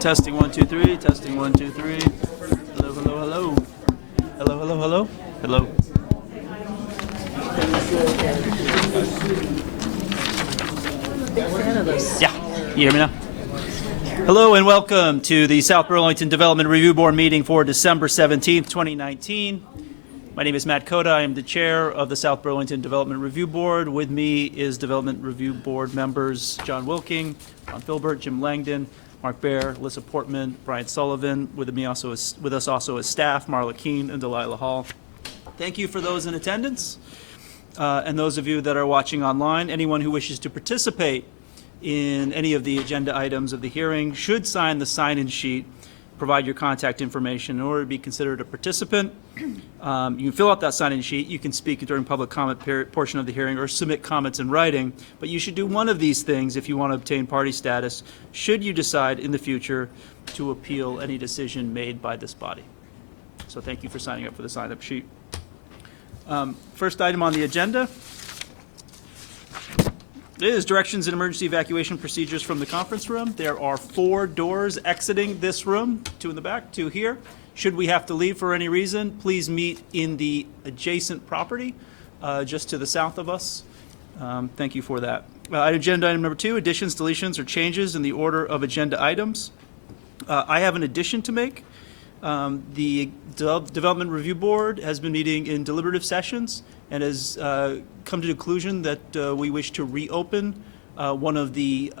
Testing 1 2 3. Testing 1 2 3. Hello, hello, hello. Hello, hello, hello. Hello. Big fan of this. Yeah, you hear me now? Hello and welcome to the South Burlington Development Review Board meeting for December 17th, 2019. My name is Matt Cota. I am the chair of the South Burlington Development Review Board. With me is Development Review Board members John Wilking, Ron Filbert, Jim Langdon, Mark Baer, Alyssa Portman, Brian Sullivan. With us also as staff, Marla Keene and Delilah Hall. Thank you for those in attendance and those of you that are watching online. Anyone who wishes to participate in any of the agenda items of the hearing should sign the sign-in sheet, provide your contact information in order to be considered a participant. You can fill out that sign-in sheet. You can speak during public comment portion of the hearing or submit comments in writing, but you should do one of these things if you want to obtain party status, should you decide in the future to appeal any decision made by this body. So thank you for signing up for the sign-up sheet. First item on the agenda is directions and emergency evacuation procedures from the conference room. There are 4 doors exiting this room, 2 in the back, 2 here. Should we have to leave for any reason, please meet in the adjacent property just to the south of us. Thank you for that. Agenda item number 2, additions, deletions, or changes in the order of agenda items. I have an addition to make. The Development Review Board has been meeting in deliberative sessions and has come to the conclusion that we wish to reopen one of the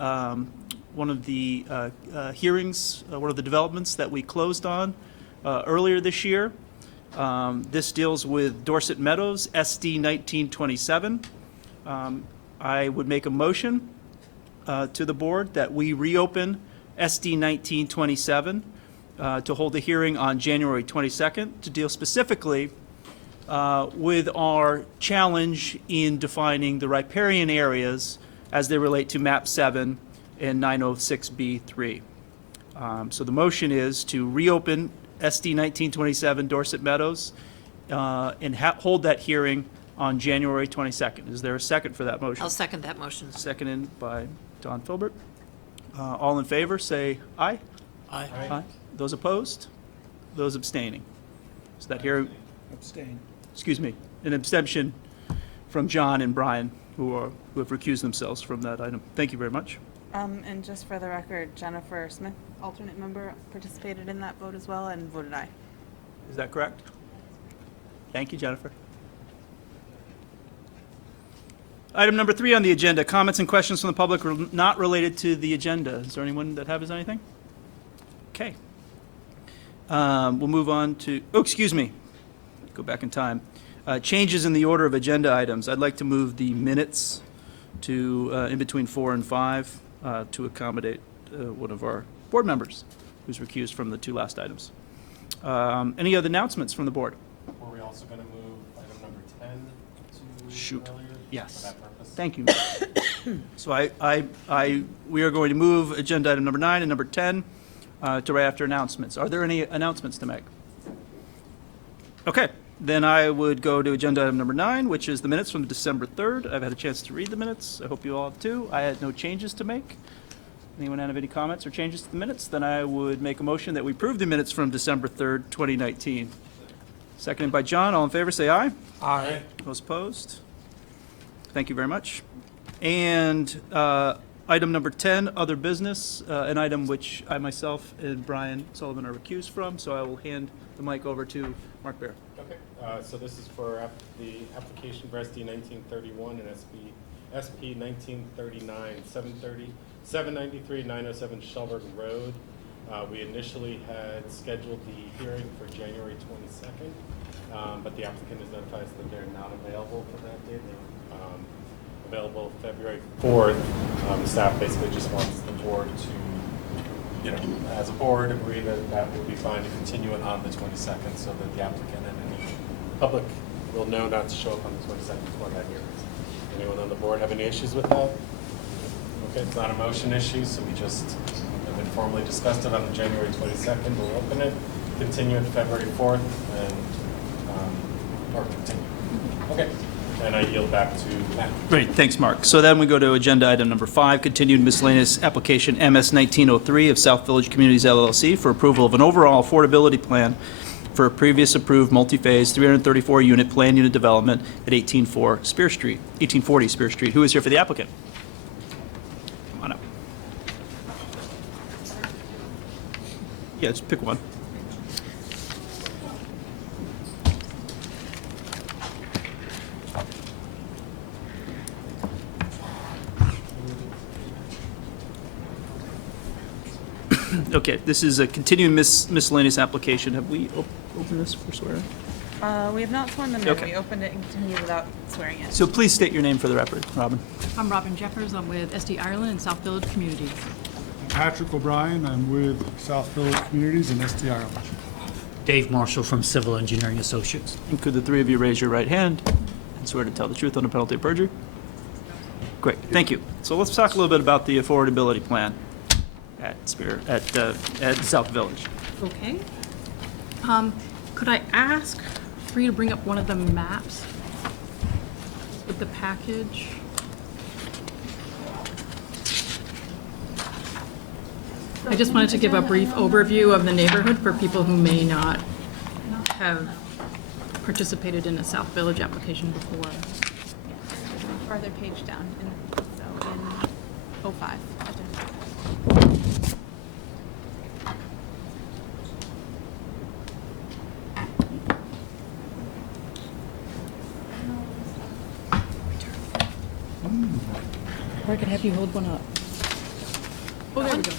hearings, one of the developments that we closed on earlier this year. This deals with Dorset Meadows, SD 1927. I would make a motion to the board that we reopen SD 1927 to hold a hearing on January 22nd to deal specifically with our challenge in defining the riparian areas as they relate to MAP 7 and 906B3. So the motion is to reopen SD 1927 Dorset Meadows and hold that hearing on January 22nd. Is there a second for that motion? I'll second that motion. Seconded by Don Filbert. All in favor, say aye. Aye. Aye. Those opposed? Those abstaining? Is that here? Abstain. Excuse me, an abstention from John and Brian, who have recused themselves from that item. Thank you very much. And just for the record, Jennifer Smith, alternate member, participated in that vote as well and voted aye. Is that correct? Thank you, Jennifer. Item number 3 on the agenda, comments and questions from the public not related to the agenda. Is there anyone that has anything? Okay. We'll move on to, oh, excuse me. Go back in time. Changes in the order of agenda items. I'd like to move the minutes to in between 4 and 5 to accommodate one of our board members who's recused from the 2 last items. Any other announcements from the board? Were we also going to move item number 10 to Shoot. earlier? Yes. For that purpose? Thank you. So we are going to move agenda item number 9 and number 10 to right after announcements. Are there any announcements to make? Okay, then I would go to agenda item number 9, which is the minutes from December 3rd. I've had a chance to read the minutes. I hope you all have too. I had no changes to make. Anyone have any comments or changes to the minutes? Then I would make a motion that we approve the minutes from December 3rd, 2019. Seconded by John. All in favor, say aye. Aye. Those opposed? Thank you very much. And item number 10, other business, an item which I myself and Brian Sullivan are recused from, so I will hand the mic over to Mark Bear. Okay, so this is for the application for SD 1931 and SP 1939, 793 907 Shelburne Road. We initially had scheduled the hearing for January 22nd, but the applicant has notified us that they're not available for that date. They're available February 4th. Staff basically just wants the board to, as a board, agree that that would be fine to continue it on the 22nd so that the applicant and any public will know not to show up on the 22nd before that hearing. Anyone on the board have any issues with that? Okay, it's not a motion issue, so we just have informally discussed it on the January 22nd. We'll open it, continue it February 4th, and or continue. Okay, and I yield back to Matt. Great, thanks, Mark. So then we go to agenda item number 5, continued miscellaneous application MS 1903 of South Village Communities LLC for approval of an overall affordability plan for a previous approved multi-phase 334-unit planned unit development at 1840 Spear Street. Who is here for the applicant? Come on up. Yeah, just pick one. Okay, this is a continuing miscellaneous application. Have we opened this for swearing? We have not sworn them in. Okay. We opened it and continued without swearing in. So please state your name for the record, Robin. I'm Robin Jeffers. I'm with SD Ireland and South Village Communities. Patrick O'Brien, I'm with South Village Communities and SD Ireland. Dave Marshall from Civil Engineering Associates. And could the three of you raise your right hand and swear to tell the truth under penalty of perjury? Great, thank you. So let's talk a little bit about the affordability plan at South Village. Okay. Could I ask for you to bring up one of the maps with the package? I just wanted to give a brief overview of the neighborhood for people who may not have participated in a South Village application before. Farther page down in 05. Or I could have you hold one up. Oh, there we go.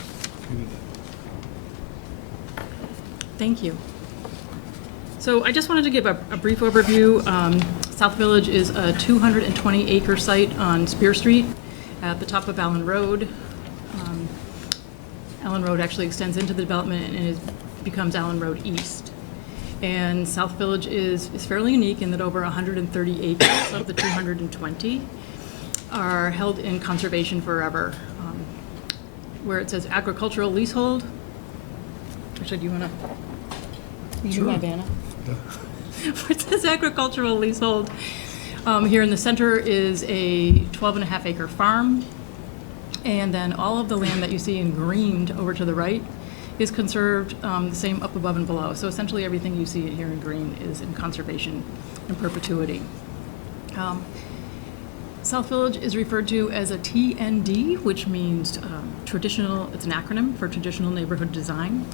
Thank you. So I just wanted to give a brief overview. South Village is a 220-acre site on Spear Street at the top of Allen Road. Allen Road actually extends into the development and becomes Allen Road East. And South Village is fairly unique in that over 130 acres of the 220 are held in conservation forever. Where it says agricultural leasehold. Actually, do you want to read my banner? Where it says agricultural leasehold. Here in the center is a 12.5-acre farm. And then all of the land that you see in green over to the right is conserved, the same up above and below. So essentially everything you see here in green is in conservation in perpetuity. South Village is referred to as a TND, which means traditional, it's an acronym for Traditional Neighborhood Design.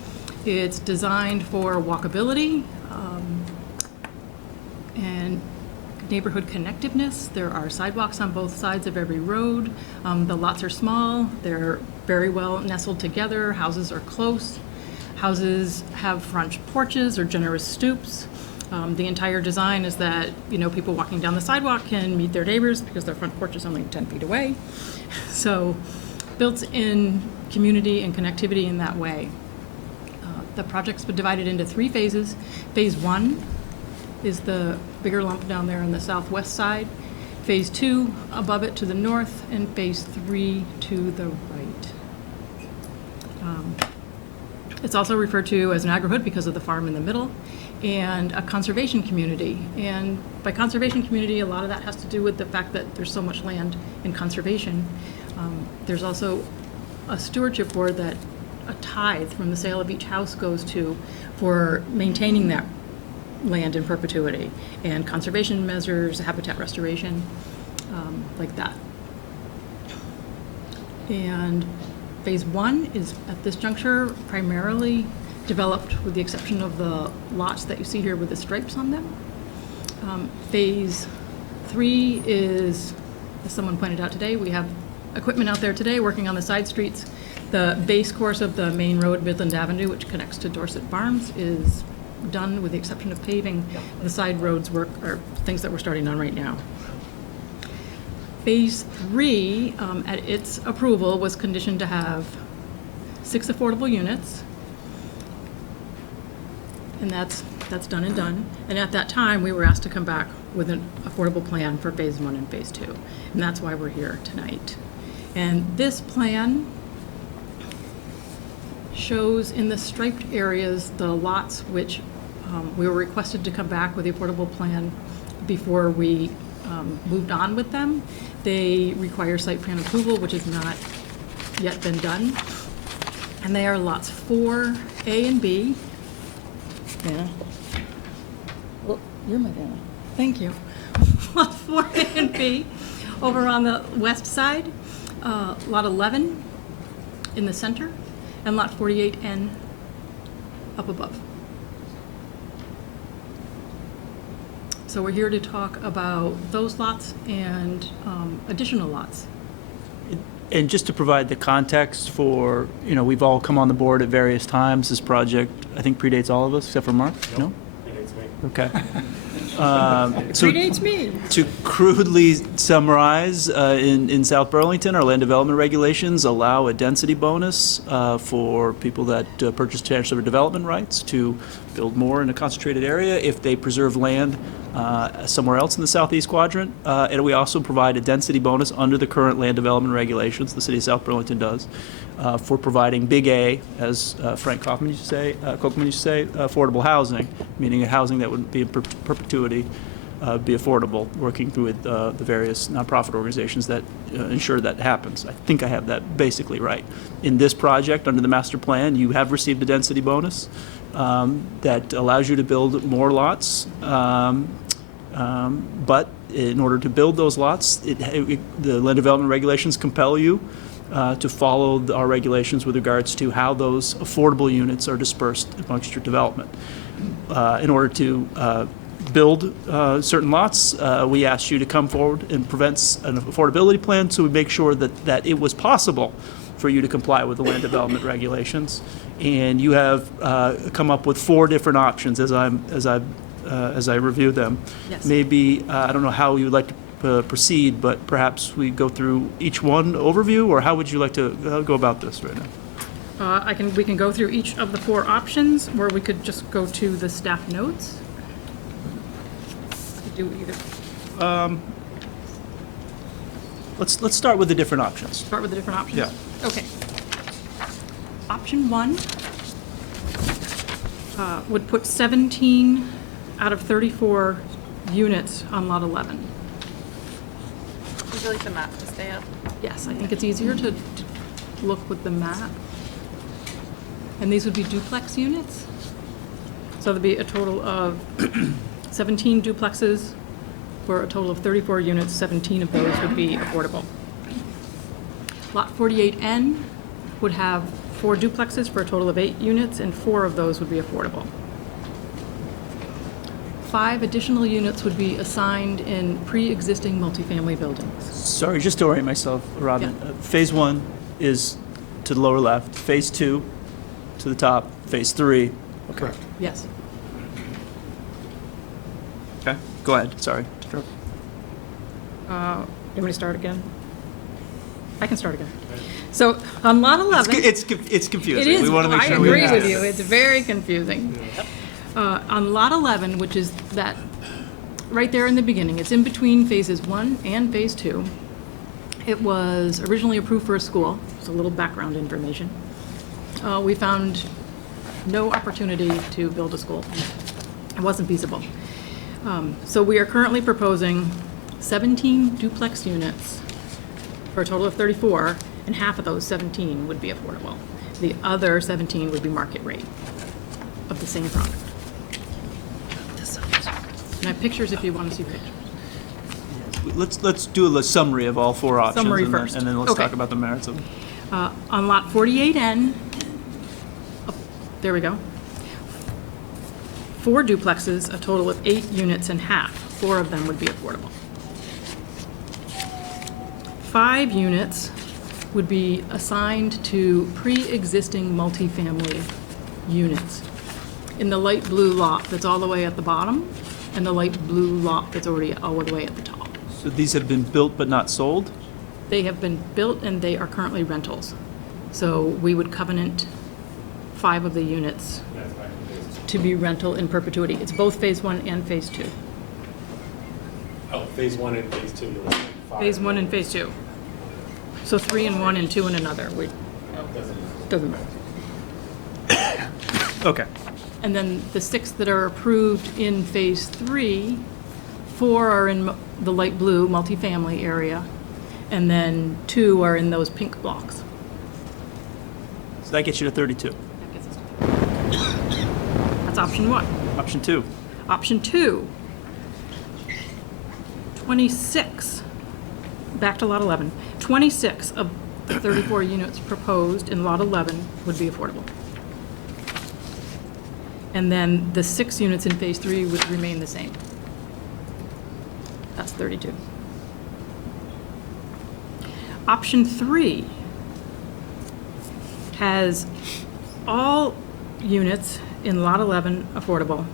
It's designed for walkability and neighborhood connectiveness. There are sidewalks on both sides of every road. The lots are small. They're very well nestled together. Houses are close. Houses have front porches or generous stoops. The entire design is that, people walking down the sidewalk can meet their neighbors because their front porch is only 10 feet away. So built-in community and connectivity in that way. The project's been divided into 3 phases. Phase 1 is the bigger lump down there on the southwest side. Phase 2 above it to the north, and Phase 3 to the right. It's also referred to as an agrihood because of the farm in the middle, and a conservation community. And by conservation community, a lot of that has to do with the fact that there's so much land in conservation. There's also a stewardship board that a tithe from the sale of each house goes to for maintaining that land in perpetuity, and conservation measures, habitat restoration, like that. And Phase 1 is, at this juncture, primarily developed with the exception of the lots that you see here with the stripes on them. Phase 3 is, as someone pointed out today, we have equipment out there today working on the side streets. The base course of the main road, Midland Avenue, which connects to Dorset Farms, is done with the exception of paving. The side roads work are things that we're starting on right now. Phase 3, at its approval, was conditioned to have 6 affordable units. And that's done and done. And at that time, we were asked to come back with an affordable plan for Phase 1 and Phase 2. And that's why we're here tonight. And this plan shows in the striped areas the lots which we were requested to come back with the affordable plan before we moved on with them. They require site plan approval, which has not yet been done. And they are lots 4A and B. Anna. Well, you're my Anna. Thank you. Lot 4A and B over on the west side. Lot 11 in the center, and lot 48N up above. So we're here to talk about those lots and additional lots. And just to provide the context for, we've all come on the board at various times. This project, I think, predates all of us, except for Mark? No? Predates me. Okay. Predates me. To crudely summarize, in South Burlington, our land development regulations allow a density bonus for people that purchase transfer development rights to build more in a concentrated area if they preserve land somewhere else in the southeast quadrant. And we also provide a density bonus under the current land development regulations, the city of South Burlington does, for providing big A, as Frank Kochman used to say, affordable housing, meaning a housing that would be in perpetuity, be affordable, working with the various nonprofit organizations that ensure that happens. I think I have that basically right. In this project, under the master plan, you have received a density bonus that allows you to build more lots, but in order to build those lots, the land development regulations compel you to follow our regulations with regards to how those affordable units are dispersed amongst your development. In order to build certain lots, we asked you to come forward and present an affordability plan so we make sure that it was possible for you to comply with the land development regulations. And you have come up with 4 different options as I review them. Yes. Maybe, I don't know how you would like to proceed, but perhaps we go through each one overview, or how would you like to go about this right now? We can go through each of the 4 options, or we could just go to the staff notes. We could do either. Let's start with the different options. Start with the different options? Yeah. Okay. Option 1 would put 17 out of 34 units on lot 11. you like the map to stay up? Yes, I think it's easier to look with the map. And these would be duplex units. So there'd be a total of 17 duplexes for a total of 34 units. 17 of those would be affordable. Lot 48N would have 4 duplexes for a total of 8 units, and 4 of those would be affordable. 5 additional units would be assigned in pre-existing multifamily buildings. Sorry, just to orient myself, Robin. Yeah. Phase 1 is to the lower left. Phase 2 to the top. Phase 3. Correct. Yes. Okay, go ahead. Sorry. You want me to start again? I can start again. So on lot 11. It's confusing. It is. We want to make I sure we agree with understand. you. It's very confusing. On lot 11, which is that right there in the beginning, it's in between phases 1 and phase 2. It was originally approved for a school. It's a little background information. We found no opportunity to build a school. It wasn't feasible. So we are currently proposing 17 duplex units for a total of 34, and half of those 17 would be affordable. The other 17 would be market rate of the same product. And I have pictures if you want to see pictures. Let's do a summary of all 4 options. Summary and then- first. And then let's Okay. talk about the merits of them. On lot 48N, there we go. 4 duplexes, a total of 8 units and half. 4 of them would be affordable. 5 units would be assigned to pre-existing multifamily units in the light blue lot that's all the way at the bottom, and the light blue lot that's already all the way at the top. So these have been built but not sold? They have been built and they are currently rentals. So we would covenant 5 of the units to be rental in perpetuity. It's both phase 1 and phase 2. Oh, phase 1 and phase 2, you're looking at 5. Phase 1 and phase 2. So 3 in one and 2 in another. Doesn't matter. Okay. And then the 6 that are approved in phase 3, 4 are in the light blue multifamily area, and then 2 are in those pink blocks. So that gets you to 32. That gets us to- That's option 1. Option 2. Option 2, 26, back to lot 11, 26 of the 34 units proposed in lot 11 would be affordable. And then the 6 units in phase 3 would remain the same. That's 32. Option 3 has all units in lot 11 affordable,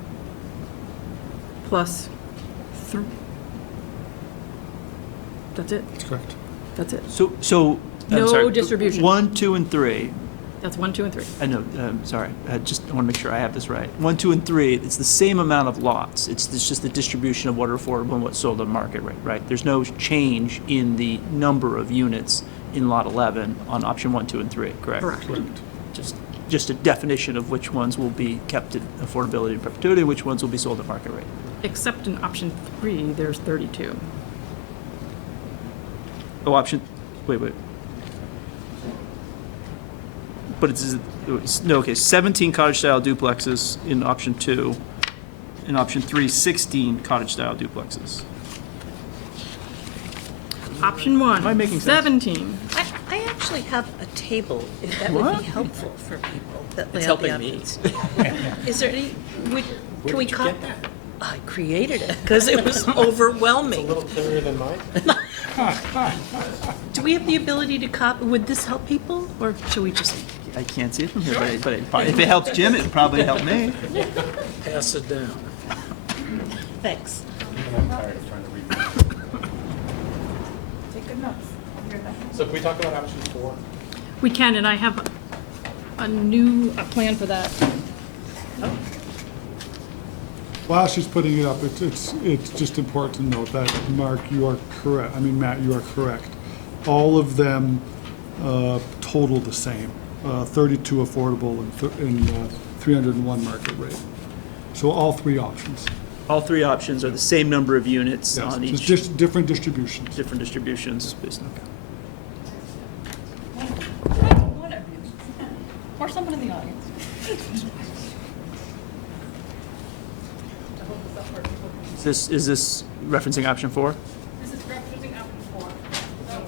plus that's it. That's correct. That's it. So I'm No sorry, distribution. 1, 2, and 3. That's 1, 2, and 3. I know, sorry. I want to make sure I have this right. 1, 2, and 3, it's the same amount of lots. It's just the distribution of what are affordable and what's sold on market rate, right? There's no change in the number of units in lot 11 on option 1, 2, and 3, correct? Correct. Just a definition of which ones will be kept at affordability and perpetuity, and which ones will be sold at market rate. Except in option 3, there's 32. Oh, wait. But no, okay, 17 cottage-style duplexes in option 2. In option 3, 16 cottage-style duplexes. Option 1, Am I making sense? 17. I actually have a table, if that would be helpful for people that lay It's out the helping me. options. Is there any, can we did you copy? get that? I created it because it was A overwhelming. little clearer than mine? Do we have the ability to copy? Would this help people, or should we just? I can't see it from here, but if it helps Jim, it would probably help me. Pass it down. Thanks. I'm tired of trying to read this. Take good notes. So can we talk about option 4? We can, and I have a plan for that. While she's putting it up, it's just important to note that, Mark, you are correct. I mean, Matt, you are correct. All of them total the same, 32 affordable and 301 market rate. So all 3 options. All three options are the same number of units Yes, on it's each, just different distributions. different distributions. Based on, One of you. Or someone in the audience. is this referencing option 4? This is representing option 4. So,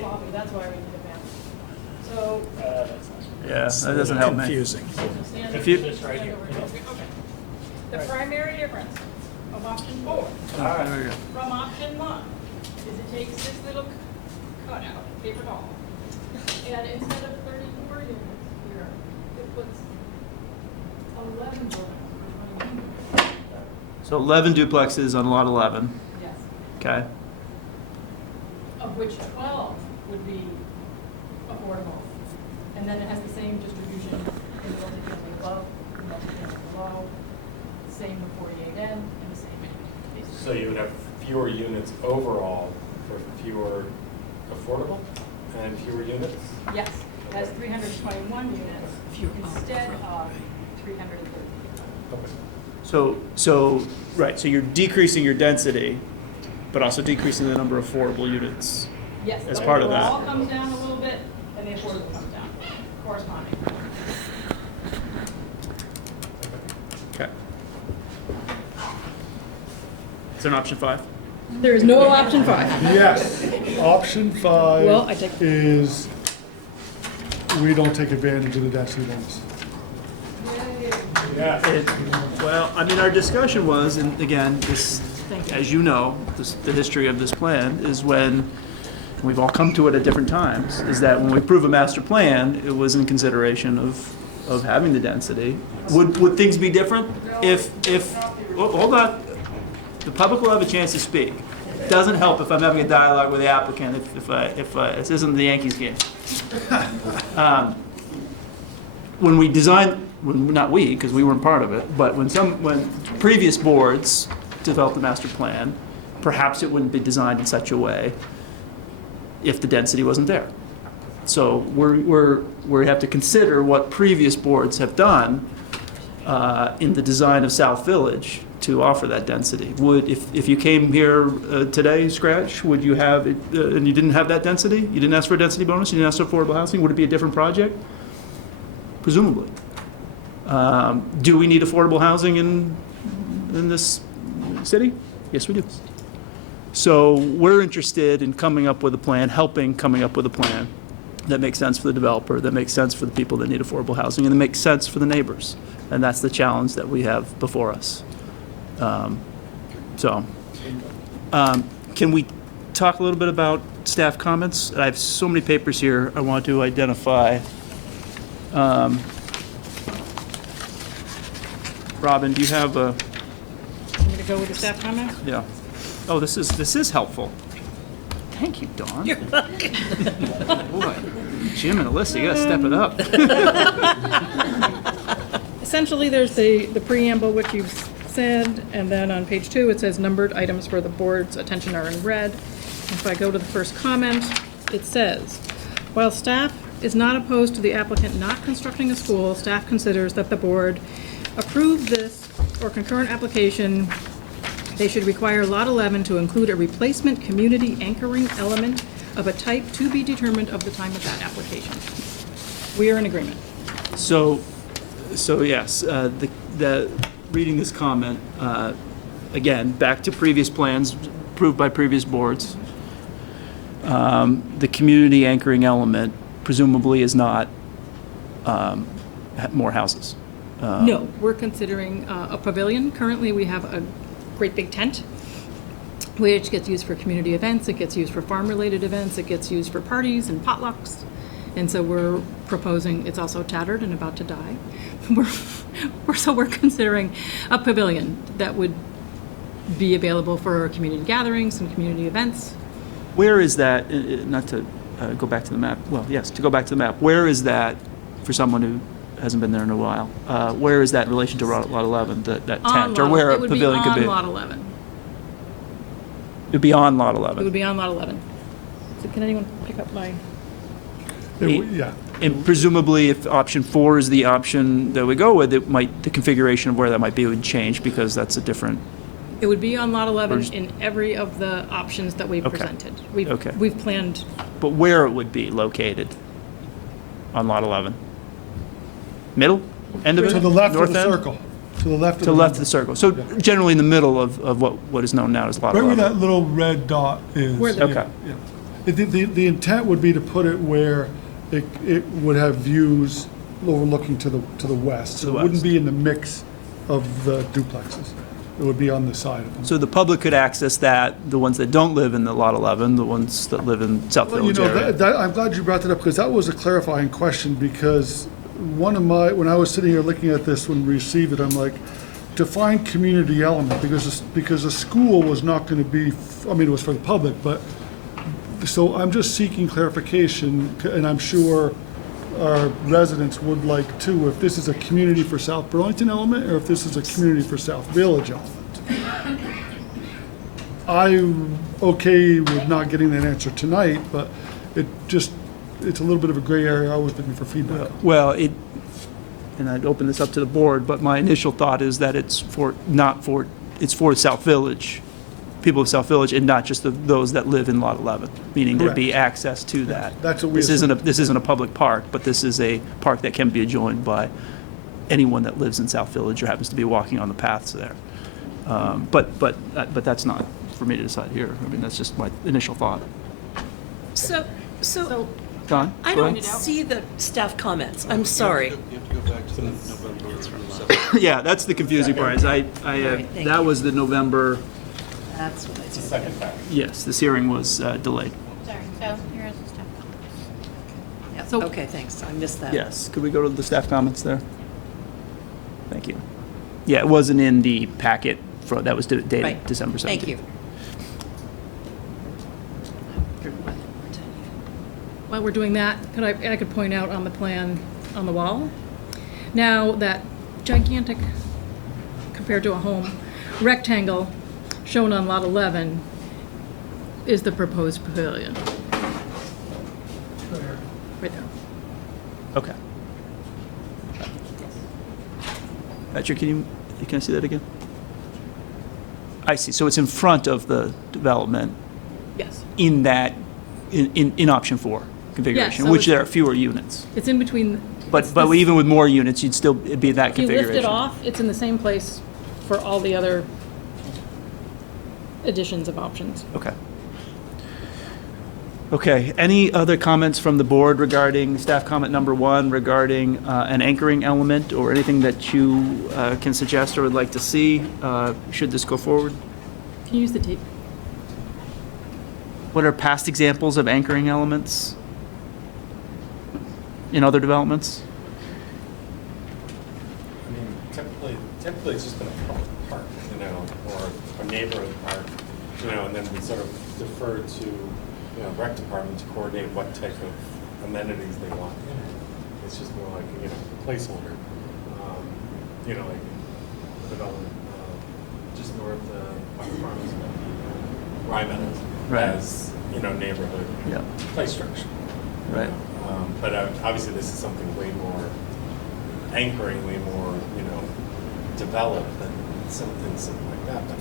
Bobby, that's why we need a map. So, Yeah, that doesn't help me. Confusing. stand If you- over here. Okay. The primary difference of option 4 There we go. from option 1 is it takes this little cutout, paper doll, and instead of 34 units here, it puts 11 buildings for 20 units. So 11 duplexes on lot 11. Yes. Okay. Of which 12 would be affordable. And then it has the same distribution in the multifamily above, the multifamily below, same with 48N, and the same in basically. So you would have fewer units overall for fewer affordable and fewer units? Yes, it has 321 units instead of 330. Okay. So right, so you're decreasing your density, but also decreasing the number of affordable units. Yes. As the part of that. overall comes down a little bit, and the affordable comes down corresponding. Okay. Is there an option 5? There is no option 5. Yes, option 5 Well, I take- is we don't take advantage of the density bonus. Well, I mean, our discussion was, and again, this, Thank you. as you know, the history of this plan is when, and we've all come to it at different times, is that when we approve a master plan, it was in consideration of having the density. Would things be different if, oh, hold on, the public will have a chance to speak. It doesn't help if I'm having a dialogue with the applicant, if this isn't the Yankees game. When we designed, not we, because we weren't part of it, but when previous boards developed the master plan, perhaps it wouldn't be designed in such a way if the density wasn't there. So we have to consider what previous boards have done in the design of South Village to offer that density. If you came here today, scratch, would you have, and you didn't have that density? You didn't ask for a density bonus, you didn't ask for affordable housing, would it be a different project? Presumably. Do we need affordable housing in this city? Yes, we do. So we're interested in coming up with a plan, coming up with a plan that makes sense for the developer, that makes sense for the people that need affordable housing, and that makes sense for the neighbors. And that's the challenge that we have before us. Can we talk a little bit about staff comments? I have so many papers here I want to identify. Robin, do you have a, I'm going to go with the staff comment. yeah. Oh, this is helpful. Thank you, Dawn. You're welcome. Boy, Jim and Alyssa, you gotta step it up. Essentially, there's the preamble, which you've said, and then on page 2, it says numbered items for the board's attention are in red. If I go to the first comment, it says, while staff is not opposed to the applicant not constructing a school, staff considers that the board approve this or concurrent application. They should require Lot 11 to include a replacement community anchoring element of a type to be determined of the time of that application. We are in agreement. So yes, the reading this comment, again, back to previous plans approved by previous boards. The community anchoring element presumably is not more houses. No, we're considering a pavilion. Currently, we have a great big tent, which gets used for community events, it gets used for farm-related events, it gets used for parties and potlucks. And so we're proposing, it's also tattered and about to die. So we're considering a pavilion that would be available for community gatherings and community events. Where is that, not to go back to the map, well, yes, to go back to the map, where is that for someone who hasn't been there in a while? Where is that in relation to Lot 11, that tent, or where a pavilion could be? It would be on Lot 11. It would be on Lot It 11. would be on Lot 11. So can anyone pick up my, Yeah, And presumably, if option 4 is the option that we go with, the configuration of where that might be would change because that's a different, It would be on lot 11 First- in every of the options that we've Okay. presented. Okay. We've planned, but where it would be located on lot 11? Middle? End of it? To the left of North the end? circle, to the left of To the. the left of the circle. So generally in the middle of what is known now as lot Right where 11. that little red dot is. Where the- Okay. Yeah. The intent would be to put it where it would have views overlooking to the west. So the it wouldn't west. be in the mix of the duplexes. It would be on the side of them. So the public could access that, the ones that don't live in the lot 11, the ones that live in South Well, you Village know, area. I'm glad you brought that up, because that was a clarifying question, because when I was sitting here looking at this when we received it, I'm like, define community element, because a school was not gonna be, I mean, it was for the public, but, so I'm just seeking clarification, and I'm sure our residents would like too, if this is a community for South Burlington element, or if this is a community for South Village element. I'm okay with not getting that answer tonight, but it's a little bit of a gray area. I was looking for feedback. Well, and I'd open this up to the board, but my initial thought is that it's for South Village, people of South Village, and not just those that live in lot 11, meaning there'd be access to that. That's what we This isn't a public park, but this is a park that can be adjoined by anyone that lives in South Village or happens to be walking on the paths there. But that's not for me to decide here. I mean, that's just my initial thought. So Don? I go don't ahead. see the staff comments. I'm sorry. You have to go back to the November 7th. Yeah, that's the confusing part, is Right, thank that you. was the November, That's what I said. Second pack. yes, this hearing was delayed. Sorry, so here is the staff comments. Yep, So- Okay, thanks. I missed that. Yes, could we go to the staff comments there? Thank you. Yeah, it wasn't in the packet that was dated Right. December 17th. Thank you. while we're doing that, I could point out on the plan on the wall, now that gigantic, compared to a home, rectangle shown on lot 11 is the proposed pavilion. Right there. Okay. Patrick, can I see that again? I see, so it's in front of the development Yes. in that, in option 4 configuration, so which it's- there are fewer units. It's in between. But it's this- even with more units, you'd still be that If you configuration. lift it off, it's in the same place for all the other additions of options. Okay. Okay, any other comments from the board regarding staff comment number 1 regarding an anchoring element or anything that you can suggest or would like to see? Should this go forward? Can you use the tape? What are past examples of anchoring elements in other developments? I mean, typically it's just been a public park, or a neighborhood park, and then we sort of defer to, rec department to coordinate what type of amenities they want in it. It's just more like, a placeholder. Like development, just north of farms, Rye Meadows, Right. as, neighborhood Yeah. play structure. Right. But obviously, this is something way more anchoring, way more, developed than something like that. But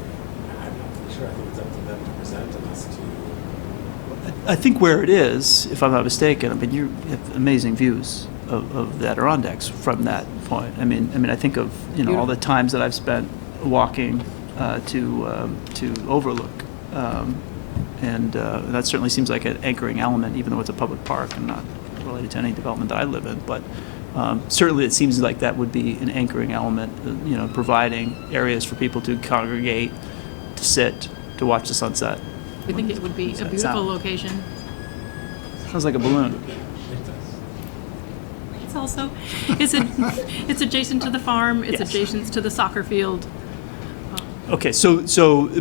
I'm not really sure. I think it's up to them to present and us to. I think where it is, if I'm not mistaken, I mean, you have amazing views of the Adirondacks from that point. I mean, I think of, all the times that I've spent walking to Overlook. And that certainly seems like an anchoring element, even though it's a public park and not related to any development that I live in. But certainly it seems like that would be an anchoring element, providing areas for people to congregate, to sit, to watch the sunset. I think it would be a Sound. beautiful location. Sounds like a balloon. It's also, it's adjacent to the farm, it's Yes. adjacent to the soccer field. Okay,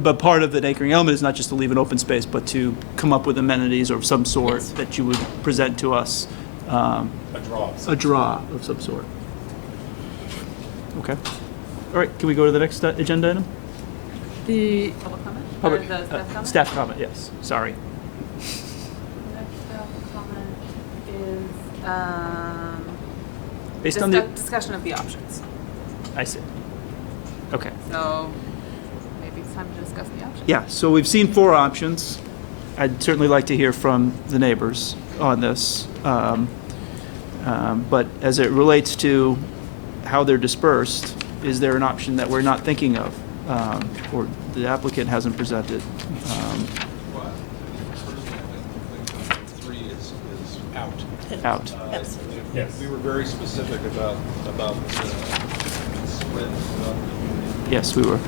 but part of the anchoring element is not just to leave an open space, but to come up with amenities of some sort Yes. that you would present to us, A draw. a draw of some sort. Okay. All right, can we go to the next agenda item? The, Public comment? Or Public- the staff comment? Staff comment, yes, sorry. Next staff comment is Based on the, Discussion of the options. I see. Okay. So maybe it's time to discuss the options. Yeah, so we've seen 4 options. I'd certainly like to hear from the neighbors on this. But as it relates to how they're dispersed, is there an option that we're not thinking of, or the applicant hasn't presented? Well, personally, I think 3 is out. Out. Absolutely. Yes. We were very specific about the split throughout the community. Yes, we were.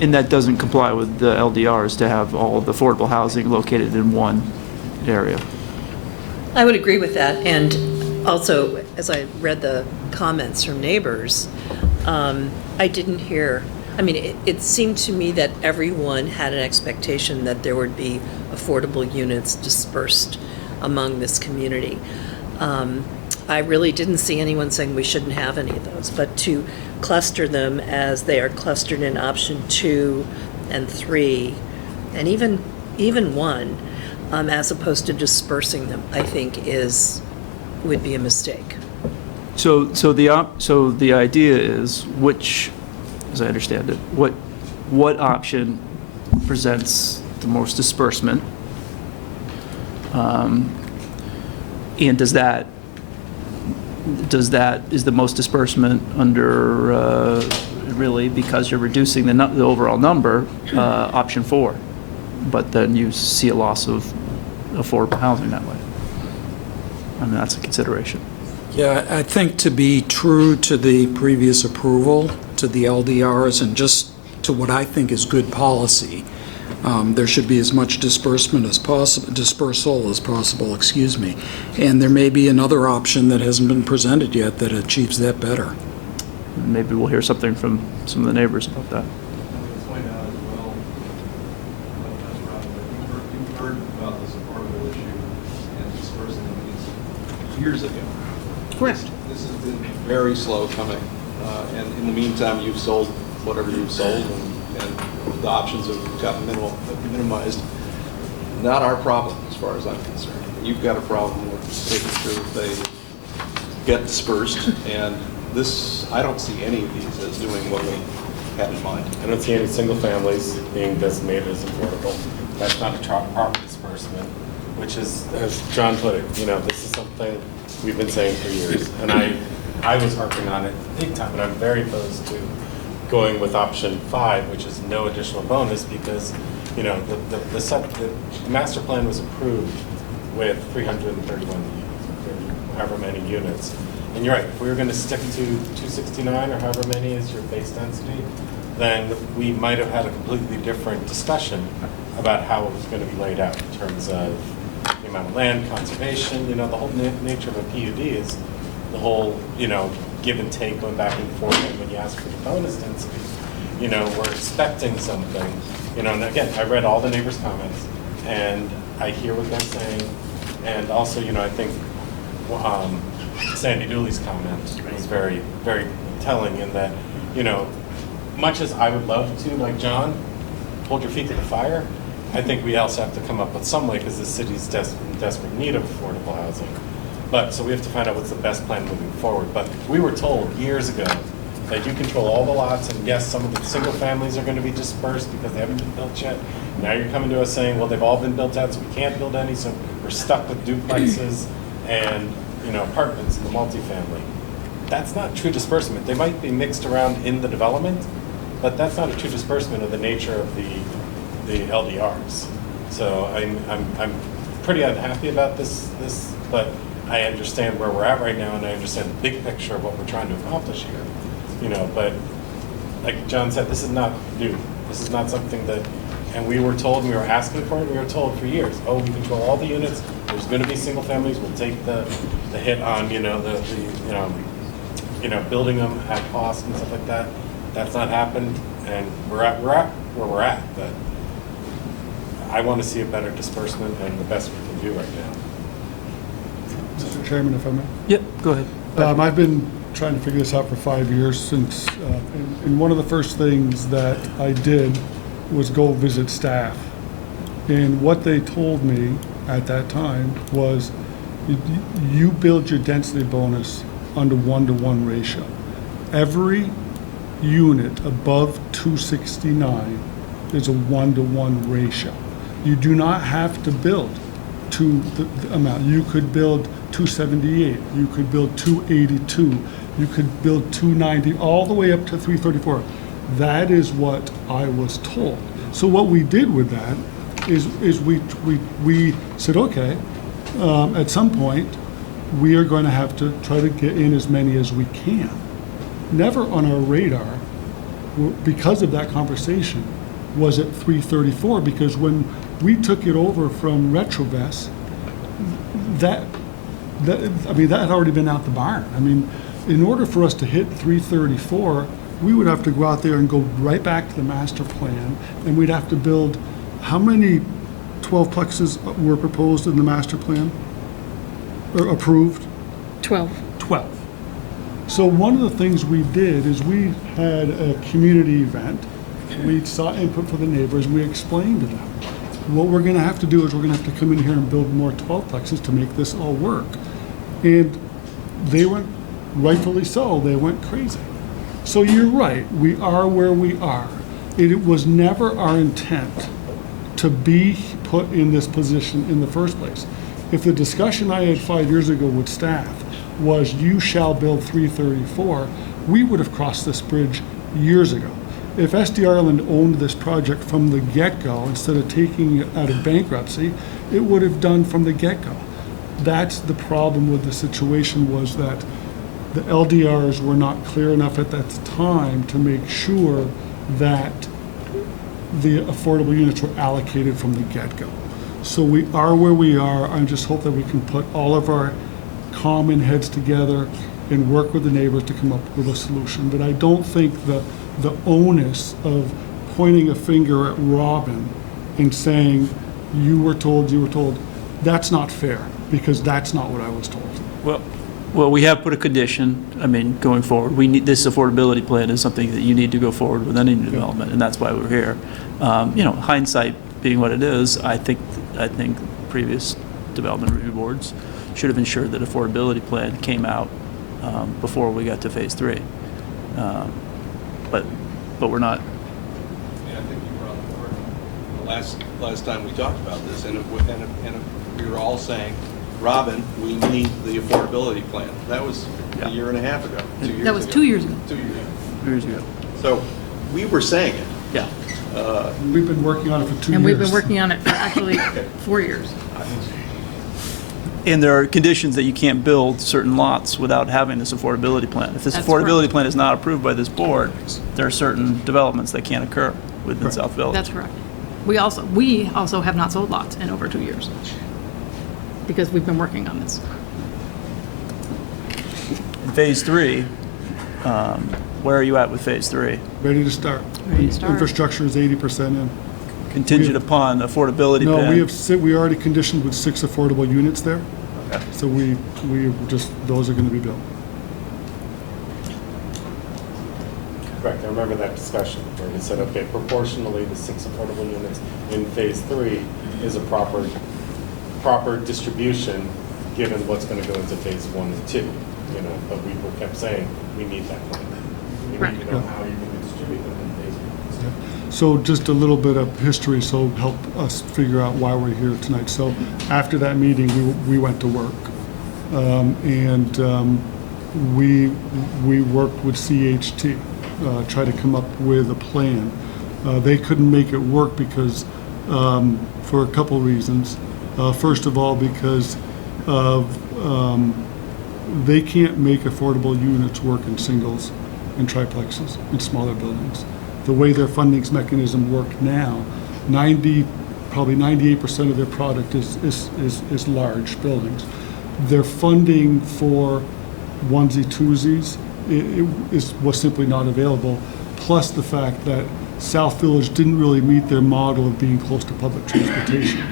And And that doesn't comply with the LDRs to have all of the affordable housing located in one area. I would agree with that, and also, as I read the comments from neighbors, I didn't hear, I mean, it seemed to me that everyone had an expectation that there would be affordable units dispersed among this community. I really didn't see anyone saying we shouldn't have any of those, but to cluster them as they are clustered in option 2 and 3, and even 1, as opposed to dispersing them, I think would be a mistake. So the idea is which, as I understand it, what option presents the most disbursement? And is the most disbursement under, really, because you're reducing the overall number, option 4, but then you see a loss of affordable housing that way? I mean, that's a consideration. Yeah, I think to be true to the previous approval, to the LDRs, and just to what I think is good policy, there should be as much disbursal as possible, excuse me. And there may be another option that hasn't been presented yet that achieves that better. Maybe we'll hear something from some of the neighbors about that. I would point out as well, you've heard about this affordable issue and dispersing these years ago. Correct. This has been very slow coming, and in the meantime, you've sold whatever you've sold, and the options have gotten minimized. Not our problem, as far as I'm concerned. You've got a problem with making sure that they get dispersed, and this, I don't see any of these as doing what we had in mind. I don't see any single families being designated as affordable. That's not a proper disbursement, which is, as John put it, this is something we've been saying for years. And I was harping on it big time, but I'm very opposed to going with option 5, which is no additional bonus, because, the master plan was approved with 331, however many units. And you're right, if we were going to stick to 269 or however many is your base density, then we might have had a completely different discussion about how it was going to be laid out in terms of the amount of land, conservation, the whole nature of a PUD is the whole, give and take, going back and forth, and when you ask for the bonus density, we're expecting something, and again, I read all the neighbors' comments, and I hear what they're saying, and also, I think Sandy Dooley's comment was very, very telling in that, much as I would love to, like John, hold your feet to the fire, I think we also have to come up with some way, because the city's in desperate need of affordable housing. But, so we have to find out what's the best plan moving forward. But we were told years ago that you control all the lots, and yes, some of the single families are going to be dispersed because they haven't been built yet. Now you're coming to us saying, well, they've all been built out, so we can't build any, so we're stuck with duplexes and, apartments in the multifamily. That's not true disbursement. They might be mixed around in the development, but that's not a true disbursement of the nature of the LDRs. So I'm pretty unhappy about this, but I understand where we're at right now, and I understand the big picture of what we're trying to accomplish here. But like John said, this is not new. This is not something that, and we were told, we were asking for it, we were told for years, oh, we control all the units, there's going to be single families, we'll take the hit on, building them at cost and stuff like that. That's not happened, and we're at where we're at, but I want to see a better disbursement and the best we can do right now. Mr. Chairman, if I may. Yep, go ahead. I've been trying to figure this out for 5 years since, and one of the first things that I did was go visit staff. And what they told me at that time was you build your density bonus under 1-to-1 ratio. Every unit above 269 is a 1-to-1 ratio. You do not have to build to the amount. You could build 278, you could build 282, you could build 290, all the way up to 334. That is what I was told. So what we did with that is we said, okay, at some point, we are going to have to try to get in as many as we can. Never on our radar, because of that conversation, was it 334, because when we took it over from Retrovest, that had already been out the barn. I mean, in order for us to hit 334, we would have to go out there and go right back to the master plan, and we'd have to build, how many 12 plexes were proposed in the master plan? Or approved? 12. 12. So one of the things we did is we had a community event. We sought input from the neighbors, and we explained to them, what we're gonna have to do is we're gonna have to come in here and build more 12 plexes to make this all work. And they went, rightfully so, they went crazy. So you're right, we are where we are. It was never our intent to be put in this position in the first place. If the discussion I had 5 years ago with staff was you shall build 334, we would have crossed this bridge years ago. If SD Ireland owned this project from the get-go, instead of taking it out of bankruptcy, it would have done from the get-go. That's the problem with the situation, was that the LDRs were not clear enough at that time to make sure that the affordable units were allocated from the get-go. So we are where we are. I just hope that we can put all of our common heads together and work with the neighbors to come up with a solution. But I don't think the onus of pointing a finger at Robin and saying, you were told, that's not fair, because that's not what I was told. Well, we have put a condition, I mean, going forward. We need, this affordability plan is something that you need to go forward with any new development, and that's why we're here. Hindsight being what it is, I think previous development review boards should have ensured that affordability plan came out before we got to phase 3. But we're not. Yeah, I think you were on the board the last time we talked about this, and we were all saying, Robin, we need the affordability plan. That was a year and a half ago. 2 years ago. That was 2 years ago. 2 years ago. 2 years ago. So we were saying it. Yeah. We've been working on it for 2 years. And we've been working on it for actually 4 years. And there are conditions that you can't build certain lots without having this affordability plan. If this That's affordability correct. plan is not approved by this board, there are certain developments that can't occur within Right. South Village. That's correct. We also have not sold lots in over 2 years, because we've been working on this. In phase 3, where are you at with phase 3? Ready to start. Ready to start. Infrastructure is 80% in. Contingent upon affordability No, plan? we already conditioned with 6 affordable units there. Okay. So those are gonna be built. Correct, I remember that discussion where we said, okay, proportionally, the 6 affordable units in phase 3 is a proper distribution, given what's gonna go into phase 1 and 2, but we kept saying, we need that plan. We Right. need to know how you're gonna distribute them in phase 1. So just a little bit of history, so help us figure out why we're here tonight. So after that meeting, we went to work. We worked with CHT, try to come up with a plan. They couldn't make it work because, for a couple reasons. First of all, because of, they can't make affordable units work in singles and triplexes in smaller buildings. The way their funding mechanism work now, probably 98% of their product is large buildings. Their funding for onesie twosies was simply not available, plus the fact that South Village didn't really meet their model of being close to public transportation.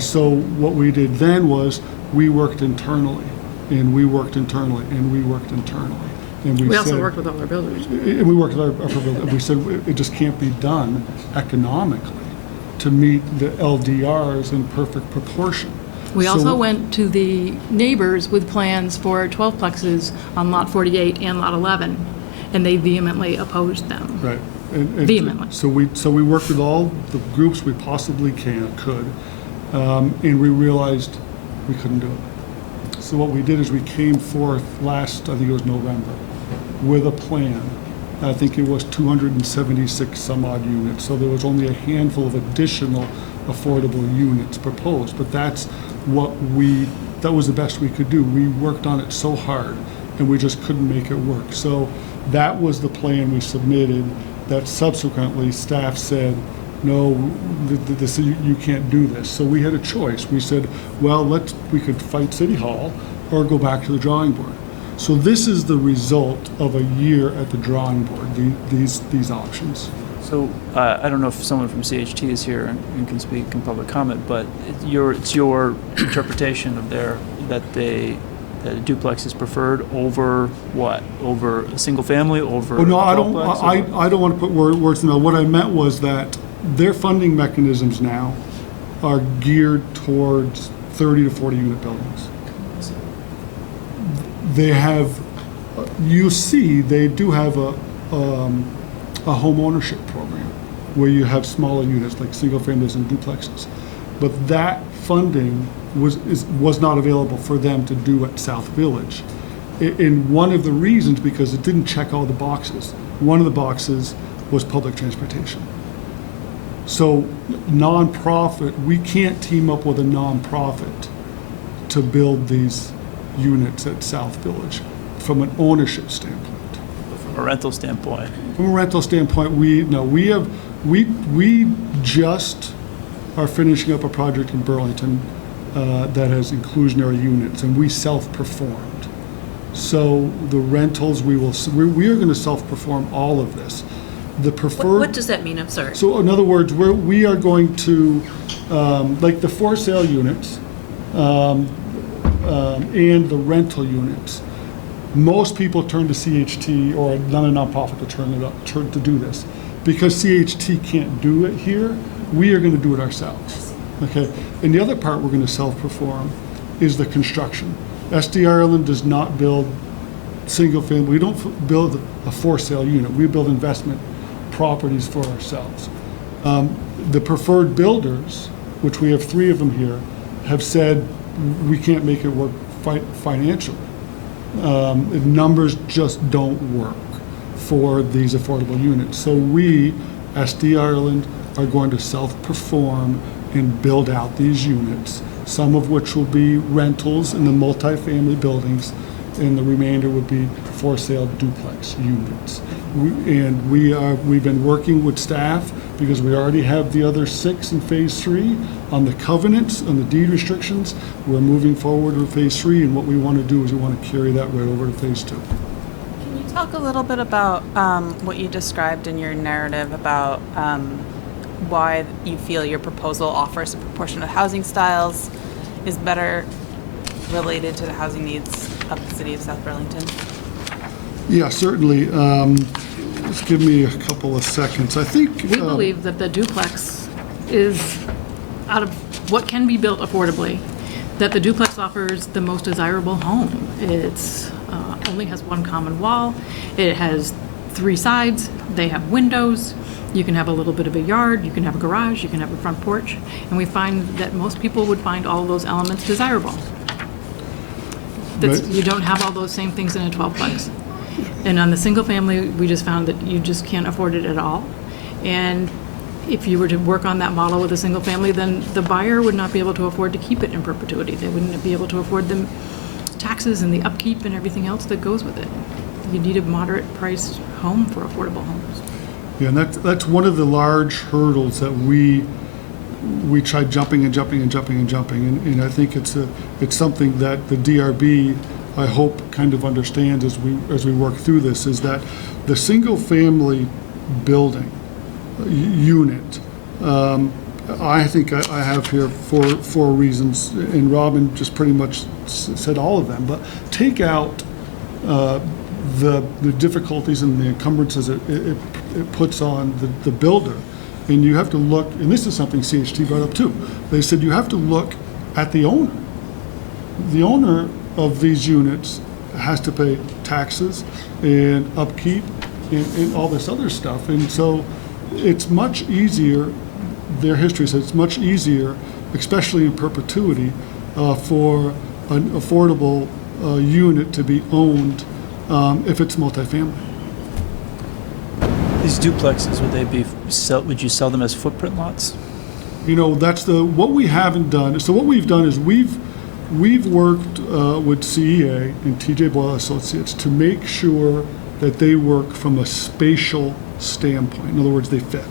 So what we did then was we worked internally, and we worked internally, and we worked internally. And We also said- worked with all our builders. and we worked with and we said it just can't be done economically to meet the LDRs in perfect proportion. We So- also went to the neighbors with plans for 12 plexes on Lot 48 and Lot 11, and they vehemently opposed them. Right. And Vehemently. So we worked with all the groups we possibly could, and we realized we couldn't do it. So what we did is we came forth last, I think it was November, with a plan. I think it was 276 some odd units, so there was only a handful of additional affordable units proposed, but that was the best we could do. We worked on it so hard, and we just couldn't make it work. So that was the plan we submitted, that subsequently staff said, no, you can't do this. So we had a choice. We said, well, we could fight City Hall or go back to the drawing board. So this is the result of a year at the drawing board, these options. So I don't know if someone from CHT is here and can speak in public comment, but it's your interpretation of that a duplex is preferred over what? Over a single family? Over? Oh, no, I a don't. duplex, I don't want to put words in there. What I meant was that their funding mechanisms now are geared towards 30 to 40 unit buildings. They have, they do have a home ownership program where you have smaller units like single families and duplexes. But that funding was not available for them to do at South Village. And one of the reasons, because it didn't check all the boxes. One of the boxes was public transportation. So nonprofit, we can't team up with a nonprofit to build these units at South Village from an ownership standpoint. From a rental standpoint. From a rental standpoint, we just are finishing up a project in Burlington that has inclusionary units, and we self-performed. So the rentals, we are going to self-perform all of this. The preferred. What does that mean? I'm sorry. So in other words, we are going to, like the for sale units and the rental units, most people turn to CHT or another nonprofit to do this. Because CHT can't do it here, we are going to do it ourselves. Okay? And the other part we're going to self-perform is the construction. SD Ireland does not build single family. We don't build a for sale unit. We build investment properties for ourselves. The preferred builders, which we have 3 of them here, have said we can't make it work financially. Numbers just don't work for these affordable units. So we, SD Ireland, are going to self-perform and build out these units, some of which will be rentals in the multifamily buildings, and the remainder would be for sale duplex units. We've been working with staff because we already have the other 6 in phase 3 on the covenants, on the deed restrictions. We're moving forward with phase 3, and what we want to do is we want to carry that right over to phase 2. Can you talk a little bit about what you described in your narrative about why you feel your proposal offers a proportion of housing styles is better related to the housing needs of the city of South Burlington? Yeah, certainly. Just give me a couple of seconds. I think We believe that the duplex is, out of what can be built affordably, that the duplex offers the most desirable home. It's only has one common wall. It has 3 sides. They have windows. You can have a little bit of a yard. You can have a garage. You can have a front porch. And we find that most people would find all of those elements desirable. Right. You don't have all those same things in a 12-plex. And on the single family, we just found that you just can't afford it at all. And if you were to work on that model with a single family, then the buyer would not be able to afford to keep it in perpetuity. They wouldn't be able to afford the taxes and the upkeep and everything else that goes with it. You need a moderate priced home for affordable homes. Yeah, and that's one of the large hurdles that we tried jumping, and I think it's something that the DRB, I hope, kind of understands as we work through this, is that the single family building unit, I think I have here 4 reasons, and Robin just pretty much said all of them, but take out the difficulties and the encumbrances it puts on the builder. And you have to look, and this is something CHT brought up too. They said you have to look at the owner. The owner of these units has to pay taxes and upkeep and all this other stuff. And so it's much easier, their history says it's much easier, especially in perpetuity, for an affordable unit to be owned if it's multifamily. These duplexes, would you sell them as footprint lots? You know, that's what we haven't done. So what we've done is we've worked with CEA and TJ Boyle Associates to make sure that they work from a spatial standpoint. In other words, they fit,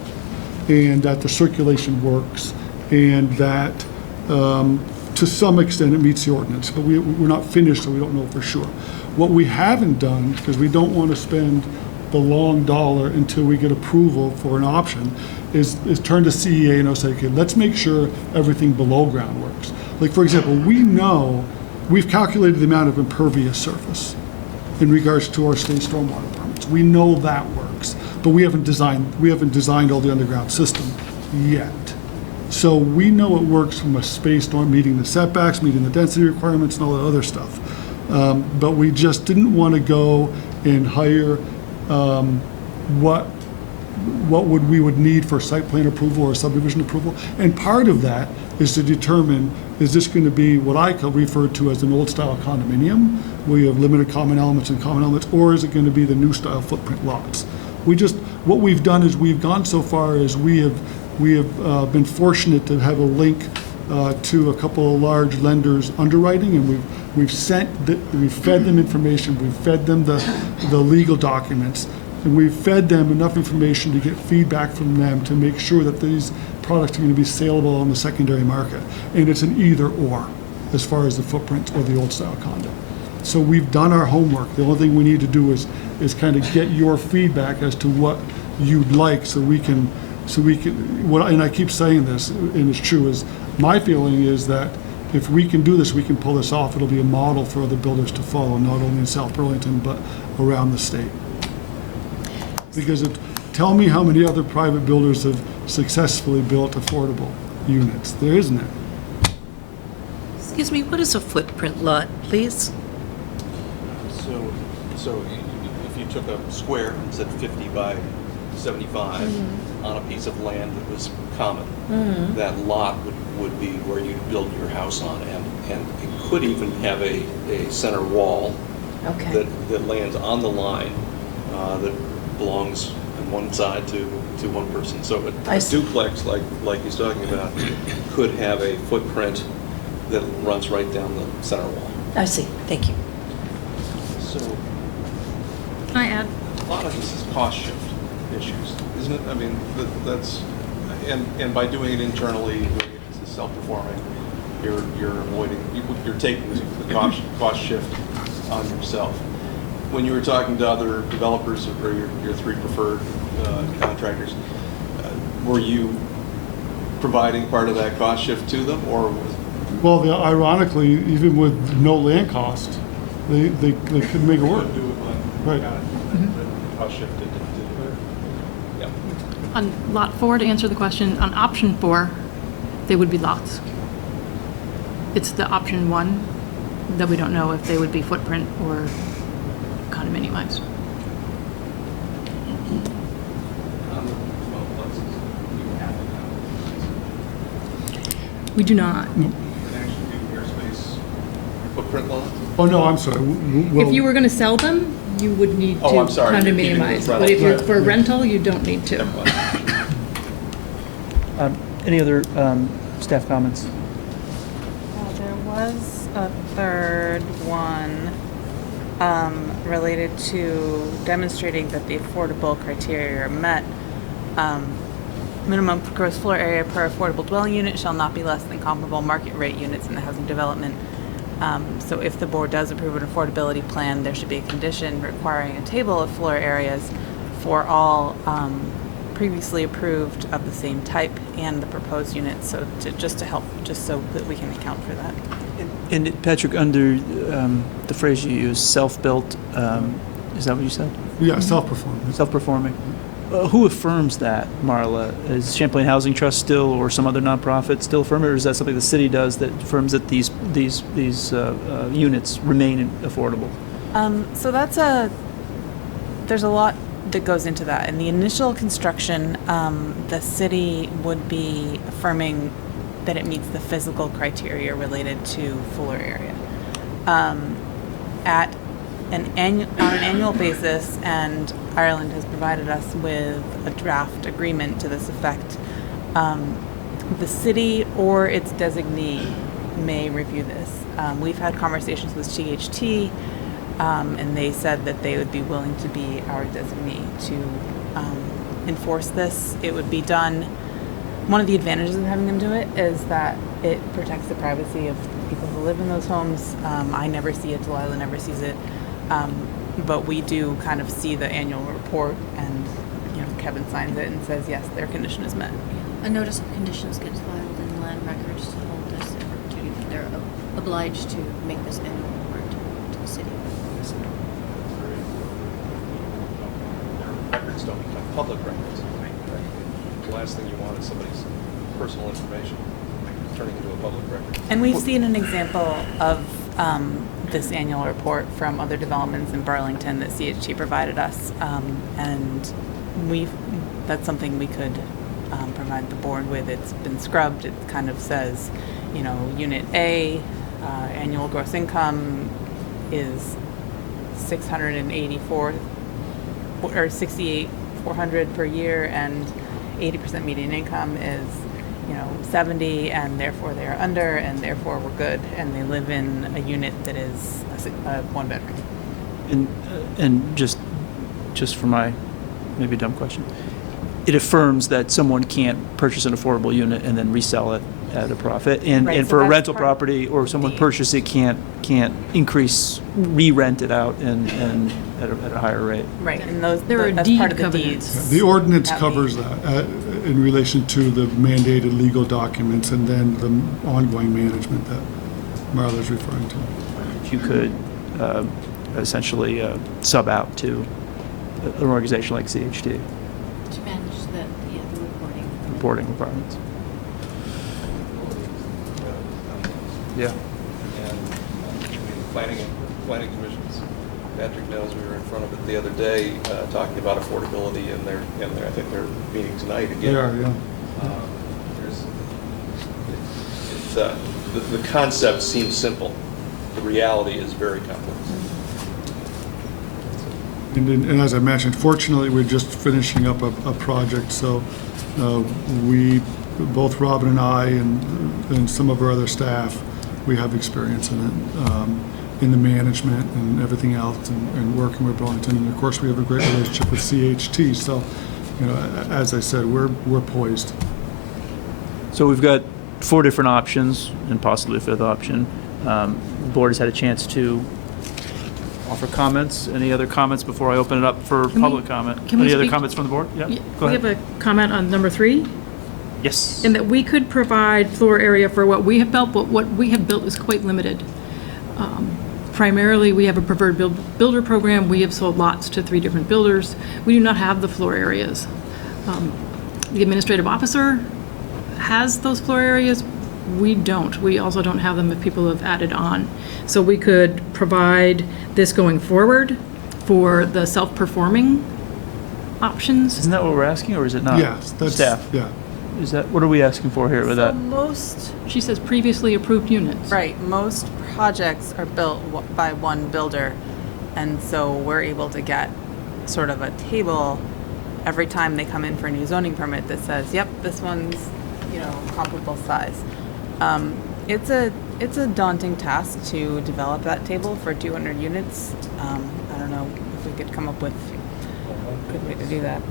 and that the circulation works, and that to some extent it meets the ordinance. But we're not finished, so we don't know for sure. What we haven't done, because we don't want to spend the long dollar until we get approval for an option, is turn to CEA and say, okay, let's make sure everything below ground works. Like, for example, we've calculated the amount of impervious surface in regards to our state stormwater permits. We know that works, but we haven't designed all the underground system yet. So we know it works from a space norm, meeting the setbacks, meeting the density requirements, and all the other stuff. But we just didn't want to go and hire what we would need for site plan approval or subdivision approval. And part of that is to determine, is this going to be what I refer to as an old style condominium, where you have limited common elements and common elements, or is it going to be the new style footprint lots? What we've done is we've gone so far as we have been fortunate to have a link to a couple of large lenders underwriting, and we've fed them information, we've fed them the legal documents, and we've fed them enough information to get feedback from them to make sure that these products are going to be saleable on the secondary market. And it's an either or as far as the footprint or the old style condo. So we've done our homework. The only thing we need to do is kind of get your feedback as to what you'd like, so we can, and I keep saying this, and it's true, is my feeling is that if we can do this, we can pull this off. It'll be a model for other builders to follow, not only in South Burlington, but around the state. Because tell me how many other private builders have successfully built affordable units. There isn't it. Excuse me, what is a footprint lot, please? So if you took a square and said 50 by 75 on a piece of land that was common, that lot would be where you'd build your house on, and it could even have a center wall that lands on the line that belongs on one side to one person. So a duplex, like he's talking about, could have a footprint that runs right down the center wall. I see, thank you. So Can I add? a lot of this is cost shift issues, isn't it? I mean, that's, and by doing it internally, doing it as self-performing, you're avoiding, you're taking the cost shift on yourself. When you were talking to other developers or your three preferred contractors, were you providing part of that cost shift to them, or was? Well, ironically, even with no land cost, they could make it work. Right. Cost shifted to Yeah. On lot 4, to answer the question, on option 4, they would be lots. It's the option 1 that we don't know if they would be footprint or condominiumized. We do not. Footprint lot? Oh, no, I'm sorry. If you were going to sell them, you would need to Oh, I'm sorry, you're keeping it condominiumize. as But if you're rental. for rental, you don't need to. Never mind. Any other staff comments? There was a third one related to demonstrating that the affordable criteria are met. Minimum gross floor area per affordable dwelling unit shall not be less than comparable market rate units in the housing development. So if the board does approve an affordability plan, there should be a condition requiring a table of floor areas for all previously approved of the same type and the proposed units, so just so that we can account for that. And Patrick, under the phrase you used, self-built, is that what you said? Yeah, self-performing. Self-performing. Who affirms that, Marla? Is Champlain Housing Trust still, or some other nonprofit still affirm it, or is that something the city does that affirms that these units remain affordable? So there's a lot that goes into that. In the initial construction, the city would be affirming that it meets the physical criteria related to floor area. On an annual basis, and Ireland has provided us with a draft agreement to this effect, the city or its designee may review this. We've had conversations with CHT, and they said that they would be willing to be our designee to enforce this. It would be done. One of the advantages of having them do it is that it protects the privacy of people who live in those homes. I never see it, Delilah never sees it, but we do kind of see the annual report, and Kevin signs it and says yes, their condition is met. A notice of conditions gets filed in land records to hold this in perpetuity. They're obliged to make this annual report to the city. Their records don't become public records. The last thing you want is somebody's personal information turning into a public record. And we've seen an example of this annual report from other developments in Burlington that CHT provided us, and that's something we could provide the board with. It's been scrubbed. It kind of says, Unit A, annual gross income is 684 or 68,400 per year, and 80% median income is 70, and therefore they are under, and therefore we're good, and they live in a unit that is a one bedroom. And just for my maybe dumb question, it affirms that someone can't purchase an affordable unit and then resell it at a profit, and Right, so for a that's rental part of property or someone the- purchase it can't re-rent it out and at a higher rate. Right, and those There are that's deed part of the covenants. deeds. The ordinance that we- covers that in relation to the mandated legal documents and then the ongoing management that Marla's referring to. If you could essentially sub out to an organization like CHT, To manage the reporting. reporting requirements. Yeah. And planning commissions. Patrick knows we were in front of it the other day talking about affordability, and I think they're meeting tonight again. They are, yeah. The concept seems simple. The reality is very complex. And as I mentioned, fortunately, we're just finishing up a project, so both Robin and I and some of our other staff, we have experience in it, in the management and everything else, and working with Burlington. And of course, we have a great relationship with CHT. So, as I said, we're poised. So we've got 4 different options and possibly a 5th option. The board has had a chance to offer comments. Any other comments before I open it up for public comment? can we Any other speak- comments from the board? Yeah, go We have ahead. a comment on number 3, Yes. in that we could provide floor area for what we have built, but what we have built is quite limited. Primarily, we have a preferred builder program. We have sold lots to 3 different builders. We do not have the floor areas. The administrative officer has those floor areas. We don't. We also don't have them if people have added on. So we could provide this going forward for the self-performing options. Isn't that what we're asking, or is it not? Yes, that's, Staff. yeah. Is that, what are we asking for here with So that? most, She says previously approved units. right, most projects are built by one builder, and so we're able to get sort of a table every time they come in for a new zoning permit that says, yep, this one's, comparable size. It's a daunting task to develop that table for 200 units. I don't know if we could come up with a good way to do that.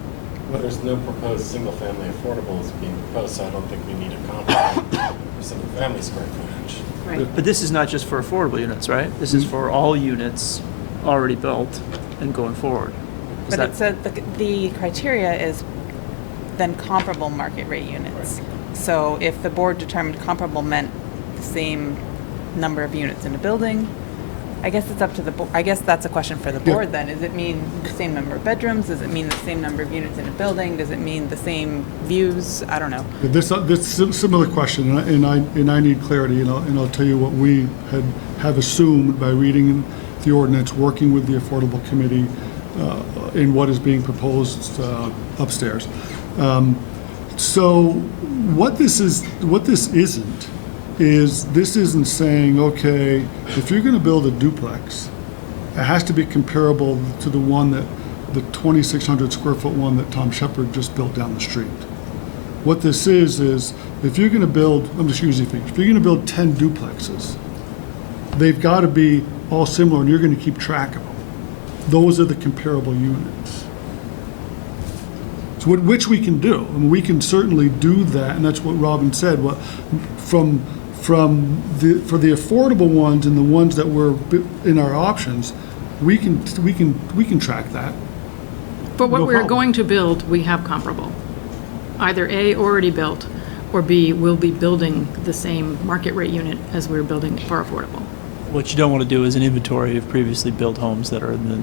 Well, there's no proposed single-family affordables being proposed, so I don't think we need a comp for single-family square footage. Right. But this is not just for affordable units, right? This is for all units already built and going forward. Is But that- it said the criteria is then comparable market rate units. So if the board determined comparable meant the same number of units in a building, I guess it's up to the board. I guess that's a question for the board then. Does it mean the same number of bedrooms? Does it mean the same number of units in a building? Does it mean the same views? I don't know. This similar question, and I need clarity, and I'll tell you what we have assumed by reading the ordinance, working with the Affordable Committee, in what is being proposed upstairs. So what this isn't saying, okay, if you're going to build a duplex, it has to be comparable to the 2,600 square foot one that Tom Shepard just built down the street. What this is if you're going to build, I'm just using things, if you're going to build 10 duplexes, they've got to be all similar, and you're going to keep track of them. Those are the comparable units. So which we can do. I mean, we can certainly do that, and that's what Robin said. For the affordable ones and the ones that were in our options, we can track that. But what No we're problem. going to build, we have comparable. Either A, already built, or B, we'll be building the same market rate unit as we're building for affordable. What you don't want to do is an inventory of previously built homes that are the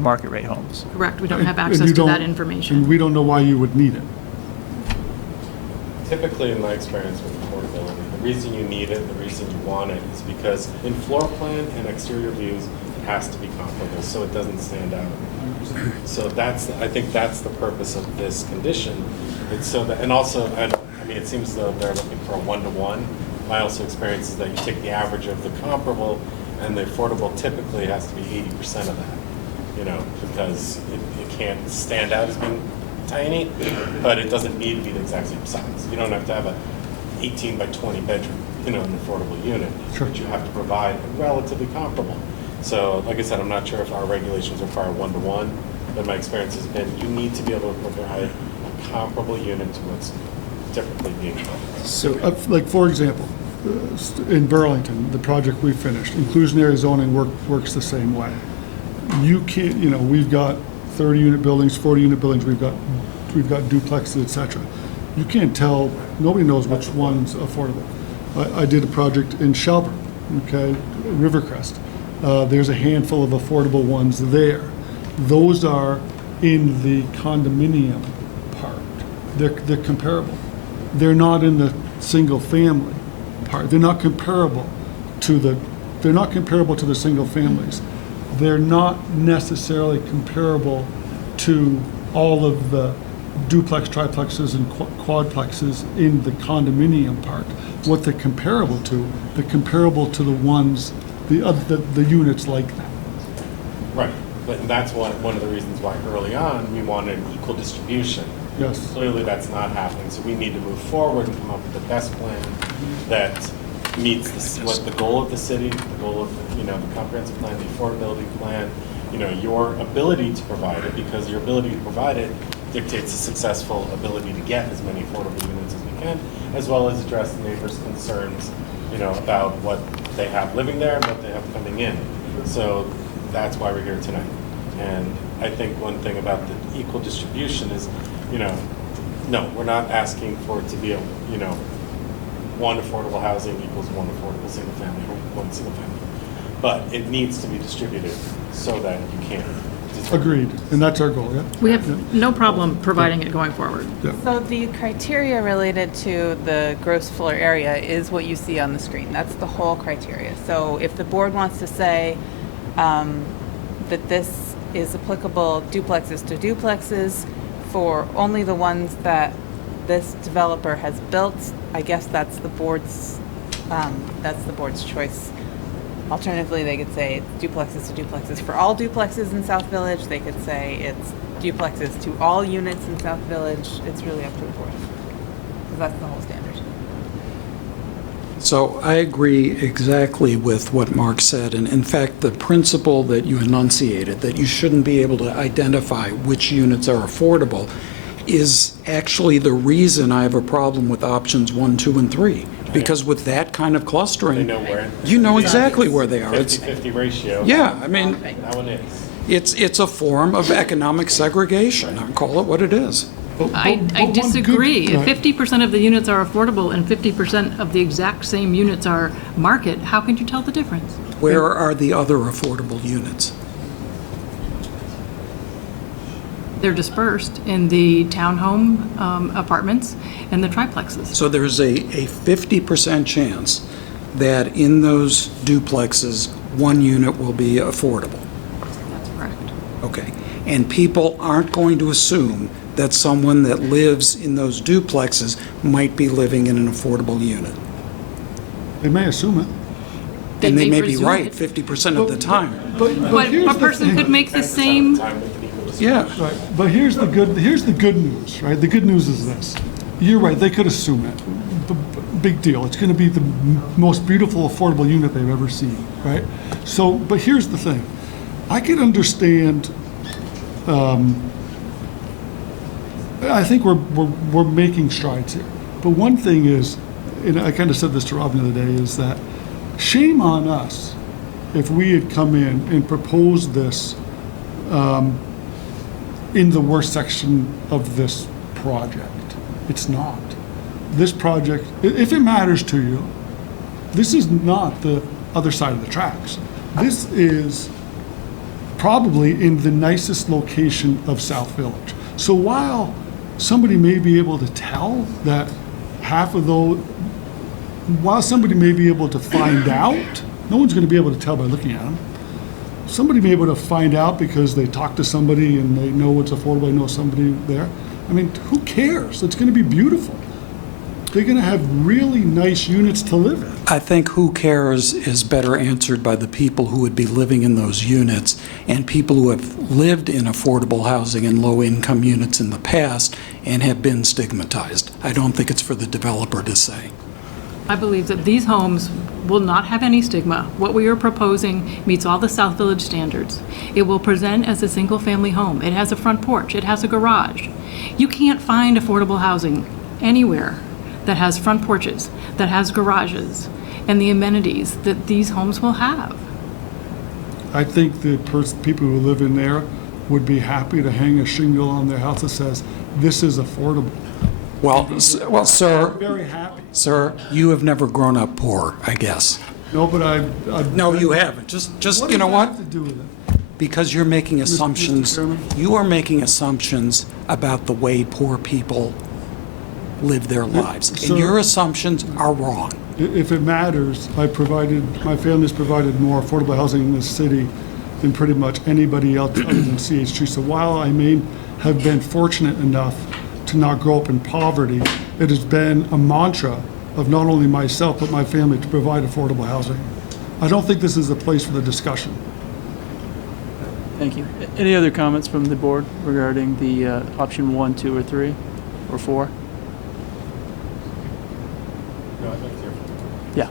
market rate homes. Correct, we don't have And access you to that don't- information. And we don't know why you would need it. Typically, in my experience with affordability, the reason you need it, the reason you want it, is because in floor plan and exterior views, it has to be comparable, so it doesn't stand out. So I think that's the purpose of this condition. It's so that, and also, I mean, it seems as though they're looking for a one-to-one. My also experience is that you take the average of the comparable, and the affordable typically has to be 80% of that, because it can't stand out as being tiny, but it doesn't need to be the exact same size. You don't have to have a 18 by 20 bedroom, an affordable unit, Sure. but you have to provide relatively comparable. So, like I said, I'm not sure if our regulations require one-to-one, but my experience has been you need to be able to provide a comparable unit to what's typically being built. So, like, for example, in Burlington, the project we finished, inclusionary zoning works the same way. You can't, we've got 30-unit buildings, 40-unit buildings, we've got duplexes, et cetera. You can't tell, nobody knows which one's affordable. I did a project in Shelburne, okay, Rivercrest. There's a handful of affordable ones there. Those are in the condominium part. They're comparable. They're not in the single family part. They're not comparable to the single families. They're not necessarily comparable to all of the duplex, triplexes, and quadplexes in the condominium part. What they're comparable to the ones, the units like that. Right, but that's one of the reasons why early on we wanted an equal distribution. Yes. Clearly, that's not happening, so we need to move forward and come up with the best plan that meets what the goal of the city, the goal of the comprehensive plan, the affordability plan, your ability to provide it, because your ability to provide it dictates a successful ability to get as many affordable units as we can, as well as address the neighbors' concerns, about what they have living there and what they have coming in. So that's why we're here tonight. And I think one thing about the equal distribution is, no, we're not asking for it to be one affordable housing equals one affordable single family or one single family. But it needs to be distributed so that you can. Agreed, and that's our goal, yeah? We have no problem providing it going forward. Yeah. So the criteria related to the gross floor area is what you see on the screen. That's the whole criteria. So if the board wants to say that this is applicable duplexes to duplexes for only the ones that this developer has built, I guess that's the board's choice. Alternatively, they could say it's duplexes to duplexes for all duplexes in South Village. They could say it's duplexes to all units in South Village. It's really up to the board. Because that's the whole standard. So I agree exactly with what Mark said. And in fact, the principle that you enunciated, that you shouldn't be able to identify which units are affordable, is actually the reason I have a problem with options 1, 2, and 3. Because with that kind of clustering, They know where. you know exactly where they are. It's, 50-50 ratio. yeah, I mean, That one is. it's a form of economic segregation. I'll call it what it is. I one disagree. good- If 50% of the units are affordable and 50% of the exact same units are market, how can you tell the difference? Where are the other affordable units? They're dispersed in the townhome apartments and the triplexes. So there's a 50% chance that in those duplexes, one unit will be affordable. That's correct. Okay. And people aren't going to assume that someone that lives in those duplexes might be living in an affordable unit. They may assume it. And they may be presume right it. 50% of the time. But here's A the person thing. could make the same, Yeah. Right, but here's the good news, right? The good news is this. You're right, they could assume it. Big deal. It's gonna be the most beautiful, affordable unit they've ever seen, right? So, but here's the thing. I can understand, I think we're making strides here. But one thing is, and I kind of said this to Rob the other day, is that shame on us if we had come in and proposed this in the worst section of this project. It's not. This project, if it matters to you, this is not the other side of the tracks. This is probably in the nicest location of South Village. So while somebody may be able to tell that half of those, while somebody may be able to find out, no one's going to be able to tell by looking at them. Somebody may be able to find out because they talk to somebody and they know what's affordable, they know somebody there. I mean, who cares? It's going to be beautiful. They're going to have really nice units to live in. I think who cares is better answered by the people who would be living in those units and people who have lived in affordable housing and low-income units in the past and have been stigmatized. I don't think it's for the developer to say. I believe that these homes will not have any stigma. What we are proposing meets all the South Village standards. It will present as a single-family home. It has a front porch. It has a garage. You can't find affordable housing anywhere that has front porches, that has garages, and the amenities that these homes will have. I think the people who live in there would be happy to hang a shingle on their house that says, "This is affordable." Well, sir, Very happy. sir, you have never grown up poor, I guess. No, but No, you haven't. Just you know What what? does that have to do with it? Because you're making assumptions. Chairman? You are making assumptions about the way poor people live their lives. sir. And your assumptions are wrong. If it matters, my family's provided more affordable housing in this city than pretty much anybody else other than CH3. So while I may have been fortunate enough to not grow up in poverty, it has been a mantra of not only myself but my family to provide affordable housing. I don't think this is a place for the discussion. Thank you. Any other comments from the board regarding the option 1, 2, or 3, or 4? No, I'd like to hear from you.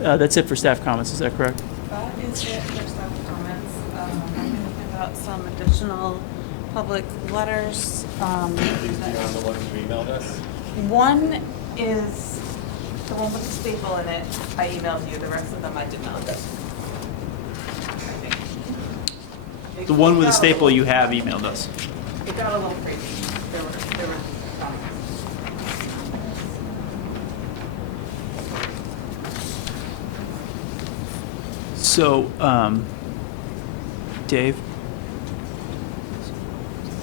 Yeah. That's it for staff comments, is that correct? That is it for staff comments. I'm going to give out some additional public letters. These beyond the ones you emailed us? One is the one with the staple in it. I emailed you. The rest of them I did not. The one with the staple you have emailed us. It got a little crazy. There were So, Dave,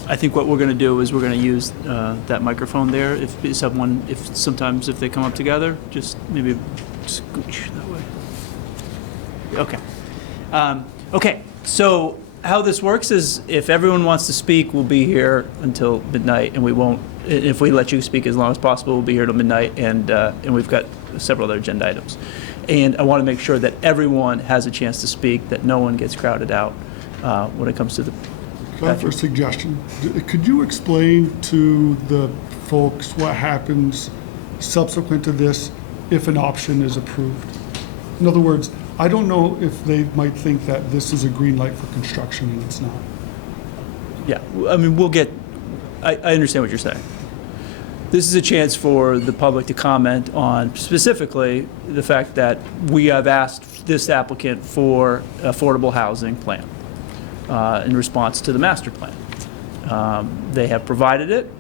I think what we're going to do is we're going to use that microphone there. If sometimes if they come up together, just maybe scooch that way. Okay. Okay. So how this works is if everyone wants to speak, we'll be here until midnight, and we won't. If we let you speak as long as possible, we'll be here till midnight, and we've got several other agenda items. And I want to make sure that everyone has a chance to speak, that no one gets crowded out when it comes to the. Can I offer a suggestion? Could you explain to the folks what happens subsequent to this if an option is approved? In other words, I don't know if they might think that this is a green light for construction and it's not. Yeah, I mean, we'll get. I understand what you're saying. This is a chance for the public to comment on specifically the fact that we have asked this applicant for affordable housing plan in response to the master plan. They have provided it.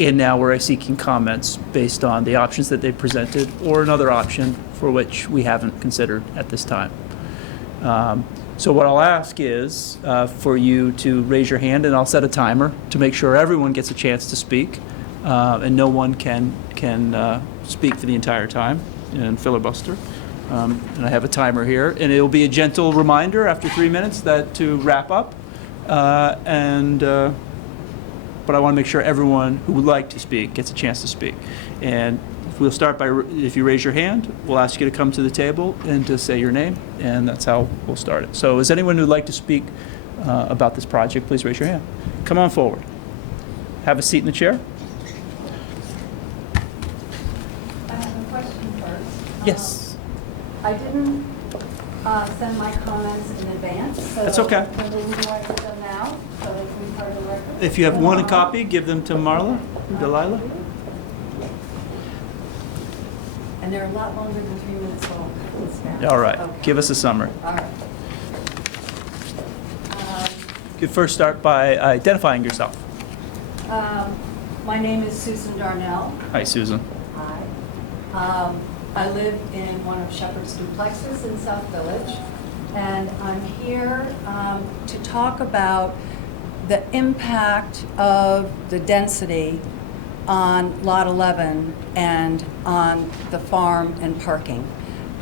and now we're seeking comments based on the options that they presented or another option for which we haven't considered at this time. So what I'll ask is for you to raise your hand, and I'll set a timer to make sure everyone gets a chance to speak, and no one can speak for the entire time and filibuster. And I have a timer here, and it'll be a gentle reminder after 3 minutes that to wrap up. But I want to make sure everyone who would like to speak gets a chance to speak. And we'll start by, if you raise your hand, we'll ask you to come to the table and to say your name, and that's how we'll start it. So is anyone who'd like to speak about this project, please raise your hand. Come on forward. Have a seat in the chair. I have a question first. Yes. I didn't send my comments in advance, so. That's okay. Can we write them now, so they can be part of the record? If you have one copy, give them to Marla, Delilah. And they're a lot longer than 3 minutes, so I'll cut this down. All right, Okay. give us a summary. All right. You could first start by identifying yourself. My name is Susan Darnell. Hi, Susan. Hi. I live in one of Shepherd's duplexes in South Village, and I'm here to talk about the impact of the density on Lot 11 and on the farm and parking.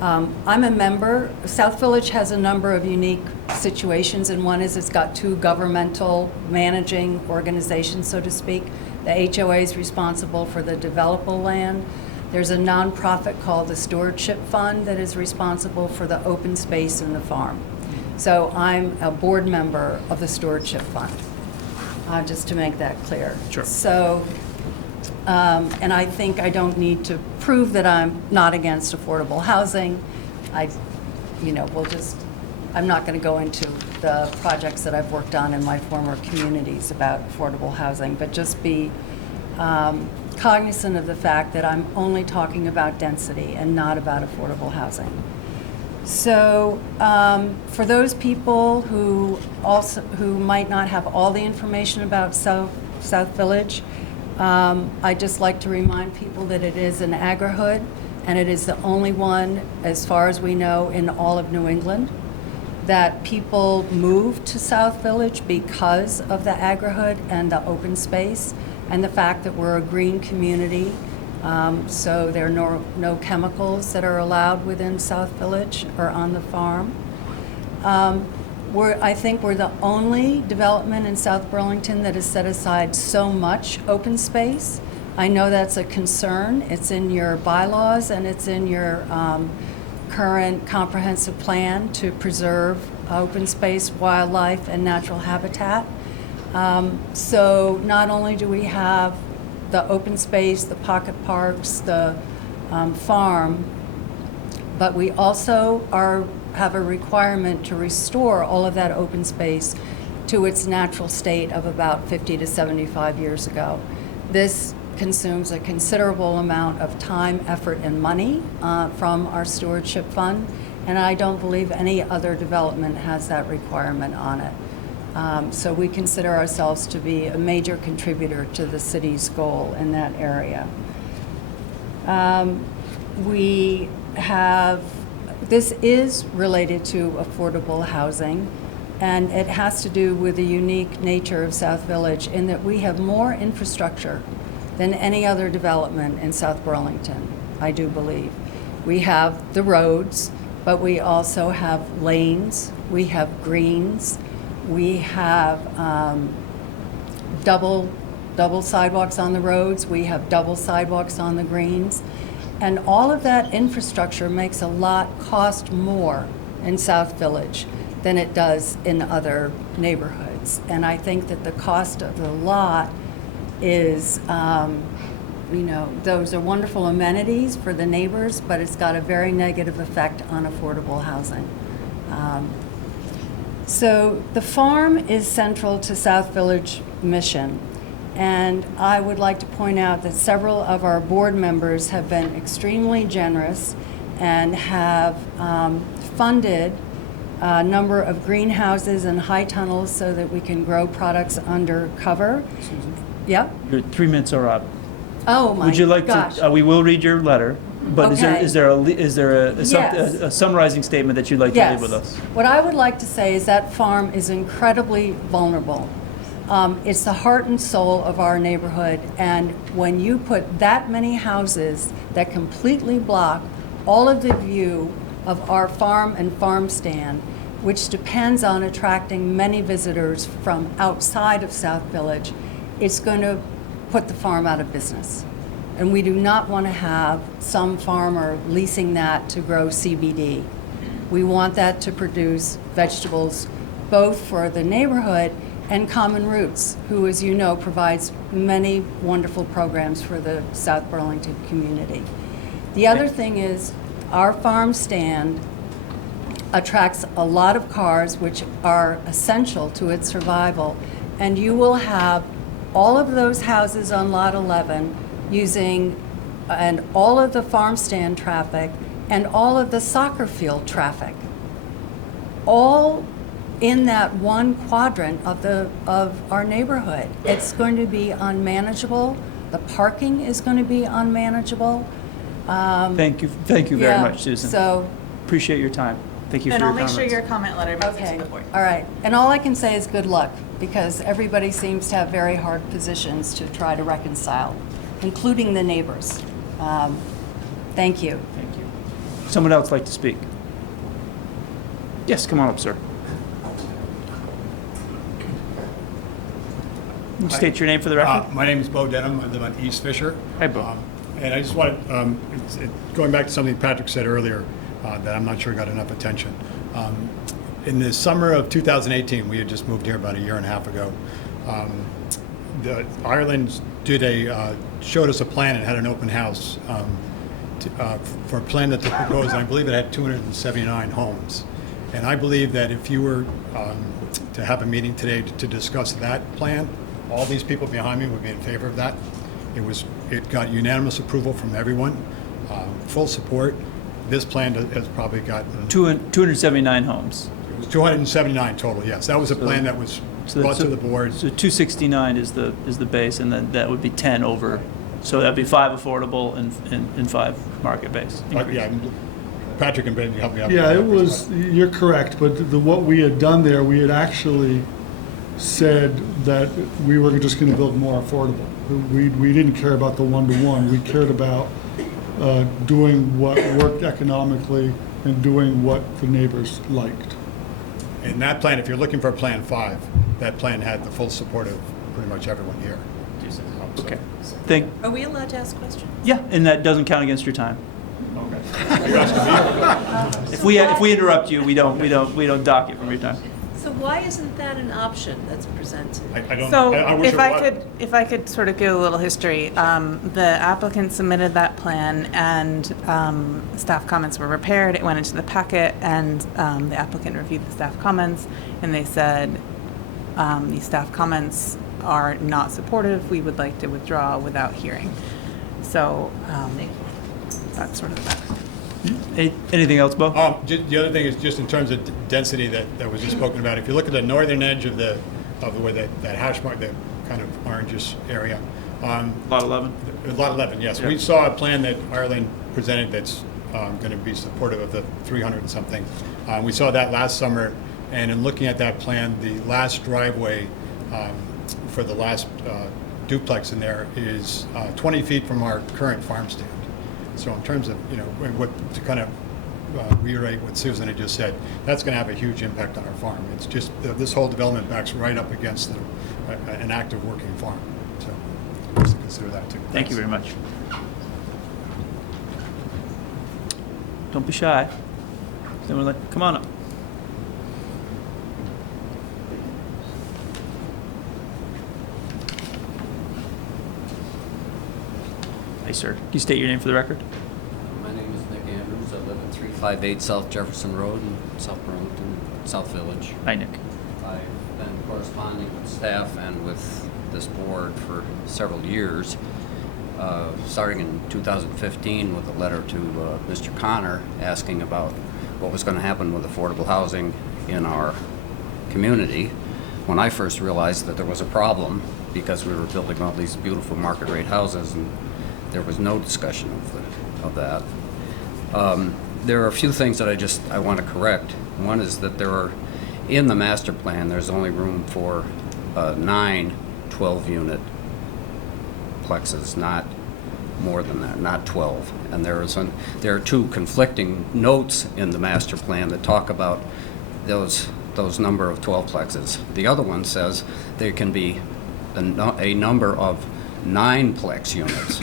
I'm a member. South Village has a number of unique situations, and one is it's got two governmental managing organizations, so to speak. The HOA is responsible for the developable land. There's a nonprofit called the Stewardship Fund that is responsible for the open space in the farm. So I'm a board member of the Stewardship Fund, just to make that clear. Sure. So, and I think I don't need to prove that I'm not against affordable housing. I'm not going to go into the projects that I've worked on in my former communities about affordable housing, but just be cognizant of the fact that I'm only talking about density and not about affordable housing. So for those people who might not have all the information about South Village, I'd just like to remind people that it is an agrihood, and it is the only one, as far as we know, in all of New England, that people moved to South Village because of the agrihood and the open space, and the fact that we're a green community, so there are no chemicals that are allowed within South Village or on the farm. I think we're the only development in South Burlington that has set aside so much open space. I know that's a concern. It's in your bylaws and it's in your current comprehensive plan to preserve open space, wildlife, and natural habitat. So not only do we have the open space, the pocket parks, the farm, but we also have a requirement to restore all of that open space to its natural state of about 50 to 75 years ago. This consumes a considerable amount of time, effort, and money from our stewardship fund, and I don't believe any other development has that requirement on it. So we consider ourselves to be a major contributor to the city's goal in that area. This is related to affordable housing, and it has to do with the unique nature of South Village in that we have more infrastructure than any other development in South Burlington, I do believe. We have the roads, but we also have lanes, we have greens, we have double sidewalks on the roads, we have double sidewalks on the greens, and all of that infrastructure makes a lot cost more in South Village than it does in other neighborhoods. And I think that the cost of the lot is, those are wonderful amenities for the neighbors, but it's got a very negative effect on affordable housing. So the farm is central to South Village mission, and I would like to point out that several of our board members have been extremely generous and have funded a number of greenhouses and high tunnels so that we can grow products under cover. Yep. Your 3 minutes are up. Oh, my gosh. Would you like to, we will read your letter, but Okay. is there Yes. a summarizing statement that you'd like to leave with us? What I would like to say is that farm is incredibly vulnerable. It's the heart and soul of our neighborhood, and when you put that many houses that completely block all of the view of our farm and farm stand, which depends on attracting many visitors from outside of South Village, it's going to put the farm out of business. And we do not want to have some farmer leasing that to grow CBD. We want that to produce vegetables both for the neighborhood and Common Roots, who, as you know, provides many wonderful programs for the South Burlington community. The other thing is our farm stand attracts a lot of cars, which are essential to its survival, and you will have all of those houses on Lot 11 using, and all of the farm stand traffic, and all of the soccer field traffic, all in that one quadrant of our neighborhood. It's going to be unmanageable. The parking is going to be unmanageable. Thank you very Yeah, much, Susan. So, Appreciate your time. Thank you for And your I'll make comments. sure your comment letter makes it okay, to the board. all right. And all I can say is good luck, because everybody seems to have very hard positions to try to reconcile, including the neighbors. Thank you. Thank you. Someone else like to speak? Yes, come on up, sir. State your name for the record. My name is Bo Denham. I live on East Fisher. Hi, Bo. And I just wanted, going back to something Patrick said earlier, that I'm not sure got enough attention. In the summer of 2018, we had just moved here about a year and a half ago. Ireland showed us a plan and had an open house for a plan that they proposed, and I believe it had 279 homes. And I believe that if you were to have a meeting today to discuss that plan, all these people behind me would be in favor of that. It got unanimous approval from everyone, full support. This plan has probably got 279 homes. it was 279 total. Yes, that was a plan that was brought to the board. So 269 is the base, and then that would be 10 over. So that'd be 5 affordable and 5 market base. Yeah, Patrick and Ben, you help me out. Yeah, it was, you're correct, but what we had done there, we had actually said that we were just going to build more affordable. We didn't care about the one-to-one. We cared about doing what worked economically and doing what the neighbors liked. And that plan, if you're looking for Plan 5, that plan had the full support of pretty much everyone here. Okay. Are we allowed to ask questions? Yeah, and that doesn't count against your time. Okay. Are you asking me? If we interrupt you, we don't dock it from your time. So why isn't that an option that's presented? I don't. So I wish if it was. if I could sort of give a little history, the applicant submitted that plan and staff comments were prepared. It went into the packet and the applicant reviewed the staff comments and they said these staff comments are not supportive. We would like to withdraw without hearing. So that's sort of the background. Anything else, Bo? The other thing is just in terms of density that was just spoken about. If you look at the northern edge of where that hash mark, the kind of orangish area. Lot 11? Lot 11, yes. Yeah. We saw a plan that Ireland presented that's going to be supportive of the 300 and something. We saw that last summer, and in looking at that plan, the last driveway for the last duplex in there is 20 feet from our current farm stand. So in terms of, to kind of reiterate what Susan had just said, that's going to have a huge impact on our farm. It's just, this whole development backs right up against an active working farm. So just to consider that too. Thank you very much. Don't be shy. Come on up. Hey, sir. Can you state your name for the record? My name is Nick Andrews. I live at 358 South Jefferson Road in South Burlington, South Village. Hi, Nick. I've been corresponding with staff and with this board for several years, starting in 2015 with a letter to Mr. Connor asking about what was going to happen with affordable housing in our community. when I first realized that there was a problem because we were building all these beautiful market rate houses and there was no discussion of that. There are a few things that I want to correct. One is that in the master plan, there's only room for 9 12-unit plexes, not more than that, not 12. And there are 2 conflicting notes in the master plan that talk about those number of 12 plexes. The other one says there can be a number of 9-plex units.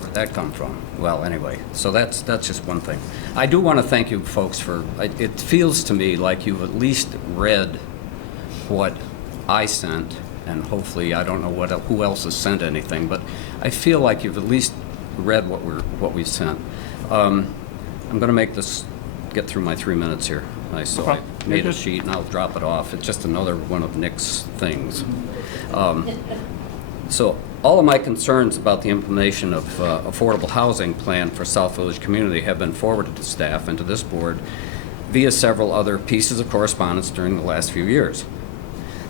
Where'd that come from? Well, anyway, so that's just one thing. I do want to thank you folks it feels to me like you've at least read what I sent, and hopefully I don't know who else has sent anything, but I feel like you've at least read what we've sent. I'm going to get through my 3 minutes here. I made a sheet and I'll drop it off. It's just another one of Nick's things. So all of my concerns about the implementation of affordable housing plan for South Village community have been forwarded to staff and to this board via several other pieces of correspondence during the last few years.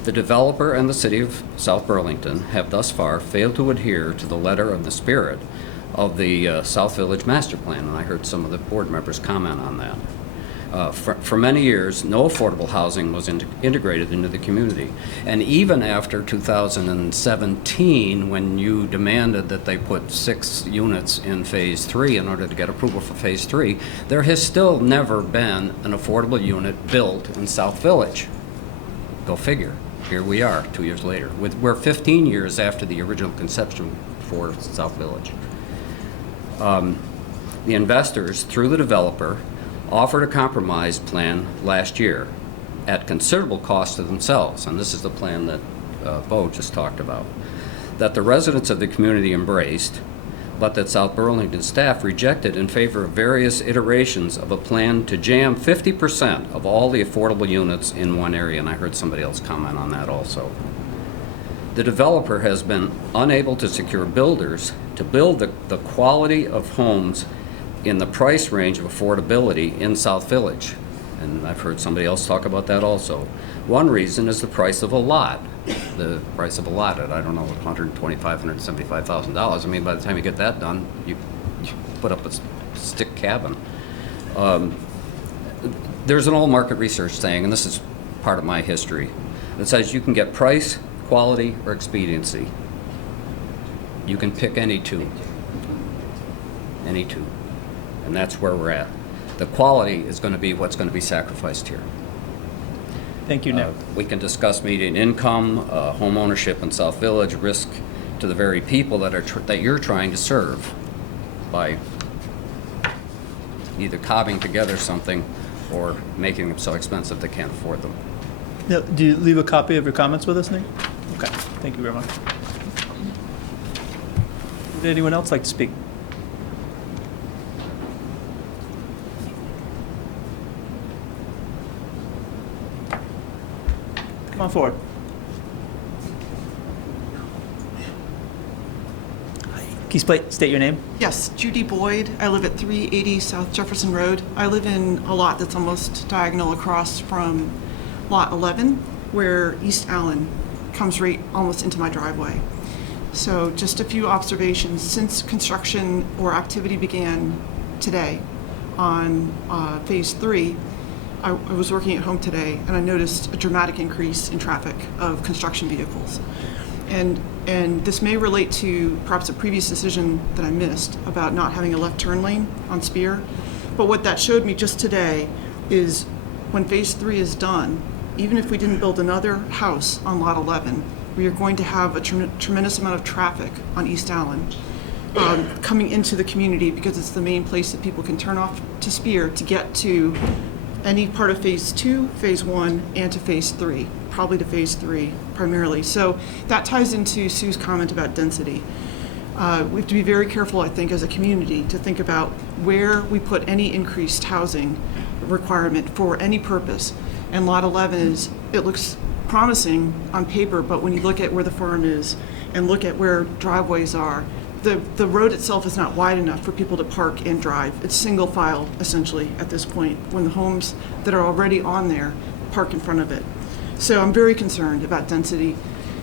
The developer and the city of South Burlington have thus far failed to adhere to the letter and the spirit of the South Village Master Plan, and I heard some of the board members comment on that. For many years, no affordable housing was integrated into the community. And even after 2017, when you demanded that they put 6 units in Phase 3 in order to get approval for Phase 3, there has still never been an affordable unit built in South Village. Go figure. Here we are, 2 years later. We're 15 years after the original conception for South Village. The investors, through the developer, offered a compromise plan last year at considerable cost to themselves, and this is the plan that Bo just talked about, that the residents of the community embraced, but that South Burlington staff rejected in favor of various iterations of a plan to jam 50% of all the affordable units in one area, and I heard somebody else comment on that also. The developer has been unable to secure builders to build the quality of homes in the price range of affordability in South Village. And I've heard somebody else talk about that also. One reason is the price of a lot. The price of a lot at, I don't know, $125,000, $175,000. I mean, by the time you get that done, you put up a stick cabin. There's an old market research saying, and this is part of my history, that says you can get price, quality, or expediency. You can pick any two. Any two. And that's where we're at. The quality is going to be what's going to be sacrificed here. Thank you, Nick. We can discuss median income, home ownership in South Village, risk to the very people that you're trying to serve by either cobbing together something or making them so expensive they can't afford them. Now, do you leave a copy of your comments with us, Nick? Okay, thank you very much. Would anyone else like to speak? Come on forward. Can you state your name? Yes, Judy Boyd. I live at 380 South Jefferson Road. I live in a lot that's almost diagonal across from Lot 11, where East Allen comes right almost into my driveway. So just a few observations. Since construction or activity began today on Phase 3, I was working at home today and I noticed a dramatic increase in traffic of construction vehicles. And this may relate to perhaps a previous decision that I missed about not having a left turn lane on Spear. But what that showed me just today is when Phase 3 is done, even if we didn't build another house on Lot 11, we are going to have a tremendous amount of traffic on East Allen coming into the community because it's the main place that people can turn off to Spear to get to any part of Phase 2, Phase 1, and to Phase 3, probably to Phase 3 primarily. So that ties into Sue's comment about density. We have to be very careful, I think, as a community to think about where we put any increased housing requirement for any purpose. And Lot 11 it looks promising on paper, but when you look at where the farm is and look at where driveways are, the road itself is not wide enough for people to park and drive. It's single file, essentially, at this point, when the homes that are already on there park in front of it. So I'm very concerned about density.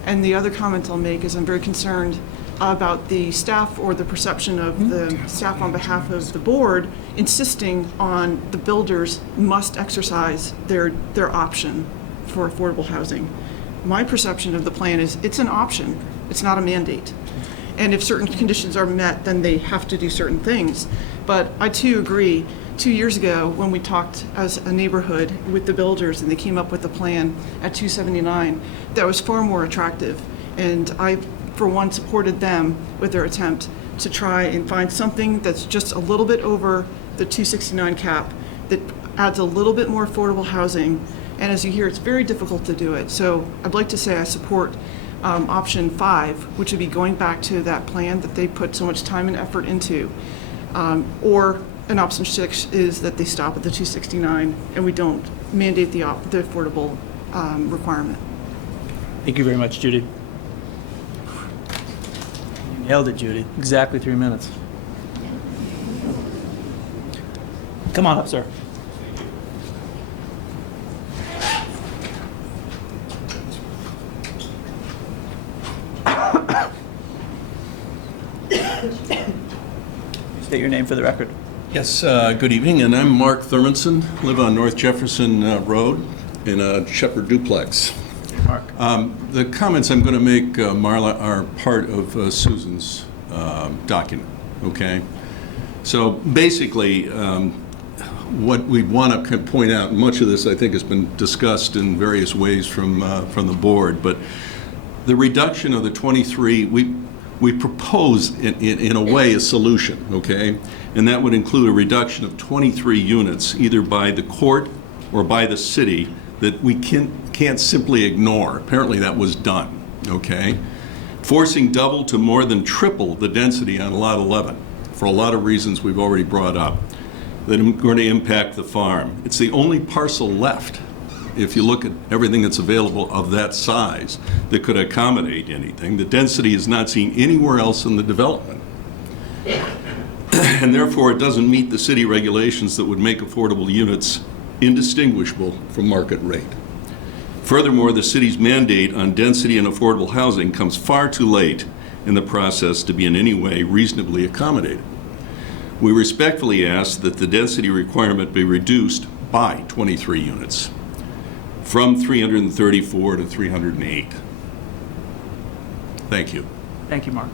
And the other comment I'll make is I'm very concerned about the staff or the perception of the staff on behalf of the board insisting on the builders must exercise their option for affordable housing. My perception of the plan is it's an option, it's not a mandate. And if certain conditions are met, then they have to do certain things. But I too agree, 2 years ago when we talked as a neighborhood with the builders and they came up with a plan at 279, that was far more attractive. And I, for one, supported them with their attempt to try and find something that's just a little bit over the 269 cap, that adds a little bit more affordable housing. And as you hear, it's very difficult to do it. So I'd like to say I support option 5, which would be going back to that plan that they put so much time and effort into. Or an option 6 is that they stop at the 269 and we don't mandate the affordable requirement. Thank you very much, Judy. You nailed it, Judy. Exactly 3 minutes. Come on up, sir. State your name for the record. Yes, good evening, and I'm Mark Thurmanson, live on North Jefferson Road in a Shepherd duplex. Mark. The comments I'm going to make, Marla, are part of Susan's document, okay? So basically, what we want to point out, much of this I think has been discussed in various ways from the board, but the reduction of the 23, we propose in a way a solution, okay? And that would include a reduction of 23 units, either by the court or by the city, that we can't simply ignore. Apparently that was done, okay? Forcing double to more than triple the density on lot 11, for a lot of reasons we've already brought up, that are going to impact the farm. It's the only parcel left, if you look at everything that's available of that size, that could accommodate anything. The density is not seen anywhere else in the development. And therefore, it doesn't meet the city regulations that would make affordable units indistinguishable from market rate. Furthermore, the city's mandate on density and affordable housing comes far too late in the process to be in any way reasonably accommodated. We respectfully ask that the density requirement be reduced by 23 units, from 334 to 308. Thank you. Thank you, Mark.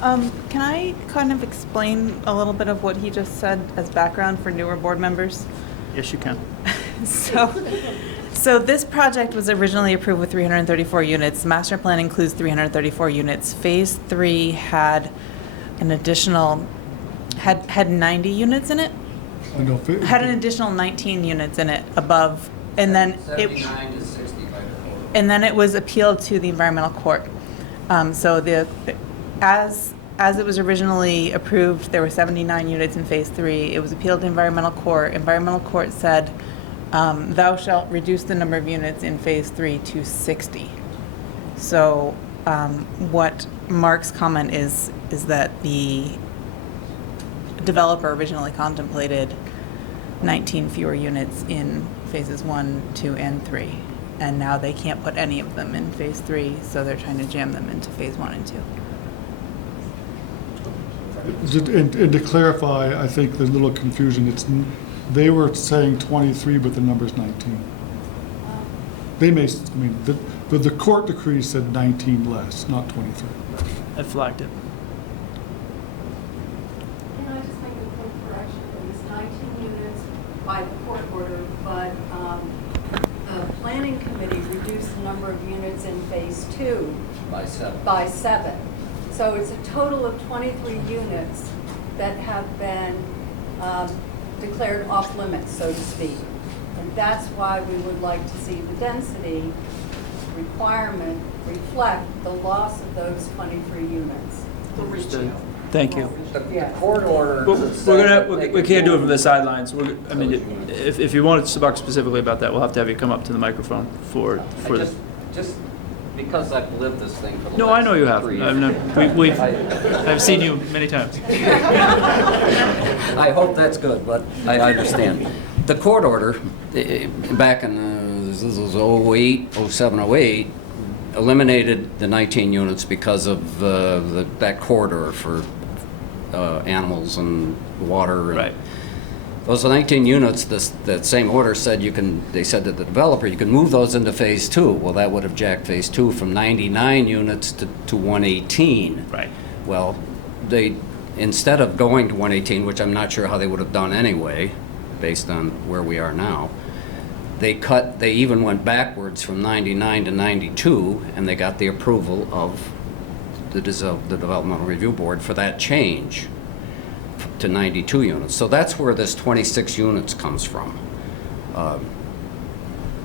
Can I kind of explain a little bit of what he just said as background for newer board members? Yes, you can. So this project was originally approved with 334 units. Master plan includes 334 units. Phase 3 had an additional, had 90 units in it? Had an additional 19 units in it above, and then 79 to 60 by the code. and then it was appealed to the environmental court. So as it was originally approved, there were 79 units in phase 3. It was appealed to environmental court. Environmental court said, thou shalt reduce the number of units in phase 3 to 60. So what Mark's comment is that the developer originally contemplated 19 fewer units in phases 1, 2, and 3. And now they can't put any of them in phase 3, so they're trying to jam them into phase 1 and 2. And to clarify, I think there's a little confusion. They were saying 23, but the number's 19. They may, I mean, the court decree said 19 less, not 23. I flagged it. Can I just make a quick correction, please? 19 units by the court order, but the planning committee reduced the number of units in phase 2 by 7. So it's a total of 23 units that have been declared off limits, so to speak. And that's why we would like to see the density requirement reflect the loss of those 23 units. Understood. Thank you. The court order. We can't do it from the sidelines. I mean, if you wanted to talk specifically about that, we'll have to have you come up to the microphone for Just because I've lived this thing for the No, last I know you have. 3 years. I've seen you many times. I hope that's good, but I understand. The court order, back in this was 08, 07, 08, eliminated the 19 units because of that corridor for animals and water. And Right. those 19 units, that same order said they said to the developer, you can move those into phase 2. Well, that would have jacked phase 2 from 99 units to 118. Right. Well, instead of going to 118, which I'm not sure how they would have done anyway, based on where we are now, they even went backwards from 99 to 92, and they got the approval of the Developmental Review Board for that change to 92 units. So that's where this 26 units comes from.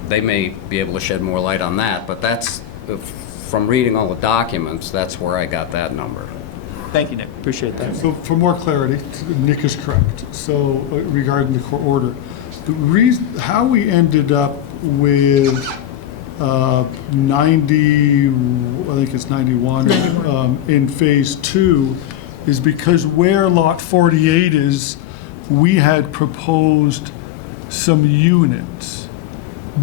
They may be able to shed more light on that, but that's, from reading all the documents, that's where I got that number. Thank you, Nick. Appreciate that. So for more clarity, Nick is correct. So regarding the court order, the reason, how we ended up with 90, I think it's 91, in phase 2 is because where lot 48 is, we had proposed some units,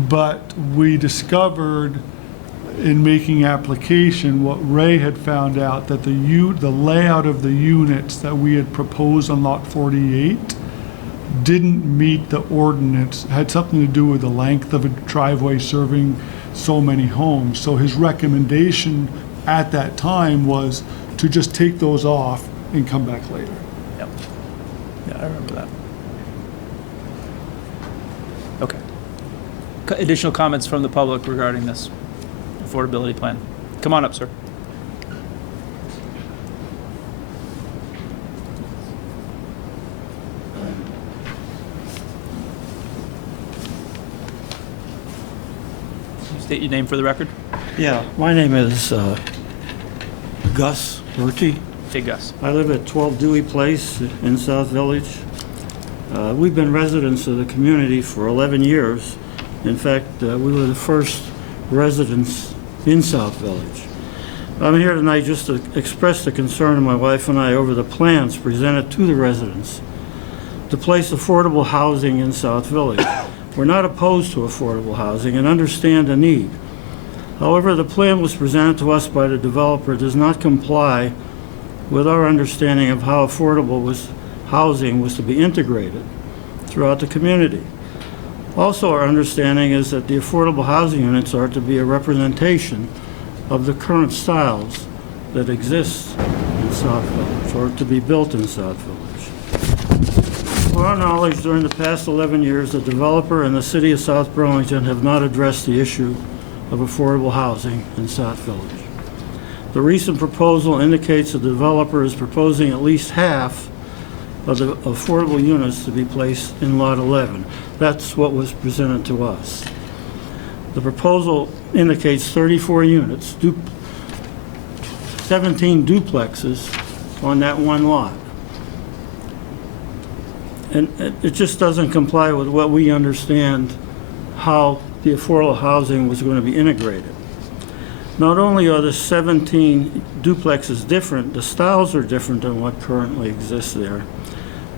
but we discovered in making application, what Ray had found out, that the layout of the units that we had proposed on lot 48 didn't meet the ordinance, had something to do with the length of a driveway serving so many homes. So his recommendation at that time was to just take those off and come back later. Yep. Yeah, I remember that. Okay. Additional comments from the public regarding this affordability plan? Come on up, sir. State your name for the record. Yeah, my name is Gus Bertie. Hey, Gus. I live at 12 Dewey Place in South Village. We've been residents of the community for 11 years. In fact, we were the first residents in South Village. I'm here tonight just to express the concern of my wife and I over the plans presented to the residents to place affordable housing in South Village. We're not opposed to affordable housing and understand the need. However, the plan was presented to us by the developer does not comply with our understanding of how affordable housing was to be integrated throughout the community. Also, our understanding is that the affordable housing units are to be a representation of the current styles that exist in South Village, or to be built in South Village. To our knowledge, during the past 11 years, the developer and the city of South Burlington have not addressed the issue of affordable housing in South Village. The recent proposal indicates the developer is proposing at least half of the affordable units to be placed in Lot 11. That's what was presented to us. The proposal indicates 34 units, 17 duplexes on that one lot. And it just doesn't comply with what we understand how the affordable housing was going to be integrated. Not only are the 17 duplexes different, the styles are different than what currently exists there,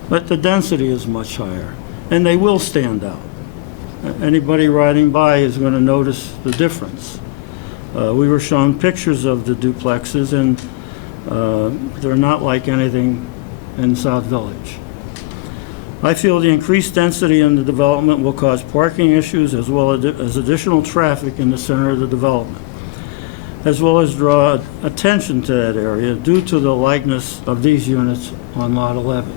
but the density is much higher, and they will stand out. Anybody riding by is going to notice the difference. We were shown pictures of the duplexes, and they're not like anything in South Village. I feel the increased density in the development will cause parking issues as well as additional traffic in the center of the development, as well as draw attention to that area due to the likeness of these units on Lot 11,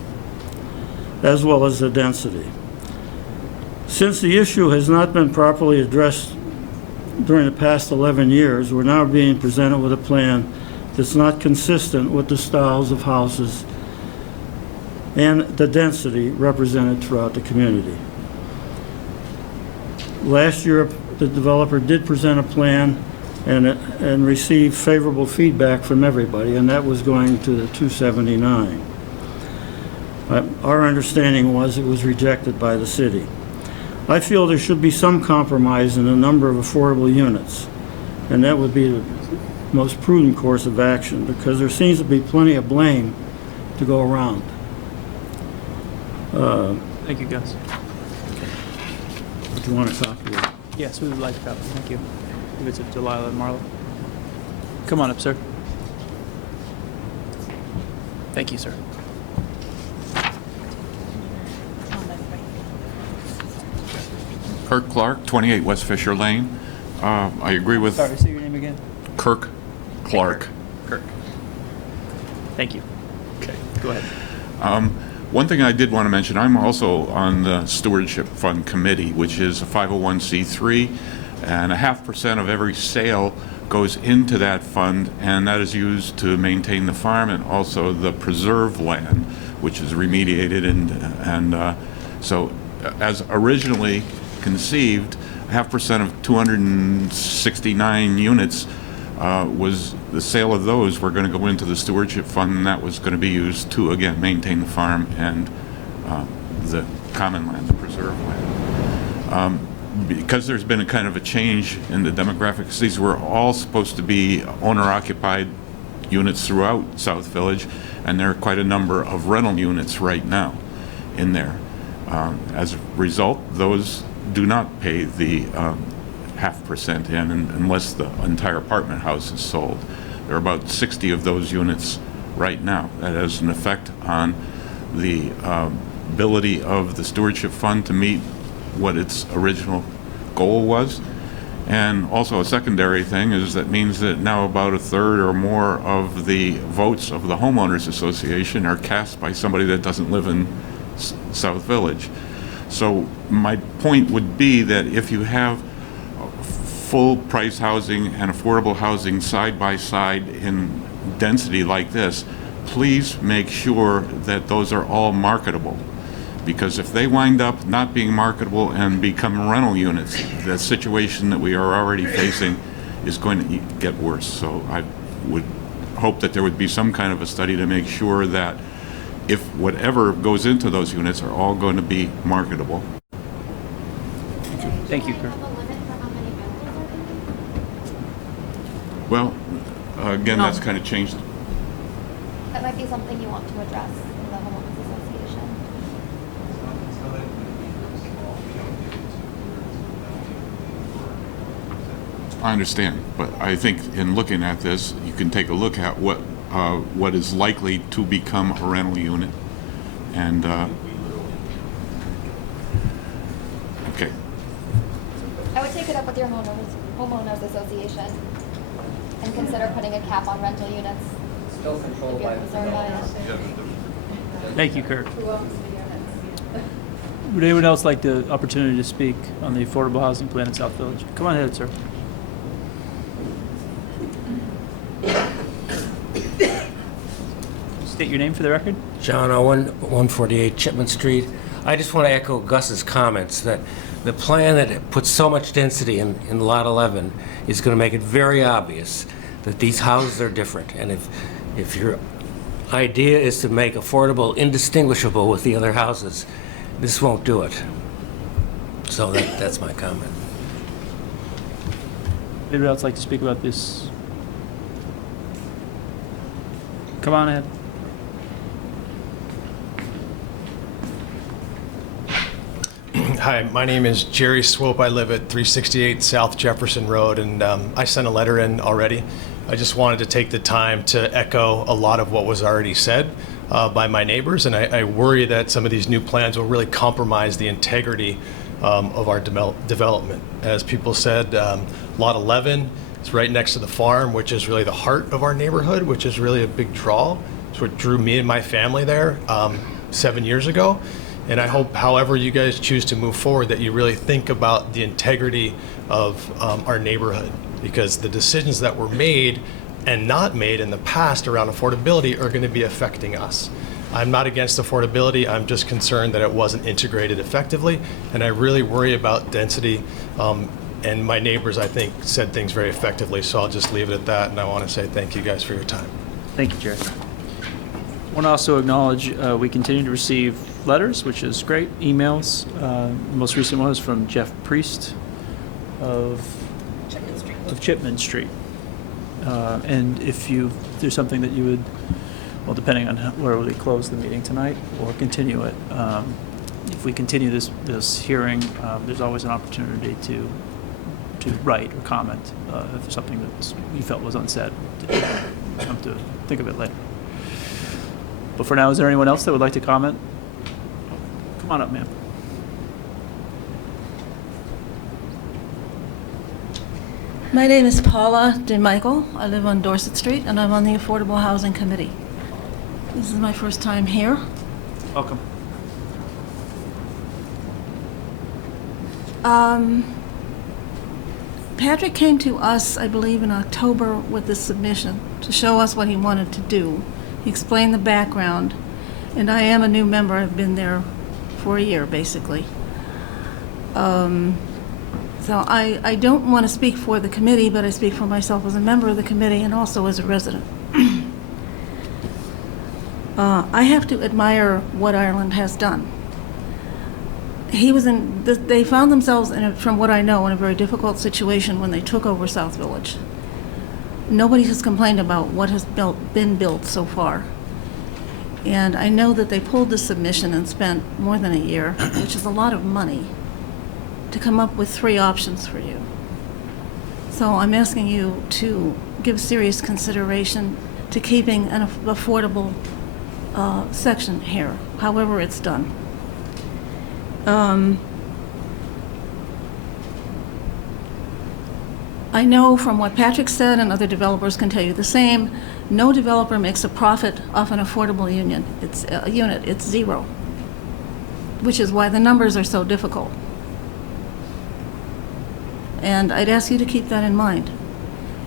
as well as the density. Since the issue has not been properly addressed during the past 11 years, we're now being presented with a plan that's not consistent with the styles of houses and the density represented throughout the community. Last year, the developer did present a plan and received favorable feedback from everybody, and that was going to the 279. Our understanding was it was rejected by the city. I feel there should be some compromise in the number of affordable units, and that would be the most prudent course of action, because there seems to be plenty of blame to go around. Thank you, Gus. Do you want a copy of it? Yes, we would like that. Thank you. Give it to Delilah and Marla. Come on up, sir. Thank you, sir. Kirk Clark, 28 West Fisher Lane. I agree with Sorry, say your name again. Kirk Clark. Kirk. Thank you. Okay, go ahead. One thing I did want to mention, I'm also on the Stewardship Fund Committee, which is a 501c3, and 0.5% of every sale goes into that fund, and that is used to maintain the farm and also the preserve land, which is remediated. And so as originally conceived, 0.5% of 269 units was the sale of those were going to go into the stewardship fund, and that was going to be used to, again, maintain the farm and the common land, the preserve land. Because there's been a kind of a change in the demographics, these were all supposed to be owner-occupied units throughout South Village, and there are quite a number of rental units right now in there. As a result, those do not pay the 0.5% in unless the entire apartment house is sold. There are about 60 of those units right now. That has an effect on the ability of the stewardship fund to meet what its original goal was. And also a secondary thing is that means that now about a third or more of the votes of the homeowners association are cast by somebody that doesn't live in South Village. So my point would be that if you have full price housing and affordable housing side by side in density like this, please make sure that those are all marketable. Because if they wind up not being marketable and become rental units, the situation that we are already facing is going to get worse. So I would hope that there would be some kind of a study to make sure that if whatever goes into those units are all going to be marketable. Thank you, Kurt. Well, again, that's kind of changed. That might be something you want to address in the homeowners association. I understand, but I think in looking at this, you can take a look at what is likely to become a rental unit, and okay. I would take it up with your homeowners association and consider putting a cap on rental units. Still controlled by Thank you, Kurt. Would anyone else like the opportunity to speak on the affordable housing plan in South Village? Come on ahead, sir. State your name for the record. John Owen, 148 Chipman Street. I just want to echo Gus's comments that the plan that puts so much density in Lot 11 is going to make it very obvious that these houses are different. And if your idea is to make affordable indistinguishable with the other houses, this won't do it. So that's my comment. Anybody else like to speak about this? Come on ahead. Hi, my name is Jerry Swope. I live at 368 South Jefferson Road, and I sent a letter in already. I just wanted to take the time to echo a lot of what was already said by my neighbors, and I worry that some of these new plans will really compromise the integrity of our development. As people said, Lot 11 is right next to the farm, which is really the heart of our neighborhood, which is really a big draw. It's what drew me and my family there 7 years ago. And I hope, however you guys choose to move forward, that you really think about the integrity of our neighborhood, because the decisions that were made and not made in the past around affordability are going to be affecting us. I'm not against affordability. I'm just concerned that it wasn't integrated effectively, and I really worry about density. And my neighbors, I think, said things very effectively, so I'll just leave it at that, and I want to say thank you guys for your time. Thank you, Jerry. I want to also acknowledge we continue to receive letters, which is great, emails. The most recent one is from Jeff Priest of Chipman Street. And if there's something that you would, well, depending on where we close the meeting tonight or continue it, if we continue this hearing, there's always an opportunity to to write or comment if there's something that you felt was unsaid. Come to think of it later. But for now, is there anyone else that would like to comment? Come on up, ma'am. My name is Paula DeMichael. I live on Dorset Street, and I'm on the Affordable Housing Committee. This is my first time here. Welcome. Patrick came to us, I believe, in October with this submission to show us what he wanted to do. He explained the background, and I am a new member. I've been there for a year, basically. So I don't want to speak for the committee, but I speak for myself as a member of the committee and also as a resident. I have to admire what Ireland has done. They found themselves, from what I know, in a very difficult situation when they took over South Village. Nobody has complained about what has been built so far. And I know that they pulled the submission and spent more than a year, which is a lot of money, to come up with 3 options for you. So I'm asking you to give serious consideration to keeping an affordable section here, however it's done. I know from what Patrick said, and other developers can tell you the same, no developer makes a profit off an affordable unit. It's zero, which is why the numbers are so difficult. And I'd ask you to keep that in mind.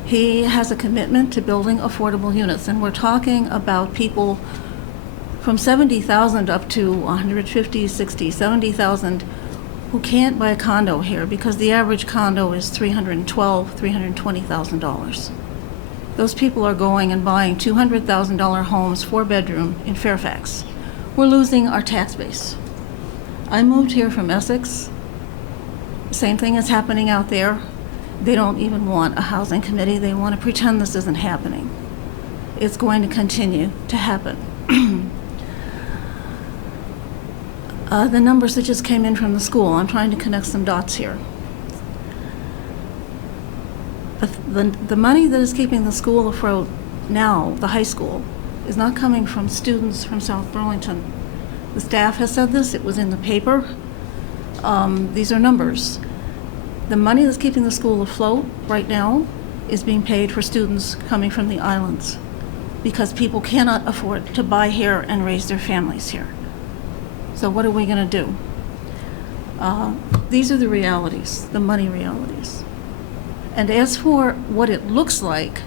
He has a commitment to building affordable units, and we're talking about people from 70,000 up to 150, 60, 70,000 who can't buy a condo here because the average condo is $312,000, $320,000. Those people are going and buying $200,000 homes, 4-bedroom in Fairfax. We're losing our tax base. I moved here from Essex. Same thing is happening out there. They don't even want a housing committee. They want to pretend this isn't happening. It's going to continue to happen. The numbers that just came in from the school, I'm trying to connect some dots here. The money that is keeping the school afloat now, the high school, is not coming from students from South Burlington. The staff has said this, it was in the paper. These are numbers. The money that's keeping the school afloat right now is being paid for students coming from the islands because people cannot afford to buy here and raise their families here. So what are we going to do? These are the realities, the money realities. And as for what it looks like,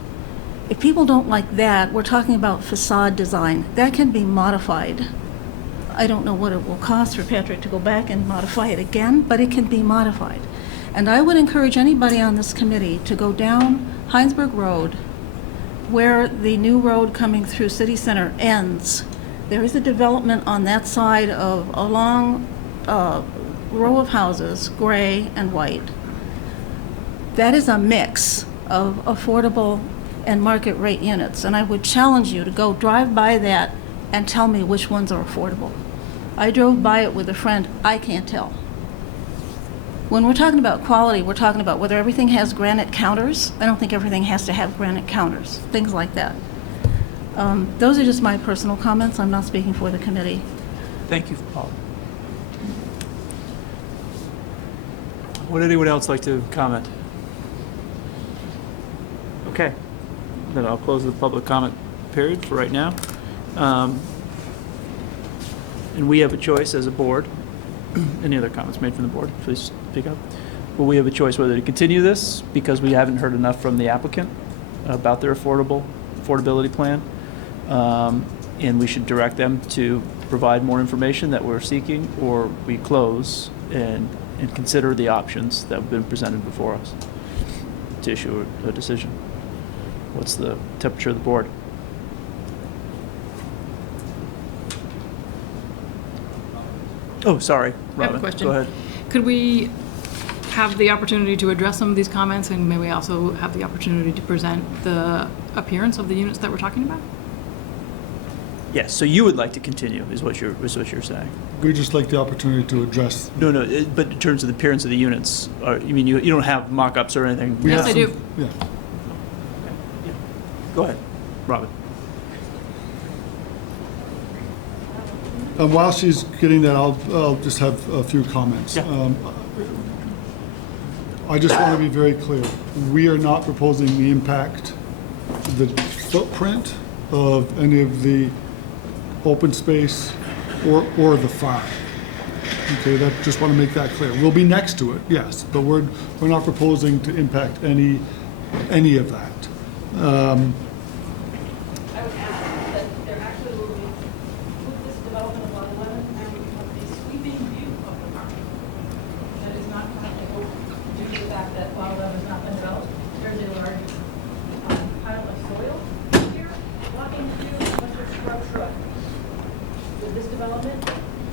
if people don't like that, we're talking about facade design. That can be modified. I don't know what it will cost for Patrick to go back and modify it again, but it can be modified. And I would encourage anybody on this committee to go down Heinsberg Road, where the new road coming through City Center ends. There is a development on that side of a long row of houses, gray and white. That is a mix of affordable and market rate units. And I would challenge you to go drive by that and tell me which ones are affordable. I drove by it with a friend. I can't tell. When we're talking about quality, we're talking about whether everything has granite counters. I don't think everything has to have granite counters, things like that. Those are just my personal comments. I'm not speaking for the committee. Thank you, Paul. Would anyone else like to comment? Okay, then I'll close the public comment period for right now. And we have a choice as a board. Any other comments made from the board? Please speak up. Well, we have a choice whether to continue this because we haven't heard enough from the applicant about their affordability plan. And we should direct them to provide more information that we're seeking, or we close and consider the options that have been presented before us to issue a decision. What's the temperature of the board? Oh, sorry, Robin. I have a question. Go ahead. Could we have the opportunity to address some of these comments, and may we also have the opportunity to present the appearance of the units that we're talking about? Yes, so you would like to continue, is what you're saying? We just like the opportunity to address. No, but in terms of the appearance of the units, you mean you don't have mock-ups or anything? We Yes, have I some- do. Yeah. Go ahead, Robin. While she's getting that, I'll just have a few comments. Yeah. I just want to be very clear. We are not proposing the impact, the footprint of any of the open space or the farm. Okay, just want to make that clear. We'll be next to it, yes, but we're not proposing to impact any of that. I would add that there actually will be, with this development of Lot 11, there will become a sweeping view of the park that is not currently open due to the fact that Lot 11 has not been developed. There's a large pile of soil here, blocking the view of Western Shrub. With this development,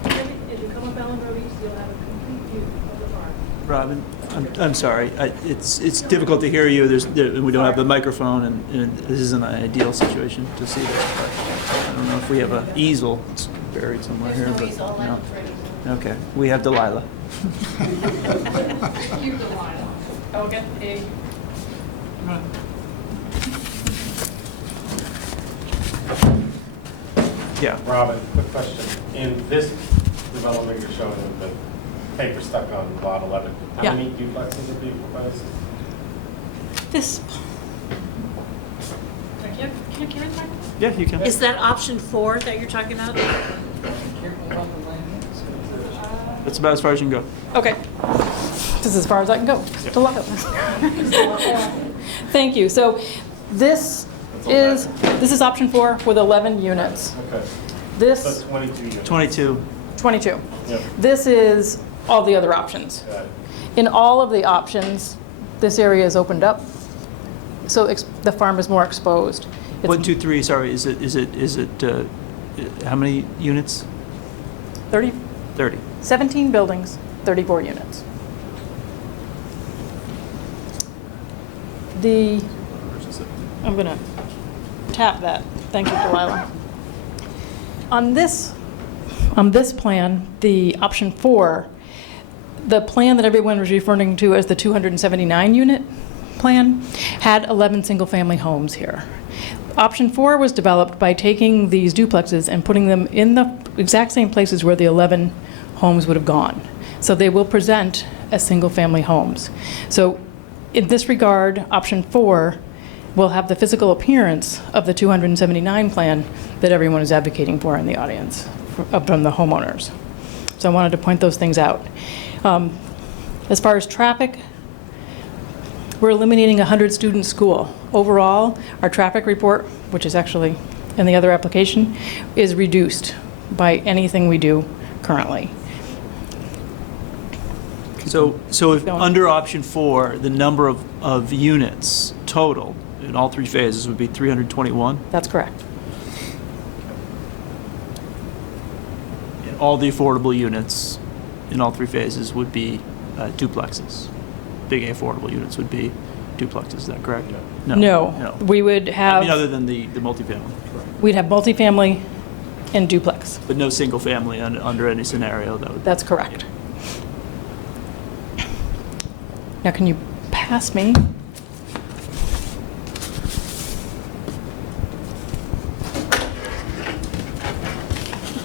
as you come up Allen Road East, you'll have a complete view of the park. Robin, I'm sorry, it's difficult to hear you, we don't have the microphone, and this isn't an ideal situation to see this, but I don't know if we have an easel, it's buried somewhere here. There's no but easel, no. I'm afraid. Okay, we have Delilah. Keep the line on. I will get a. Yeah. Robin, quick question. In this development you're showing with the paper stuck on lot 11, how Yeah. many duplexes are being proposed? This. Can I carry the microphone? Yeah, you can. Is that option 4 that you're talking about? That's about as far as you can go. Okay. This is as far as I can go. To luck. Thank you. So this is option 4 with 11 units. Okay. This, So 22 units. 22. 22. Yep. This is all the other options. Got it. In all of the options, this area is opened up, so the farm is more exposed. It's 1, 2, 3, sorry, is it, how many units? 30, 30. 17 buildings, 34 units. I'm going to tap that. Thank you, Delilah. On this plan, the option 4, the plan that everyone was referring to as the 279 unit plan had 11 single-family homes here. Option 4 was developed by taking these duplexes and putting them in the exact same places where the 11 homes would have gone. So they will present as single-family homes. So in this regard, option 4 will have the physical appearance of the 279 plan that everyone is advocating for in the audience from the homeowners. So I wanted to point those things out. As far as traffic, we're eliminating a 100-student school. Overall, our traffic report, which is actually in the other application, is reduced by anything we do currently. So if under option 4, the number of units total in all 3 phases would be 321? That's correct. And all the affordable units in all 3 phases would be duplexes. Big A affordable units would be duplexes, is that correct? No. We would have. I mean, other than the multifamily. We'd have multifamily and duplex. But no single family under any scenario that would. That's correct. Now, can you pass me?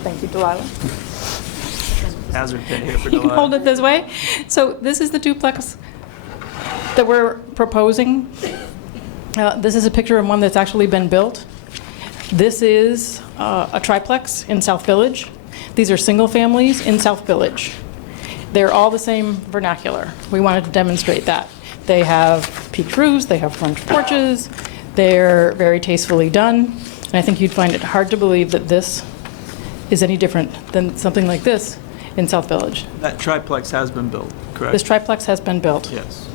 Thank you, Delilah. Hazard pin here for You can Delilah. hold it this way. So this is the duplex that we're proposing. This is a picture of one that's actually been built. This is a triplex in South Village. These are single families in South Village. They're all the same vernacular. We wanted to demonstrate that. They have peaked roofs, they have front porches, they're very tastefully done, and I think you'd find it hard to believe that this is any different than something like this in South Village. That triplex has been built, correct? This triplex has been built. Yes.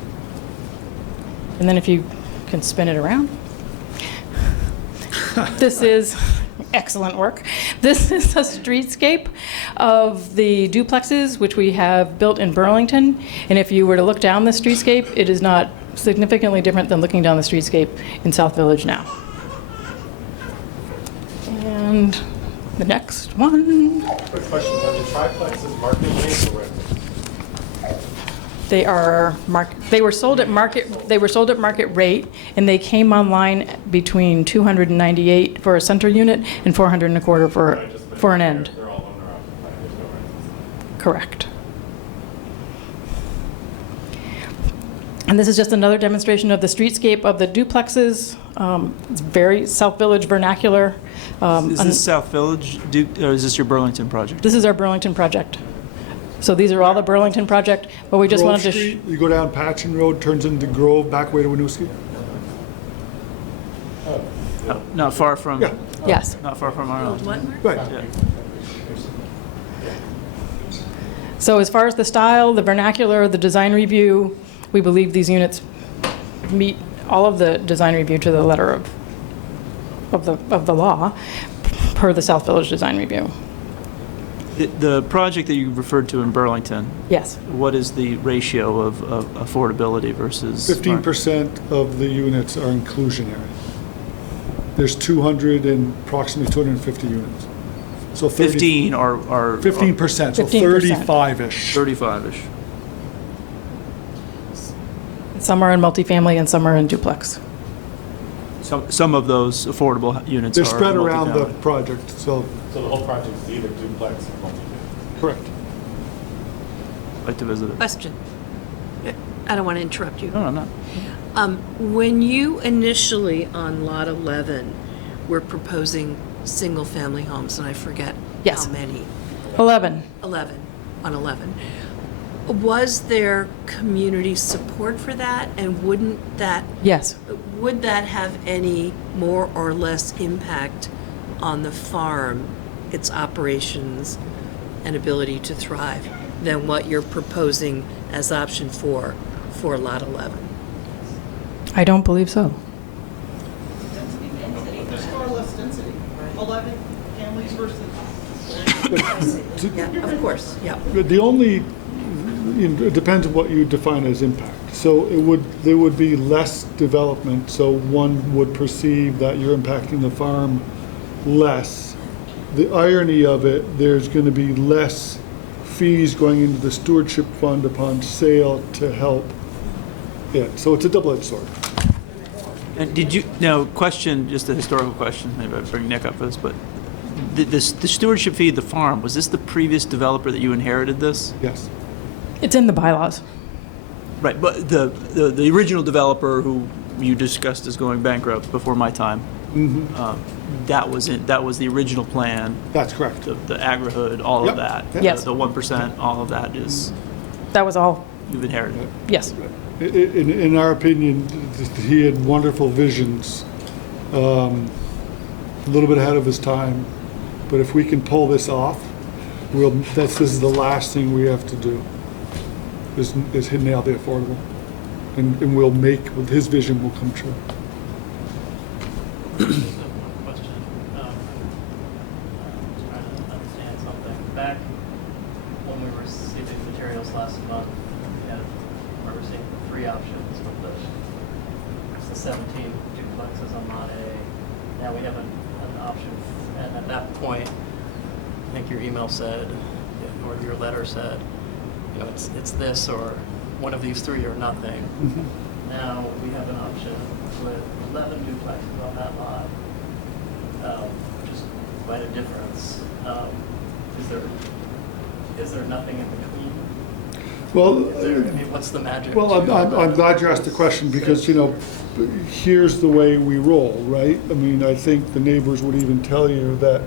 And then if you can spin it around. This is excellent work. This is a streetscape of the duplexes which we have built in Burlington. And if you were to look down the streetscape, it is not significantly different than looking down the streetscape in South Village now. And The next one. Quick question, are the triplexes market rate or rental? They were sold at market rate, and they came online between 298 for a center unit and 400 and a quarter for an end. They're all owner occupied, there's no rentals. Correct. And this is just another demonstration of the streetscape of the duplexes. It's very South Village vernacular. Is this South Village, or is this your Burlington project? This is our Burlington project. So these are all the Burlington project, but we just wanted to. Street, you go down Patchen Road, turns into Grove, back way to Winooski. Not far from. Yeah. Yes. Not far from our own. Right. Yeah. So as far as the style, the vernacular, the design review, we believe these units meet all of the design review to the letter of the law per the South Village Design Review. The project that you referred to in Burlington. Yes. What is the ratio of affordability versus? 15% of the units are inclusionary. There's approximately 250 units. So 15 are 15%, so 15%. 35-ish. 35-ish. Some are in multifamily and some are in duplex. Some of those affordable units They're are spread around the multifamily. project, so. So the whole project is either duplex or multifamily? Correct. I'd like to visit it. Question. I don't want to interrupt you. No, I'm not. When you initially on Lot 11 were proposing single-family homes, and I forget Yes. how many. 11. 11, on 11. Was there community support for that? And would that have any more or less impact on the farm, its operations and ability to thrive than what you're proposing as option 4 for Lot 11? I don't believe so. There's far less density, 11 families versus. Yeah, of course, yeah. The only, it depends on what you define as impact. So there would be less development, so one would perceive that you're impacting the farm less. The irony of it, there's going to be less fees going into the stewardship fund upon sale to help it. So it's a double-edged sword. And question, just a historical question, maybe I'd bring Nick up for this, but the stewardship fee of the farm, was this the previous developer that you inherited this? Yes. It's in the bylaws. Right, but the original developer who you discussed as going bankrupt before my time, that was the original plan. That's correct. The agri-hood, all of that. Yes. The 1%, all of that is. That was all. You've inherited. Yes. In our opinion, he had wonderful visions, a little bit ahead of his time. But if we can pull this off, this is the last thing we have to do, is nail the affordable. And his vision will come true. Question. Trying to understand something. Back when we were receiving materials last month, we were seeing 3 options with the 17 duplexes on Lot A. Now we have an option, and at that point, I think your email said, or your letter said, it's this or one of these 3 or nothing. Now we have an option with 11 duplexes on that lot, which is quite a difference. Is there nothing in between? Well, what's the magic? Well, I'm glad you asked the question because, here's the way we roll, right? I mean, I think the neighbors would even tell you that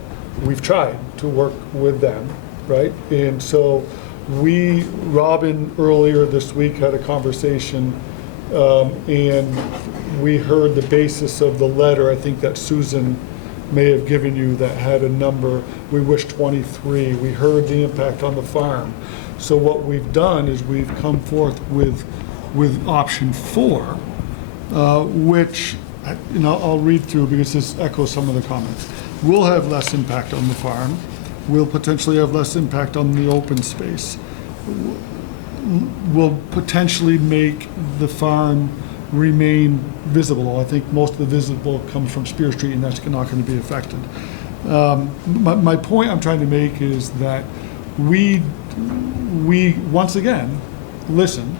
we've tried to work with them, right? And so Robin earlier this week had a conversation and we heard the basis of the letter, I think that Susan may have given you, that had a number. We wish 23. We heard the impact on the farm. So what we've done is we've come forth with option 4, which I'll read through because this echoes some of the comments. We'll have less impact on the farm. We'll potentially have less impact on the open space. We'll potentially make the farm remain visible. I think most of the visible comes from Spear Street, and that's not going to be affected. My point I'm trying to make is that we once again listened,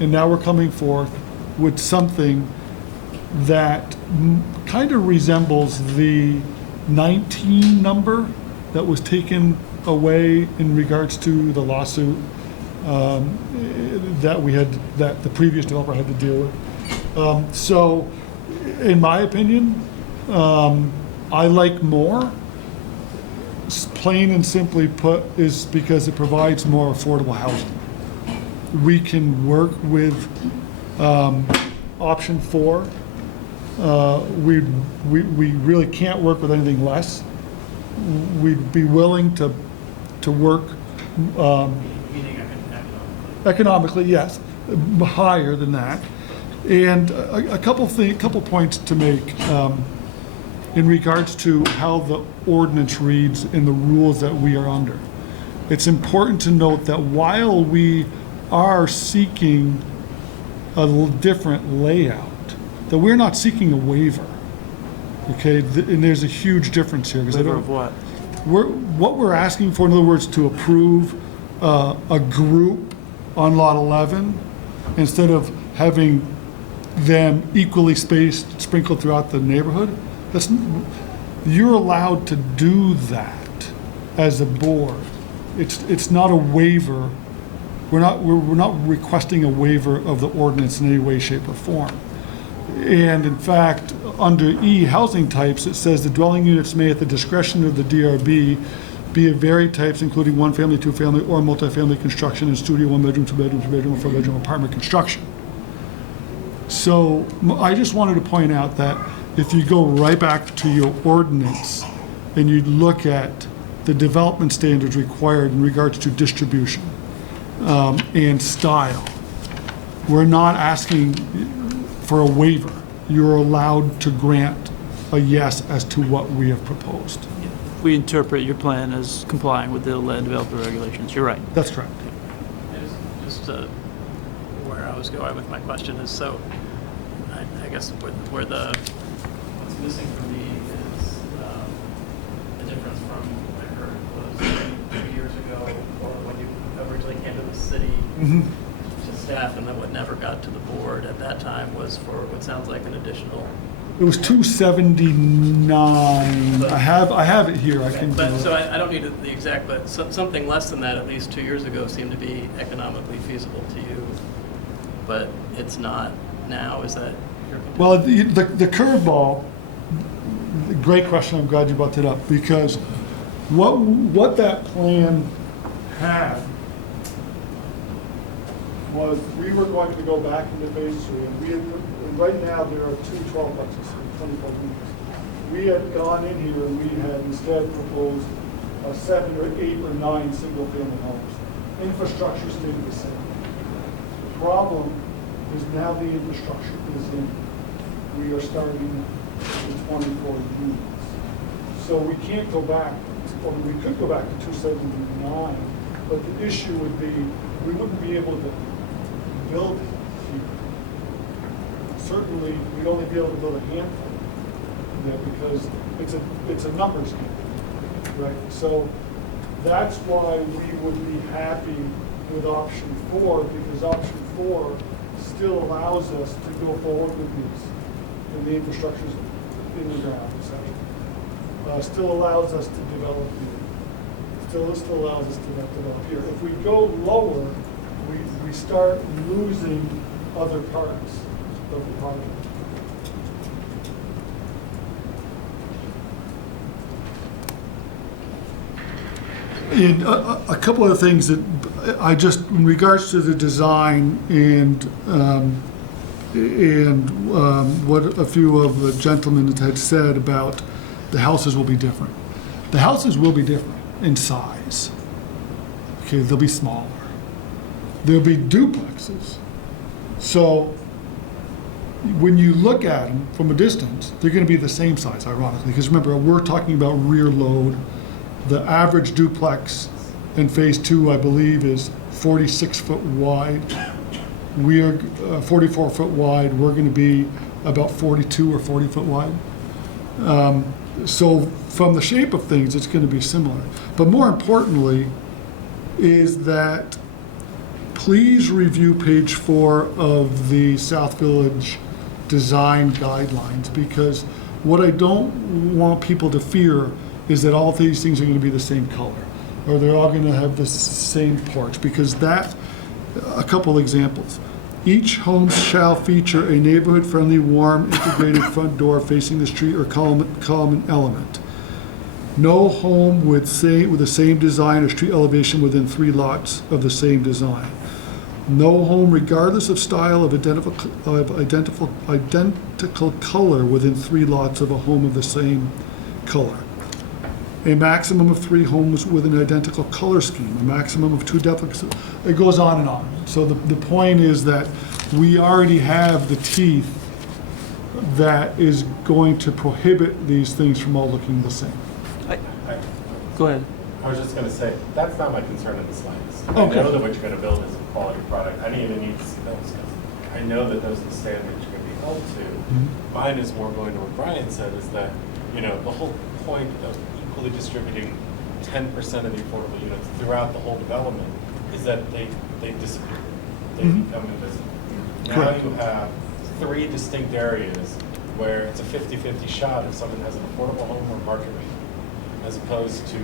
and now we're coming forth with something that kind of resembles the 19 number that was taken away in regards to the lawsuit that the previous developer had to deal with. So, in my opinion, I like more. Plain and simply put, is because it provides more affordable housing. We can work with option 4. We really can't work with anything less. We'd be willing to work economically, yes, higher than that. And a couple points to make in regards to how the ordinance reads and the rules that we are under. It's important to note that while we are seeking a different layout, that we're not seeking a waiver. Okay, and there's a huge difference here. Waiver of what? What we're asking for, in other words, to approve a group on lot 11 instead of having them equally spaced, sprinkled throughout the neighborhood. You're allowed to do that as a board. It's not a waiver. We're not requesting a waiver of the ordinance in any way, shape, or form. And in fact, under E, housing types, it says the dwelling units may, at the discretion of the DRB, be of varied types, including one family, two family, or multifamily construction, and studio, one bedroom, two bedroom, three bedroom, four bedroom apartment construction. So I just wanted to point out that if you go right back to your ordinance and you look at the development standards required in regards to distribution and style, we're not asking for a waiver. You're allowed to grant a yes as to what we have proposed. We interpret your plan as complying with the land developer regulations. You're right. That's correct. Just where I was going with my question is, so I guess where what's missing for me is the difference from what I heard was 2 years ago, or when you originally came to the city to staff, and then what never got to the board at that time was for what sounds like an additional. It was 279. I have it here. Okay, I can. But so I don't need the exact, but something less than that at least 2 years ago seemed to be economically feasible to you, but it's not now. Is that your opinion? Well, the curveball. Great question. I'm glad you brought it up, because what that plan had was we were going to go back into phase 3, and right now there are 2 12-plexes, 24 units. We had gone in here and we had instead proposed 7 or 8 or 9 single-family homes. Infrastructure stayed the same. The problem is now the infrastructure is in. We are starting with 24 units. So we can't go back, or we could go back to 279, but the issue would be we wouldn't be able to build here. Certainly, we'd only be able to build a handful there because it's a numbers game, right? So that's why we would be happy with option 4, because option 4 still allows us to go forward with these, and the infrastructure's in the ground, essentially. Still allows us to develop here. Still allows us to develop here. If we go lower, we start losing other parts of the project. And a couple of things that I just, in regards to the design and what a few of the gentlemen had said about the houses will be different. The houses will be different in size. Okay, they'll be smaller. There'll be duplexes. So when you look at them from a distance, they're going to be the same size, ironically, because remember, we're talking about rear load. The average duplex in phase 2, I believe, is 46 foot wide. We are 44 foot wide. We're going to be about 42 or 40 foot wide. So from the shape of things, it's going to be similar. But more importantly is that please review page 4 of the South Village design guidelines, because what I don't want people to fear is that all these things are going to be the same color, or they're all going to have the same porch, because that, a couple examples. Each home shall feature a neighborhood-friendly, warm, integrated front door facing the street or common element. No home with the same design or street elevation within 3 lots of the same design. No home, regardless of style, of identical color within 3 lots of a home of the same color. A maximum of 3 homes with an identical color scheme, a maximum of 2 duplexes. It goes on and on. So the point is that we already have the teeth that is going to prohibit these things from all looking the same. Go ahead. I was just going to say, that's not my concern in the slightest. Okay. I know that what you're going to build is a quality product. I didn't even need to see those, because I know that those are the standards you're going to be held to. Mine is more going to what Brian said, is that, you know, the whole point of equally distributing 10% of the affordable units throughout the whole development is that they disappear. They become invisible. Now Correct. you have 3 distinct areas where it's a 50-50 shot if someone has an affordable home or market rate, as opposed to,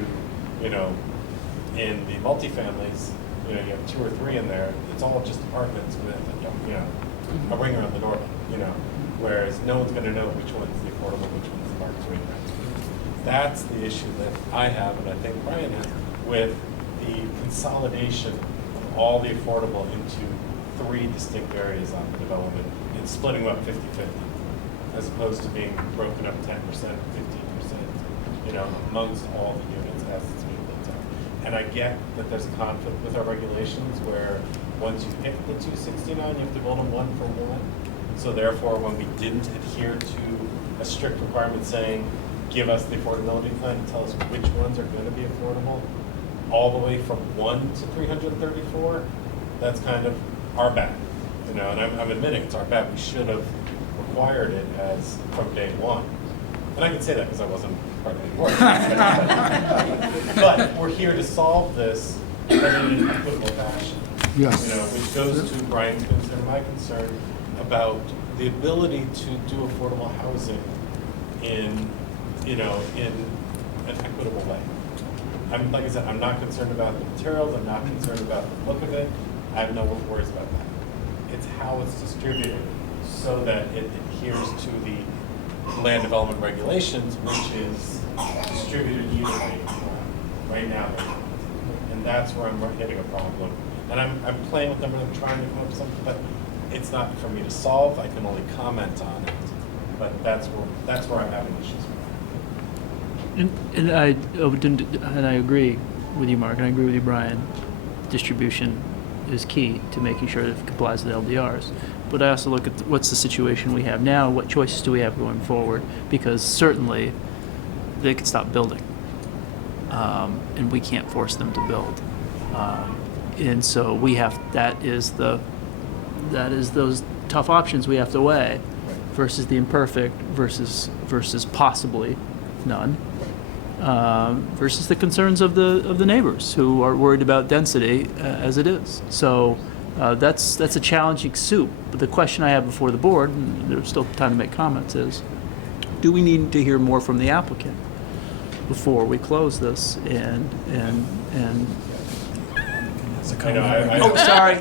you know, in the multifamilies, you know, you have 2 or 3 in there. It's all just apartments with, you know, a ringer on the doorbell, you know, whereas no one's going to know which one's the affordable, which one's the market rate. That's the issue that I have, and I think Brian has, with the consolidation of all the affordable into 3 distinct areas on the development and splitting them up 50-50, as opposed to being broken up 10%, 15%, you know, amongst all the units as it's being built out. And I get that there's a conflict with our regulations where once you hit the 269, you have to build them 1 for 1. So therefore, when we didn't adhere to a strict requirement saying, give us the affordability plan and tell us which ones are going to be affordable, all the way from 1 to 334, that's kind of our bad. You know, and I'm admitting it's our bad. We should have required it as from day 1. And I can say that because I wasn't part of the board. But we're here to solve this in an equitable fashion. Yes. You know, which goes to Brian's concern, my concern about the ability to do affordable housing in, you know, in an equitable way. Like I said, I'm not concerned about the materials. I'm not concerned about the look of it. I have no worries about that. It's how it's distributed so that it adheres to the land development regulations, which is distributed unity right now. And that's where I'm hitting a problem. And I'm playing with them and I'm trying to come up with something, but it's not for me to solve. I can only comment on it. But that's where I'm having issues with. And I agree with you, Mark, and I agree with you, Brian. Distribution is key to making sure that it complies with LDRs. But I also look at what's the situation we have now, what choices do we have going forward, because certainly they could stop building, and we can't force them to build. And so we have, that is those tough options we have to weigh versus the imperfect versus possibly none. Versus the concerns of the neighbors who are worried about density as it is. So that's a challenging soup. But the question I have before the board, and there's still time to make comments, is do we need to hear more from the applicant before we close this? And I know, oh, sorry.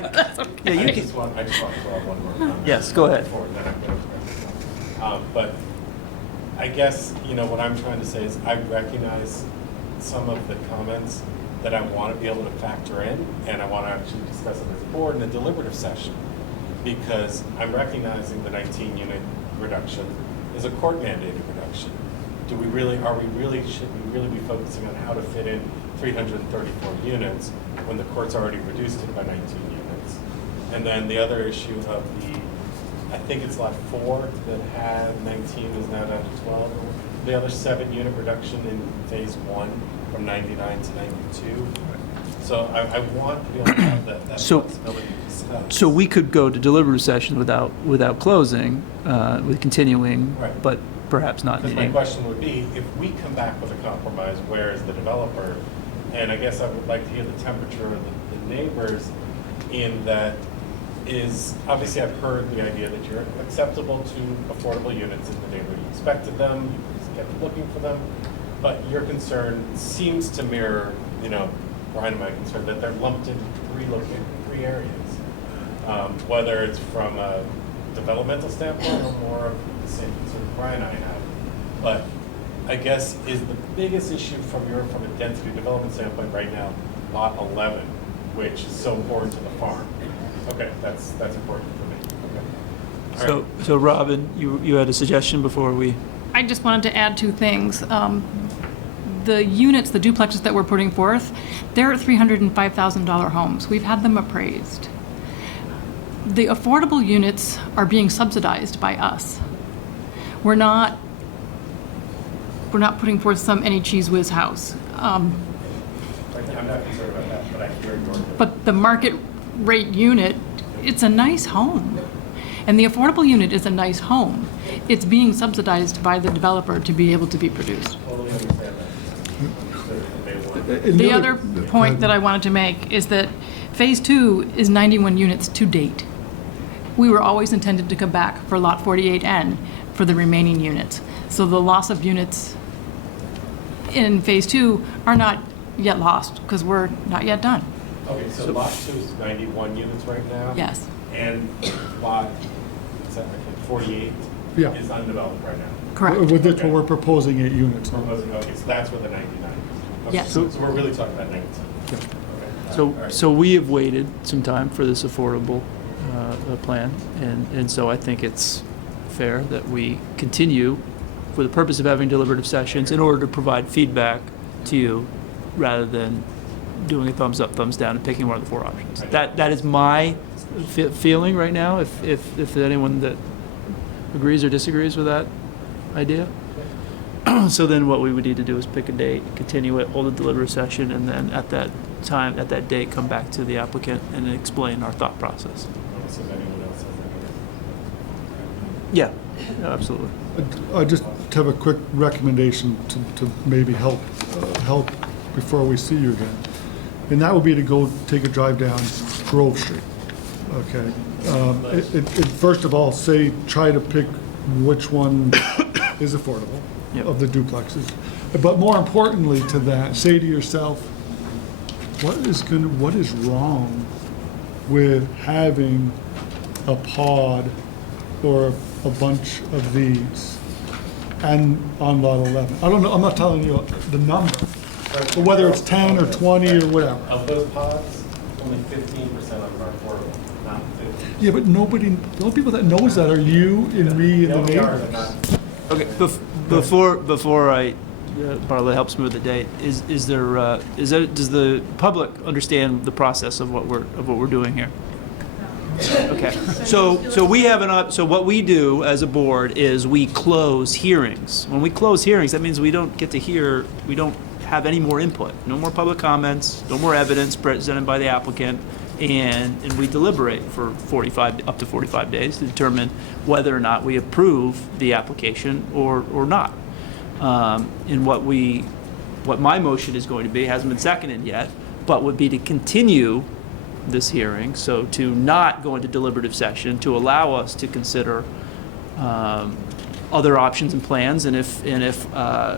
Yeah, you I can. just want to throw out one more comment. Yes, go ahead. Before, then I'm going to but I guess, you know, what I'm trying to say is I recognize some of the comments that I want to be able to factor in, and I want to actually discuss it as a board in a deliberative session, because I'm recognizing the 19-unit reduction is a court-mandated reduction. Should we really be focusing on how to fit in 334 units when the court's already reduced it by 19 units? And then the other issue of I think it's lot 4 that had 19 is now down to 12. The other 7-unit reduction in phase 1 from 99 to 92. So I want to be able to have that flexibility to discuss. So we could go to deliberative sessions without closing, with continuing, Right. but perhaps not Because my needing. question would be, if we come back with a compromise, where is the developer? And I guess I would like to hear the temperature of the neighbors in that is, obviously I've heard the idea that you're acceptable to affordable units in the neighborhood. You expected them, you just kept looking for them, but your concern seems to mirror, Brian and my concern, that they're lumped into three areas. Whether it's from a developmental standpoint or more of the same concern Brian and I have. But I guess is the biggest issue from a density development standpoint right now, lot 11, which is so important to the farm. Okay, that's important for me. Okay. All right. So Robin, you had a suggestion before we? I just wanted to add two things. The units, the duplexes that we're putting forth, they're $305,000 homes. We've had them appraised. The affordable units are being subsidized by us. We're not putting forth any cheese whiz house. I'm not concerned about that, but I hear your. But the market rate unit, it's a nice home. And the affordable unit is a nice home. It's being subsidized by the developer to be able to be produced. Totally understand that. The other point that I wanted to make is that Phase 2 is 91 units to date. We were always intended to come back for Lot 48N for the remaining units. So the loss of units in Phase 2 are not yet lost because we're not yet done. Okay, so lot 2 is 91 units right now? Yes. And lot, is that like 48? Yeah. Is undeveloped right now? Correct. With it, we're proposing 8 units. Proposing, okay, so that's where the 99 is. Okay, Yes. So we're really talking about 19. Yeah. Okay. All right. So we have waited some time for this affordable plan, and so I think it's fair that we continue for the purpose of having deliberative sessions in order to provide feedback to you rather than doing a thumbs up, thumbs down, and picking one of the 4 options. That is my feeling right now. If there's anyone that agrees or disagrees with that idea. So then what we would need to do is pick a date, continue it, hold a deliberative session, and then at that time, at that date, come back to the applicant and explain our thought process. Unless there's anyone else has any. Yeah, absolutely. I just have a quick recommendation to maybe help before we see you again. And that would be to go take a drive down Grove Street. Okay. First of all, try to pick which one is affordable of the duplexes. But more importantly to that, say to yourself, what is wrong with having a pod or a bunch of these and on lot 11? I don't know, I'm not telling you the number, but whether it's 10 or 20 or whatever. Of those pods, only 15% of them are affordable, not 50. Yeah, but the only people that knows that are you and me and the neighbors. Okay, before I, Barla helps me with the date, does the public understand the process of what we're doing here? Okay, so we have so what we do as a board is we close hearings. When we close hearings, that means we don't have any more input, no more public comments, no more evidence presented by the applicant, and we deliberate for up to 45 days to determine whether or not we approve the application or not. And what my motion is going to be, hasn't been seconded yet, but would be to continue this hearing, so to not go into deliberative session, to allow us to consider other options and plans, and if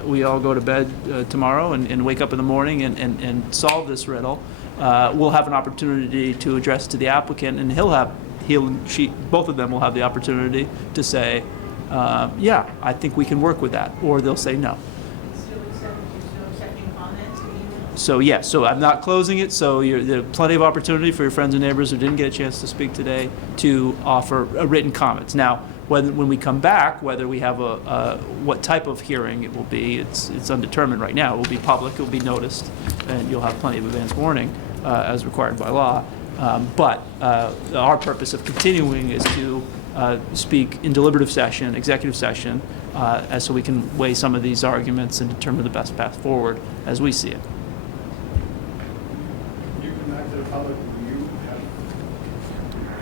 we all go to bed tomorrow and wake up in the morning and solve this riddle, we'll have an opportunity to address to the applicant, and both of them will have the opportunity to say, yeah, I think we can work with that, or they'll say no. So yes, so I'm not closing it, so there's plenty of opportunity for your friends and neighbors who didn't get a chance to speak today to offer written comments. Now, when we come back, whether we have what type of hearing it will be, it's undetermined right now. It will be public, it will be noticed, and you'll have plenty of advance warning as required by law. But our purpose of continuing is to speak in deliberative session, executive session, so we can weigh some of these arguments and determine the best path forward as we see it. You come back to the public, you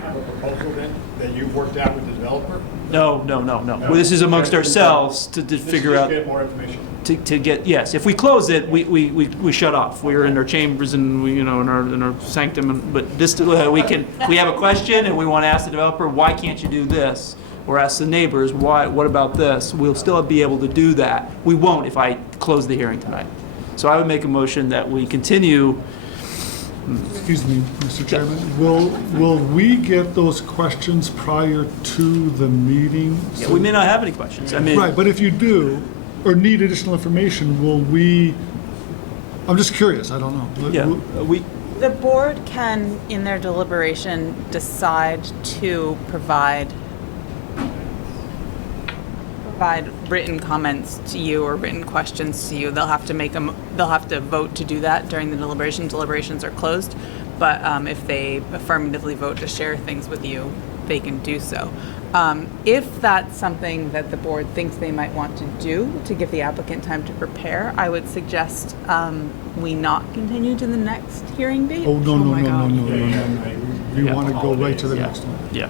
have a proposal then that that you've worked out with the developer? No. Well, this is amongst ourselves to figure out. Get more information. To get, yes, if we close it, we shut off. We're in our chambers and we, in our sanctum, but this, we have a question and we want to ask the developer, why can't you do this? Or ask the neighbors, what about this? We'll still be able to do that. We won't if I close the hearing tonight. So I would make a motion that we continue. Excuse me, Mr. Chairman, will we get those questions prior to the meeting? Yeah, we may not have any questions. I mean, Right, but if you do, or need additional information, will we, I'm just curious, I don't know. Yeah, The board can, in their deliberation, decide to provide written comments to you or written questions to you. They'll have to vote to do that during the deliberation. Deliberations are closed, but if they affirmatively vote to share things with you, they can do so. If that's something that the board thinks they might want to do to give the applicant time to prepare, I would suggest we not continue to the next hearing date. Oh, no. We want to go right to the next one. Yeah.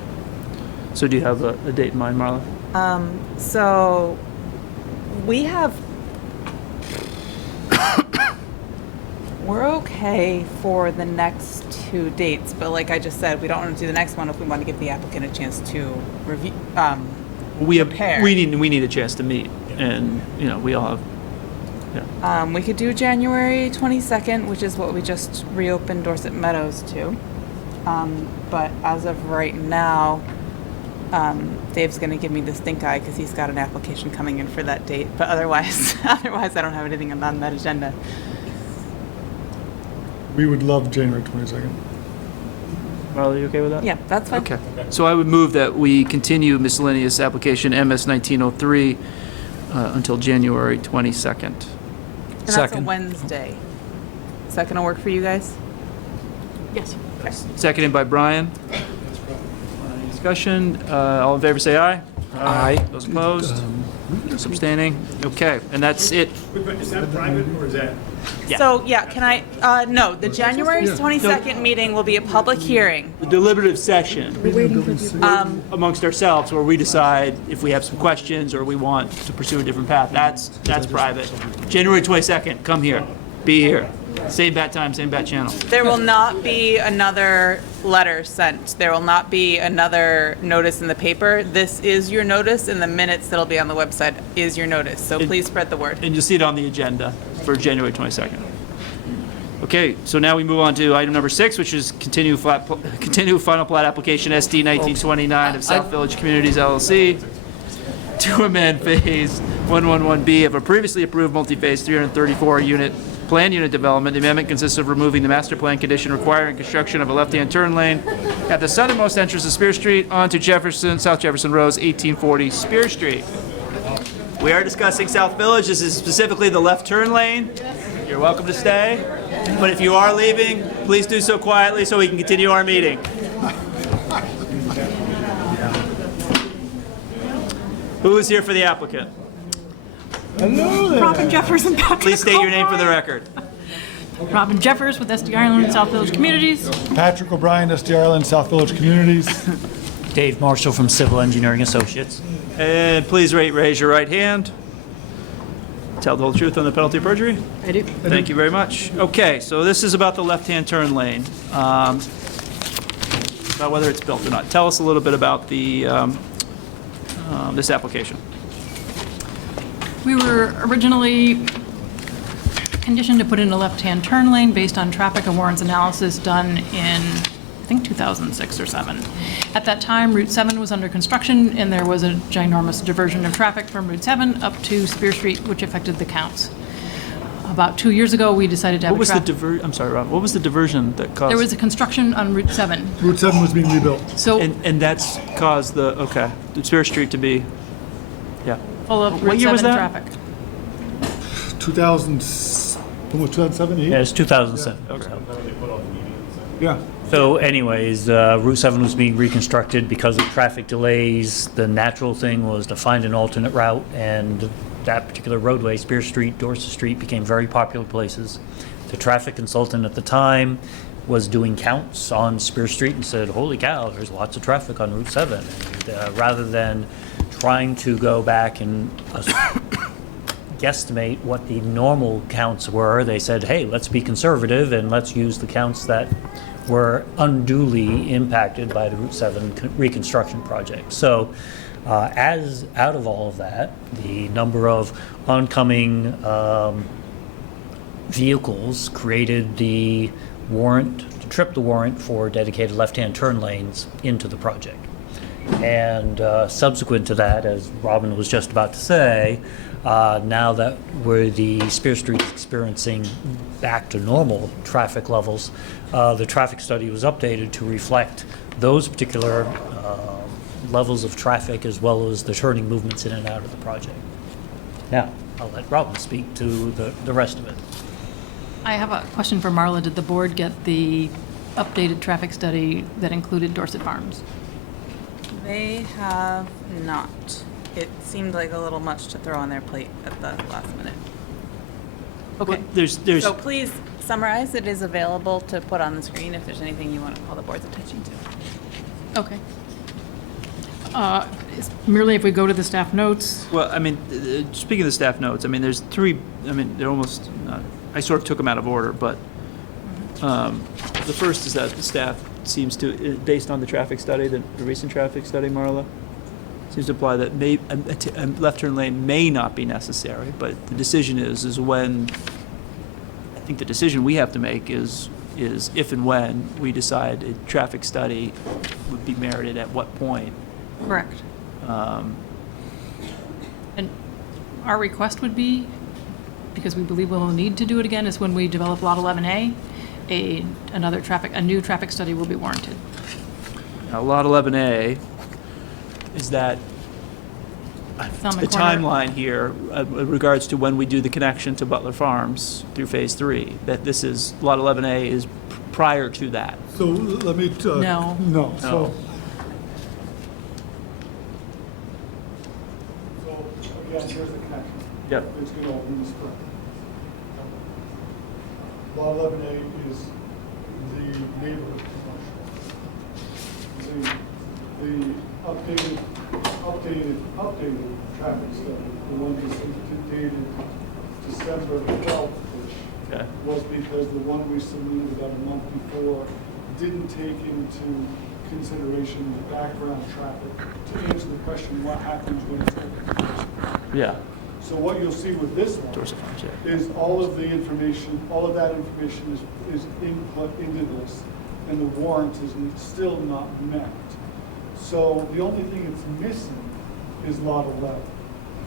So do you have a date in mind, Marla? So we have, we're okay for the next 2 dates, but like I just said, we don't want to do the next one if we want to give the applicant a chance to review, prepare. We need a chance to meet, and we all have. Yeah. We could do January 22nd, which is what we just reopened Dorset Meadows to. But as of right now, Dave's going to give me the stink eye because he's got an application coming in for that date. But otherwise I don't have anything on that agenda. We would love January 22nd. Marla, you okay with that? Yeah, that's fine. Okay. So I would move that we continue miscellaneous application MS 1903 until January 22nd. And that's a Wednesday. Is that going to work for you guys? Yes. Okay. Seconded by Brian. Discussion. All in favor say aye. Aye. Those opposed? Those abstaining? Okay, and that's it. Is that private or is that? Yeah. So, can I, no, the January 22nd meeting will be a public hearing. The deliberative session amongst ourselves where we decide if we have some questions or we want to pursue a different path. That's private. January 22nd, come here. Be here. Same bat time, same bat channel. There will not be another letter sent. There will not be another notice in the paper. This is your notice, and the minutes that'll be on the website is your notice. So please spread the word. And you'll see it on the agenda for January 22nd. Okay, so now we move on to item number 6, which is continue final plat application SD 1929 of South Village Communities LLC to amend Phase 111B of a previously approved multi-phase 334-unit plan unit development. The amendment consists of removing the master plan condition requiring construction of a left-hand turn lane at the southernmost entrance of Spear Street onto South Jefferson Road, 1840 Spear Street. We are discussing South Village. This is specifically the left turn lane. You're welcome to stay, but if you are leaving, please do so quietly so we can continue our meeting. Who is here for the applicant? Robin Jeffers and Patrick. Please state your name for the record. Robin Jeffers with SD Ireland South Village Communities. Patrick O'Brien, SD Ireland, South Village Communities. Dave Marshall from Civil Engineering Associates. And please raise your right hand. Tell the whole truth on the penalty of perjury? I do. Thank you very much. Okay, so this is about the left-hand turn lane, about whether it's built or not. Tell us a little bit about the this application. We were originally conditioned to put in a left-hand turn lane based on traffic and warrants analysis done in, I think, 2006 or 7. At that time, Route 7 was under construction, and there was a ginormous diversion of traffic from Route 7 up to Spear Street, which affected the counts. About 2 years ago, we decided to have I'm sorry, Rob. What was the diversion that caused? There was a construction on Route 7. Route 7 was being rebuilt. So and that's caused the Spear Street to be, yeah. full of What Route year was 7 that? traffic. 2007, 8? Yeah, it's 2007. Okay. Yeah. So anyways, Route 7 was being reconstructed because of traffic delays. The natural thing was to find an alternate route, and that particular roadway, Spear Street, Dorset Street, became very popular places. The traffic consultant at the time was doing counts on Spear Street and said, holy cow, there's lots of traffic on Route 7. And, rather than trying to go back and guesstimate what the normal counts were, they said, hey, let's be conservative and let's use the counts that were unduly impacted by the Route 7 reconstruction project. So as out of all of that, the number of oncoming vehicles created the warrant, to trip the warrant for dedicated left-hand turn lanes into the project. And subsequent to that, as Robin was just about to say, now that the Spear Street is experiencing back to normal traffic levels, the traffic study was updated to reflect those particular levels of traffic as well as the turning movements in and out of the project. Now, I'll let Robin speak to the rest of it. I have a question for Marla. Did the board get the updated traffic study that included Dorset Farms? They have not. It seemed like a little much to throw on their plate at the last minute. Okay. There's So please summarize. It is available to put on the screen if there's anything you want to call the board's attention to. Okay. Merely if we go to the staff notes. Well, I mean, speaking of the staff notes, I mean, there's three, I mean, they're almost, I sort of took them out of order, but the first is that the staff seems to, based on the traffic study, the recent traffic study, Marla, seems to imply that a left turn lane may not be necessary, but the decision is when, I think the decision we have to make is if and when we decide a traffic study would be merited at what point. Correct. And our request would be, because we believe we'll need to do it again, is when we develop Lot 11A, a new traffic study will be warranted. Now, Lot 11A is that the timeline here in regards to when we do the connection to Butler Farms through Phase 3, that this is, Lot 11A is prior to that. So let me... No. No. So again, here's the connection. Yep. It's going to open the spring. Lot 11A is the neighborhood commercial. The updated traffic study, the one that's dated December 12th, which was because the one we submitted about a month before didn't take into consideration the background traffic to answer the question, what happens when it's open? Yeah. So what you'll see with this one is all of the information, all of that information is input into this, and the warrant is still not met. So the only thing it's missing is Lot 11.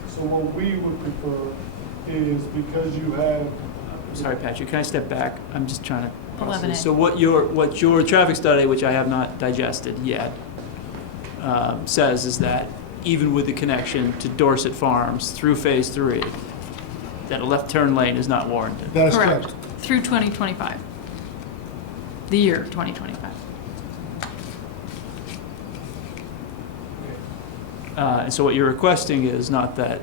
So what we would prefer is, because you have... Sorry, Patrick, can I step back? I'm just trying to process. 11A. So what your traffic study, which I have not digested yet, says is that even with the connection to Dorset Farms through Phase 3, that a left turn lane is not warranted. That is correct. Through 2025. The year 2025. And so what you're requesting is not that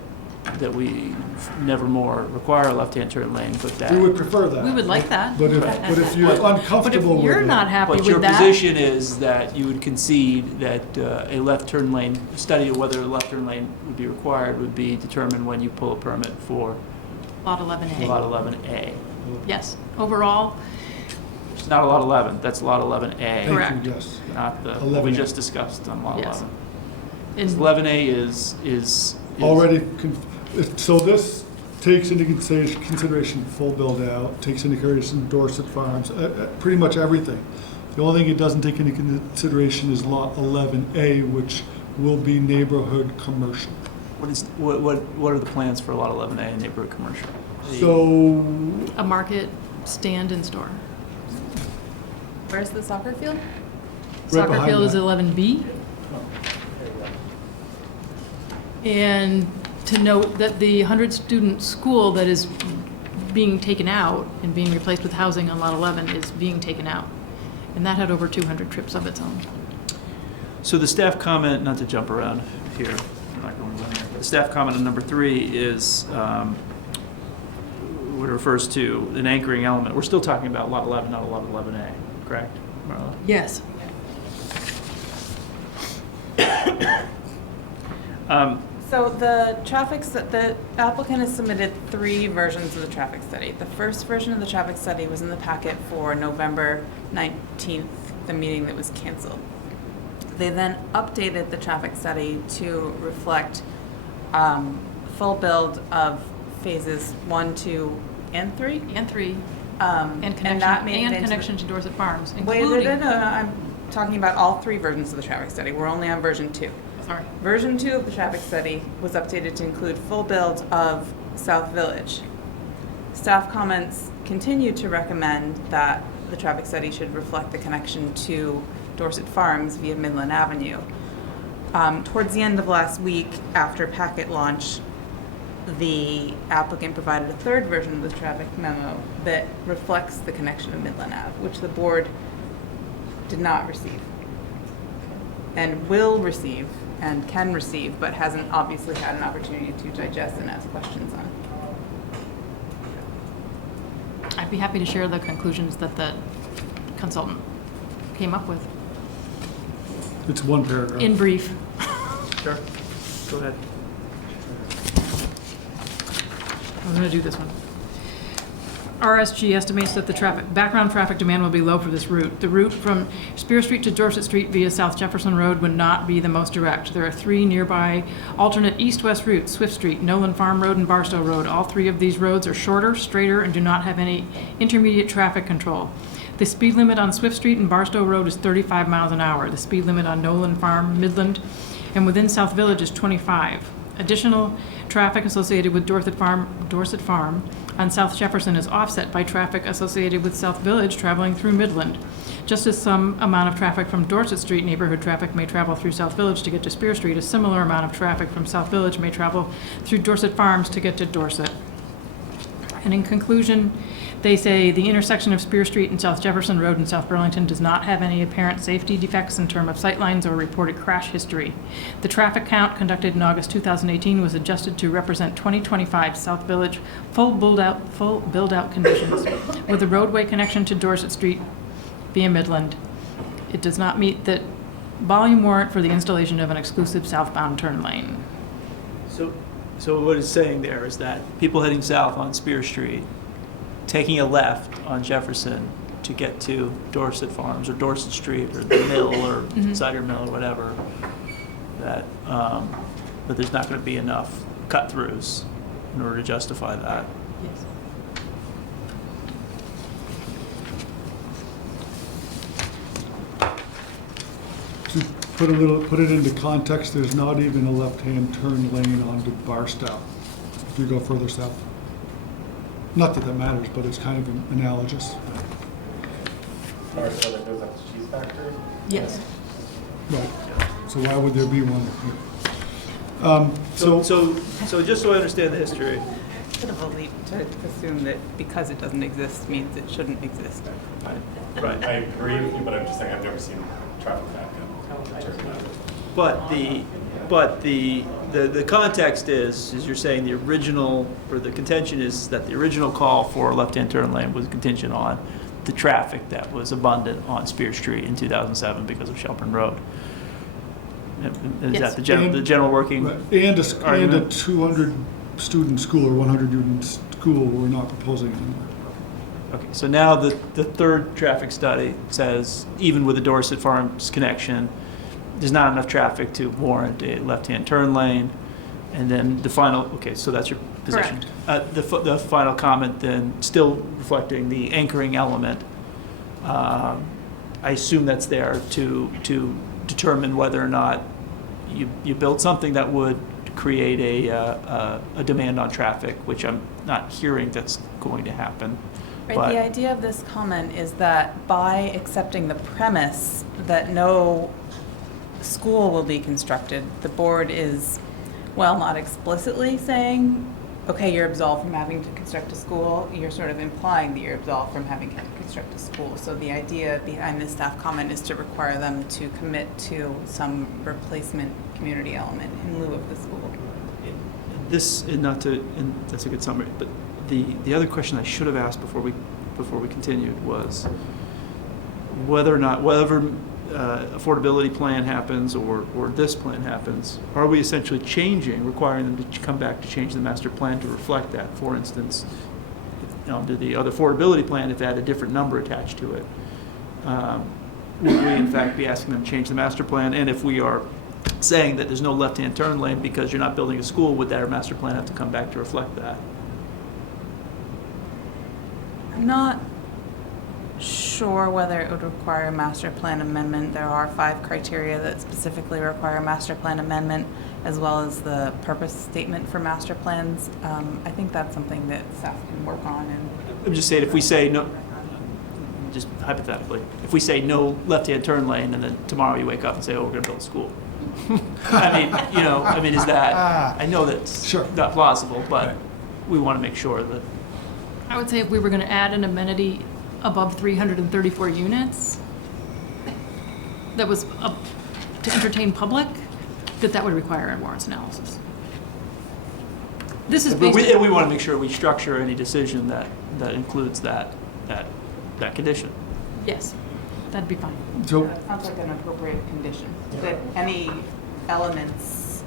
we never more require a left-hand turn lane, but that... We would prefer that. We would like that. But if you're uncomfortable with it... But if you're not happy with that... But your position is that you would concede that a left turn lane, study of whether a left turn lane would be required would be determined when you pull a permit for... Lot 11A. Lot 11A. Yes. Overall... It's not a Lot 11, that's Lot 11A. Correct. Yes. Not the, what we just discussed on Lot Yes. 11. In- 11A is Already, so this takes into consideration full build-out, takes into consideration Dorset Farms, pretty much everything. The only thing it doesn't take into consideration is Lot 11A, which will be neighborhood commercial. What are the plans for Lot 11A in neighborhood commercial? So... A market, stand, and store. Where's the soccer field? Right Soccer field is that. 11B. And to note that the 100-student school that is being taken out and being replaced with housing on Lot 11 is being taken out. And that had over 200 trips of its own. So the staff comment, not to jump around here, I'm not going linear, but the staff comment on number 3 is what it refers to an anchoring element. We're still talking about Lot 11, not Lot 11A, correct? correct, Marla? Yes. So the the applicant has submitted 3 versions of the traffic study. The first version of the traffic study was in the packet for November 19th, the meeting that was canceled. They then updated the traffic study to reflect full build of phases 1, 2, and 3. And 3. And Connection to Dorset Farms, Wait, including. no, I'm talking about all 3 versions of the traffic study. We're only on version 2. Sorry. Version 2 of the traffic study was updated to include full build of South Village. Staff comments continue to recommend that the traffic study should reflect the connection to Dorset Farms via Midland Avenue. Towards the end of last week, after packet launch, the applicant provided a 3rd version of the traffic memo that reflects the connection of Midland Ave, which the board did not receive and will receive and can receive, but hasn't obviously had an opportunity to digest and ask questions on. I'd be happy to share the conclusions that the consultant came up with. It's 1 paragraph. In brief. Sure. Go ahead. I'm going to do this one. RSG estimates that the background traffic demand will be low for this route. The route from Spear Street to Dorset Street via South Jefferson Road would not be the most direct. There are 3 nearby alternate east-west routes: Swift Street, Nolan Farm Road, and Barstow Road. All 3 of these roads are shorter, straighter, and do not have any intermediate traffic control. The speed limit on Swift Street and Barstow Road is 35 miles an hour. The speed limit on Nolan Farm, Midland, and within South Village is 25. Additional traffic associated with Dorset Farm on South Jefferson is offset by traffic associated with South Village traveling through Midland. Just as some amount of traffic from Dorset Street neighborhood traffic may travel through South Village to get to Spear Street, a similar amount of traffic from South Village may travel through Dorset Farms to get to Dorset. And in conclusion, they say the intersection of Spear Street and South Jefferson Road in South Burlington does not have any apparent safety defects in terms of sightlines or reported crash history. The traffic count conducted in August 2018 was adjusted to represent 2025 South Village full build-out conditions with a roadway connection to Dorset Street via Midland. It does not meet the volume warrant for the installation of an exclusive southbound turn lane. So what it's saying there is that people heading south on Spear Street, taking a left on Jefferson to get to Dorset Farms or Dorset Street or the mill or Cider Mill or whatever, that there's not going to be enough cut-throughs in order to justify that. Yes. To put it into context, there's not even a left-hand turn lane onto Barstow if you go further south. Not that matters, but it's kind of analogous. Barstow that goes up to Cheese Factory? Yes. Right. So why would there be one here? So just so I understand the history, Bit of a leap to assume that because it doesn't exist means it shouldn't exist. right. I agree with you, but I'm just saying I've never seen traffic back up. But the context is you're saying the original, or the contention is that the original call for a left-hand turn lane was contingent on the traffic that was abundant on Spear Street in 2007 because of Shelburne Road. Is that the general working Right. And a 200-student school or 100-student school we're not proposing anymore. Okay, so now the 3rd traffic study says even with the Dorset Farms connection, there's not enough traffic to warrant a left-hand turn lane. And then the final, okay, so that's your position. The final comment then, still reflecting the anchoring element, I assume that's there to determine whether or not you build something that would create a demand on traffic, which I'm not hearing that's going to happen. Right, But the idea of this comment is that by accepting the premise that no school will be constructed, the board is, well, not explicitly saying, okay, you're absolved from having to construct a school, you're sort of implying that you're absolved from having to construct a school. So the idea behind this staff comment is to require them to commit to some replacement community element in lieu of the school. this, and that's a good summary, but the other question I should have asked before we continued was, whether or not, whatever affordability plan happens or this plan happens, are we essentially changing, requiring them to come back to change the master plan to reflect that? For instance, under the other affordability plan, if it had a different number attached to it, would we in fact be asking them to change the master plan? And if we are saying that there's no left-hand turn lane because you're not building a school, would that master plan have to come back to reflect that? I'm not sure whether it would require a master plan amendment. There are 5 criteria that specifically require a master plan amendment, as well as the purpose statement for master plans. I think that's something that staff can work on. And I'm just saying, if we say no, just hypothetically, if we say no left-hand turn lane, and then tomorrow you wake up and say, oh, we're going to build a school. I mean, is that, I know that's not plausible, but we want to make sure that. I would say if we were going to add an amenity above 334 units that was up to entertain public, that would require a warrants analysis. This is But based we want to make sure we structure any decision that includes that condition. Yes, that'd be fine. So, that sounds like an appropriate condition, that any elements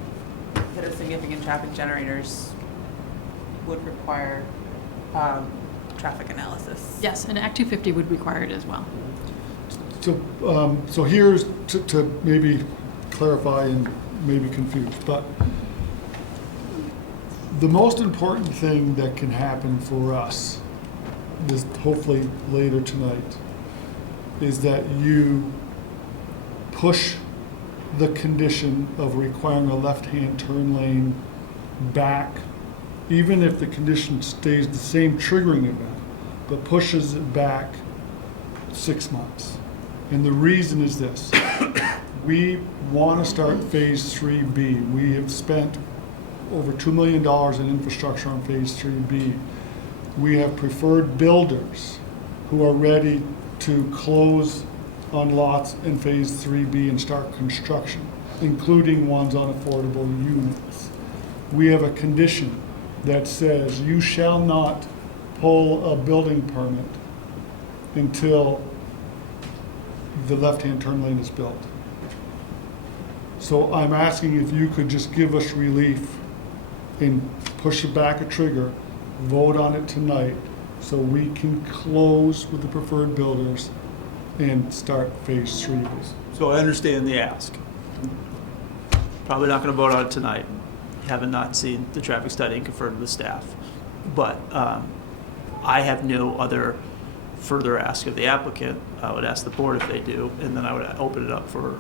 that are significant traffic generators would require traffic analysis. Yes, and Act 250 would require it as well. so here's to maybe clarify and maybe confuse, but the most important thing that can happen for us, this hopefully later tonight, is that you push the condition of requiring a left-hand turn lane back, even if the condition stays the same triggering event, but pushes it back 6 months. And the reason is this. We want to start phase 3B. We have spent over $2 million in infrastructure on phase 3B. We have preferred builders who are ready to close on lots in phase 3B and start construction, including ones on affordable units. We have a condition that says you shall not pull a building permit until the left-hand turn lane is built. So I'm asking if you could just give us relief and push it back a trigger, vote on it tonight, so we can close with the preferred builders and start phase 3. So I understand the ask. Probably not going to vote on it tonight. Haven't not seen the traffic study and conferred with staff. But I have no other further ask of the applicant. I would ask the board if they do, and then I would open it up for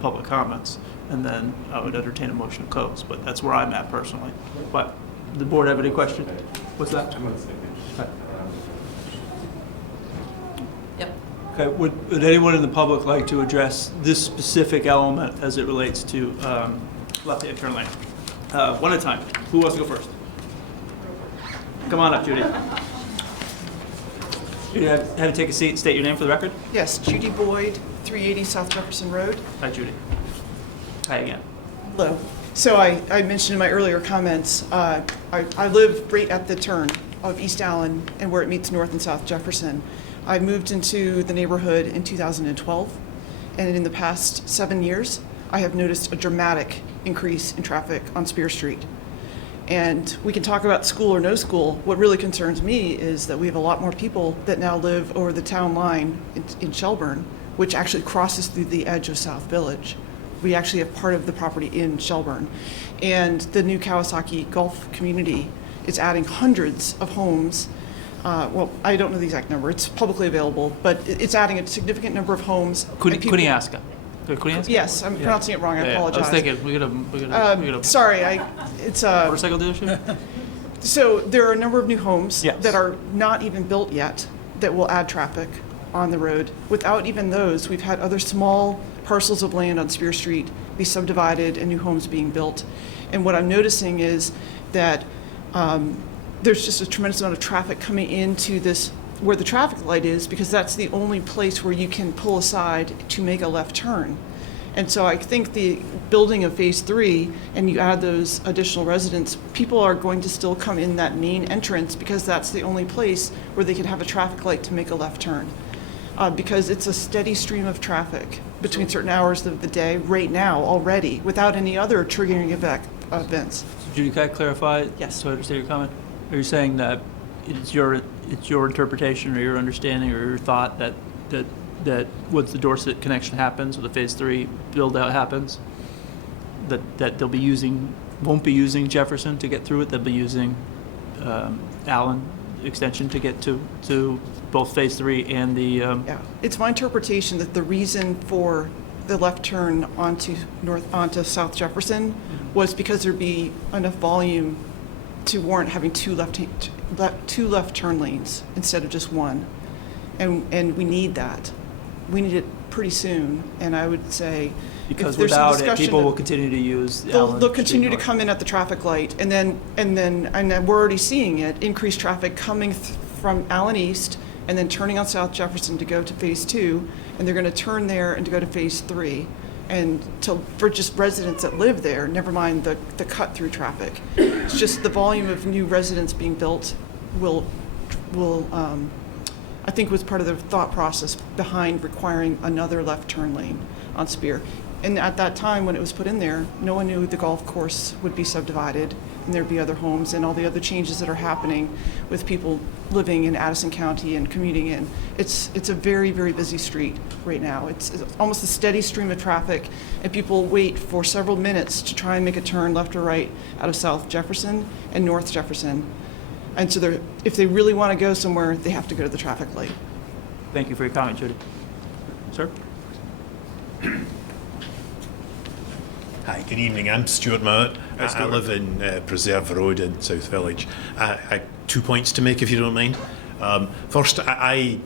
public comments, and then I would entertain a motion to close. But that's where I'm at personally. But the board have any questions? What's that? Yep. Okay, would anyone in the public like to address this specific element as it relates to left-hand turn lane? One at a time. Who wants to go first? Come on up, Judy. Judy, have to take a seat and state your name for the record. Yes, Judy Boyd, 380 South Jefferson Road. Hi, Judy. Hi again. Hello. So I mentioned in my earlier comments, I live right at the turn of East Allen and where it meets North and South Jefferson. I moved into the neighborhood in 2012, and in the past 7 years, I have noticed a dramatic increase in traffic on Spear Street. And we can talk about school or no school. What really concerns me is that we have a lot more people that now live over the town line in Shelburne, which actually crosses through the edge of South Village. We actually have part of the property in Shelburne. And the new Kawasaki Golf community is adding hundreds of homes. Well, I don't know the exact number. It's publicly available, but it's adding a significant number of homes. Kuniaska. Yes, I'm pronouncing it wrong. I apologize. I was thinking we got a sorry, it's a motorcycle dealership. So there are a number of new homes Yes. that are not even built yet that will add traffic on the road. Without even those, we've had other small parcels of land on Spear Street be subdivided and new homes being built. And what I'm noticing is that there's just a tremendous amount of traffic coming into this, where the traffic light is, because that's the only place where you can pull aside to make a left turn. And so I think the building of phase 3, and you add those additional residents, people are going to still come in that main entrance because that's the only place where they can have a traffic light to make a left turn. because it's a steady stream of traffic between certain hours of the day right now already, without any other triggering events. Judy, can I clarify? Yes. So I understand your comment. Are you saying that it's your interpretation or your understanding or your thought that once the Dorset connection happens or the Phase 3 build out happens, that won't be using Jefferson to get through it? They'll be using Allen extension to get to both Phase 3 and the. Yeah, it's my interpretation that the reason for the left turn onto South Jefferson was because there'd be enough volume to warrant having two left turn lanes instead of just one, and we need that. We need it pretty soon, and I would say Because if there's some without it, discussion people of- will continue to use They'll Allen continue to Street come in at the traffic light, and then we're already seeing it, increased traffic coming from Allen East and then turning on South Jefferson to go to Phase 2, and they're going to turn there and to go to Phase 3. And for just residents that live there, never mind the cut-through traffic. It's just the volume of new residents being built will I think was part of the thought process behind requiring another left turn lane on Spear. And at that time, when it was put in there, no one knew the golf course would be subdivided and there'd be other homes and all the other changes that are happening with people living in Addison County and commuting in. It's a very, very busy street right now. It's almost a steady stream of traffic, and people wait for several minutes to try and make a turn left or right out of South Jefferson and North Jefferson. And so if they really want to go somewhere, they have to go to the traffic light. Thank you for your comment, Judy. Sir? Hi, good evening. I'm Stuart Mowat. I live in Preserve Road in South Village. I have 2 points to make, if you don't mind. First, I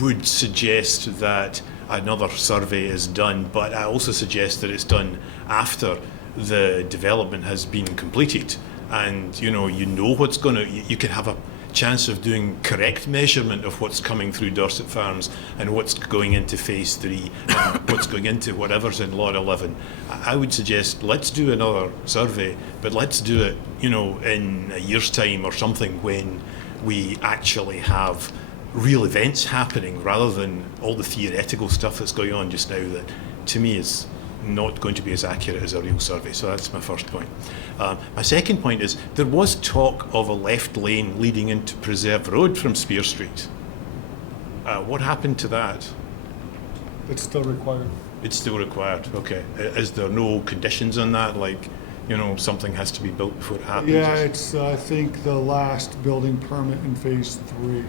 would suggest that another survey is done, but I also suggest that it's done after the development has been completed. And you know what's going to, you can have a chance of doing correct measurement of what's coming through Dorset Farms and what's going into Phase 3 and what's going into whatever's in Lot 11. I would suggest let's do another survey, but let's do it, in a year's time or something when we actually have real events happening rather than all the theoretical stuff that's going on just now that to me is not going to be as accurate as a real survey. So that's my first point. My second point is there was talk of a left lane leading into Preserve Road from Spear Street. What happened to that? It's still required. It's still required, okay. Is there no conditions on that, like, something has to be built before it happens? Yeah, it's, I think, the last building permit in Phase 3.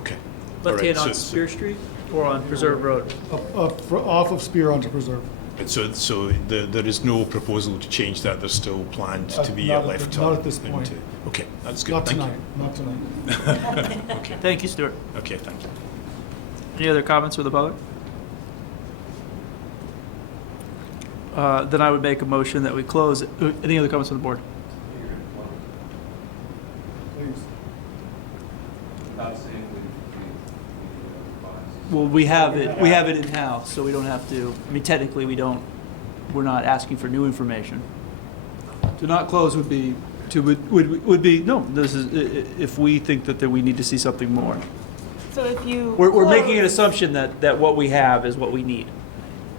Okay. Left hand on so- Spear Street or on Preserve Road? Off of Spear onto Preserve. So there is no proposal to change that. There's still planned to be a left turn. Not at this point. Okay, that's good. Not Thank tonight, not tonight. you. Okay. Thank you, Stuart. Okay, thank you. Any other comments from the public? Then I would make a motion that we close. Any other comments from the board? Please. Well, we have it in-house, so we don't have to, technically, we're not asking for new information. To not close would be, if we think that we need to see something more. So if you. We're making an assumption that what we have is what we need,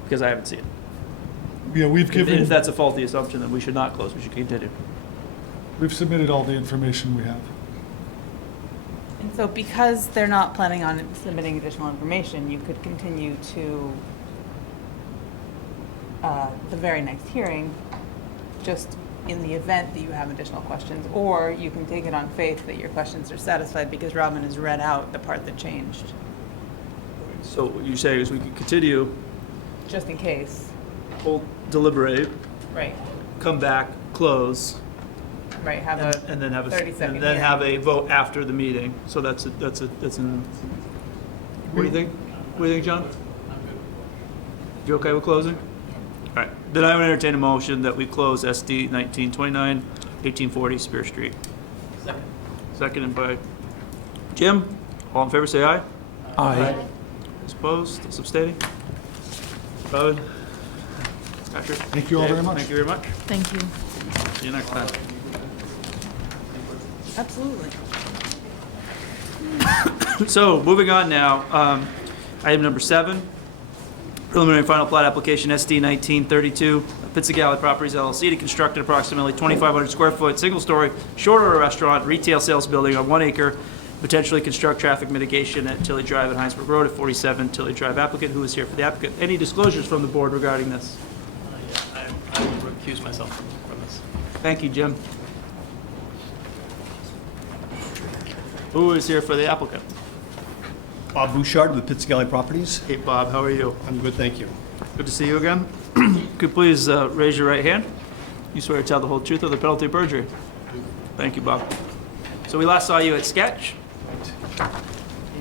because I haven't seen it. Yeah, we've given. If that's a faulty assumption, then we should not close, we should continue. We've submitted all the information we have. And so because they're not planning on submitting additional information, you could continue to the very next hearing, just in the event that you have additional questions, or you can take it on faith that your questions are satisfied because Robin has read out the part that changed. So what you're saying is we could continue, Just in case. we'll deliberate, Right. come back, close, Right, have and a and then have a 30-second and then hearing. have a vote after the meeting. So that's an. What do you think? What do you think, John? You okay with closing? All right. Then I would entertain a motion that we close SD 1929, 1840 Spear Street. Second. Seconded by Jim. All in favor, say aye. Aye. Those opposed, those abstaining. Voted. Patrick. Thank you all very much. Thank you very much. Thank you. See you next time. Absolutely. So, moving on now, item number 7, preliminary and final plat application SD 1932, Pizza Galley Properties LLC to construct an approximately 2,500 square foot, single-story, short-order restaurant, retail sales building on 1 acre, potentially construct traffic mitigation at Tilly Drive and Heinsberg Road at 47 Tilly Drive. Applicant, who is here for the applicant. Any disclosures from the board regarding this? I will recuse myself from this. Thank you, Jim. Who is here for the applicant? Bob Bouchard with Pizza Galley Properties. Hey, Bob, how are you? I'm good, thank you. Good to see you again. Could you please raise your right hand? You swear to tell the whole truth or the penalty of perjury? Thank you, Bob. So we last saw you at Sketch,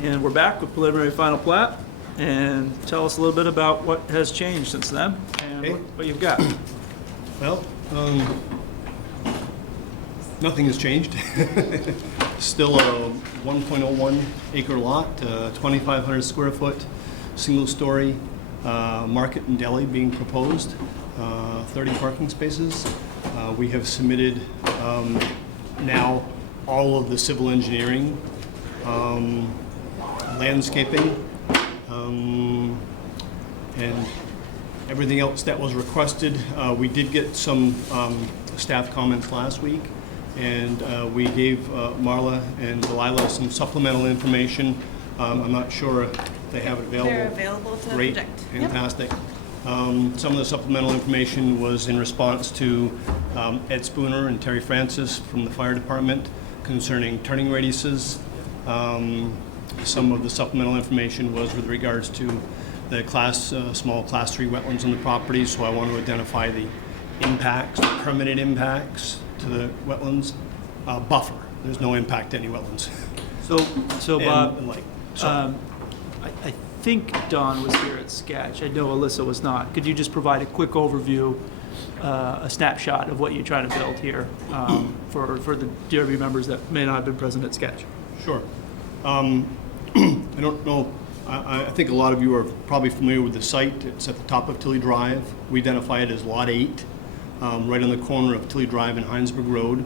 and we're back with preliminary final plat. And tell us a little bit about what has changed since then and what you've got. Well, nothing has changed. Still a 1.01 acre lot, 2,500 square foot, single story market and deli being proposed, 30 parking spaces. We have submitted now all of the civil engineering, landscaping, and everything else that was requested. We did get some staff comments last week, and we gave Marla and Delilah some supplemental information. I'm not sure if they have it available. They're available to Great, project. fantastic. Some of the supplemental information was in response to Ed Spooner and Terry Francis from the fire department concerning turning radiuses. Some of the supplemental information was with regards to the small class 3 wetlands on the property, so I want to identify the impacts, the permanent impacts to the wetlands. Buffer, there's no impact to any wetlands. So Bob, I I think Don was here at Sketch. I know Alyssa was not. Could you just provide a quick overview, a snapshot of what you're trying to build here for the DRB members that may not have been present at Sketch? Sure. I don't know, I think a lot of you are probably familiar with the site. It's at the top of Tilly Drive. We identify it as Lot 8, right on the corner of Tilly Drive and Heinsberg Road.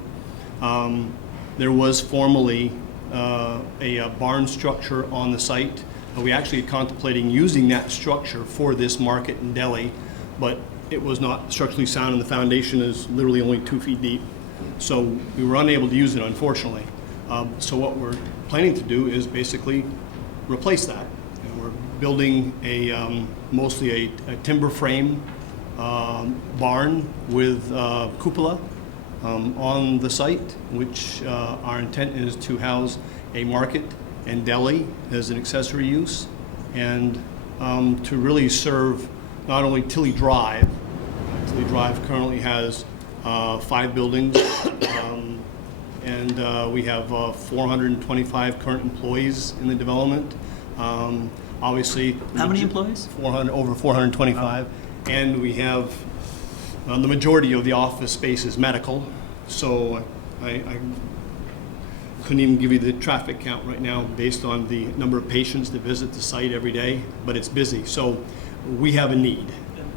There was formerly a barn structure on the site. We actually are contemplating using that structure for this market and deli, but it was not structurally sound and the foundation is literally only 2 feet deep. So we were unable to use it, unfortunately. So what we're planning to do is basically replace that. And we're building mostly a timber frame barn with cupola on the site, which our intent is to house a market and deli as an accessory use, and to really serve not only Tilly Drive. Tilly Drive currently has 5 buildings, and we have 425 current employees in the development. Obviously, how many employees? Over 425, and we have the majority of the office space is medical. So I couldn't even give you the traffic count right now based on the number of patients that visit the site every day, but it's busy. So we have a need.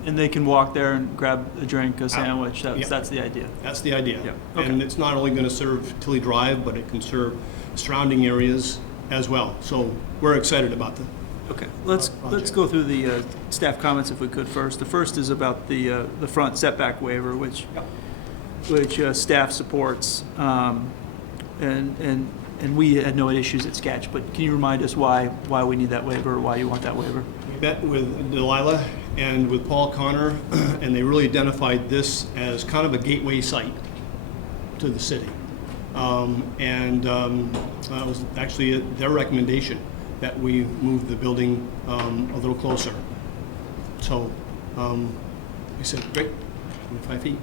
And they can walk there and grab a drink, a sandwich. That's the idea. That's the idea. Yeah. Okay. And it's not only going to serve Tilly Drive, but it can serve surrounding areas as well. So we're excited about that. Okay, let's go through the staff comments if we could first. The first is about the front setback waiver, which staff supports, and we had no issues at Sketch. But can you remind us why we need that waiver, or why you want that waiver? We met with Delilah and with Paul Connor, and they really identified this as kind of a gateway site to the city, and it was actually their recommendation that we move the building a little closer. So we said, great, 25 feet.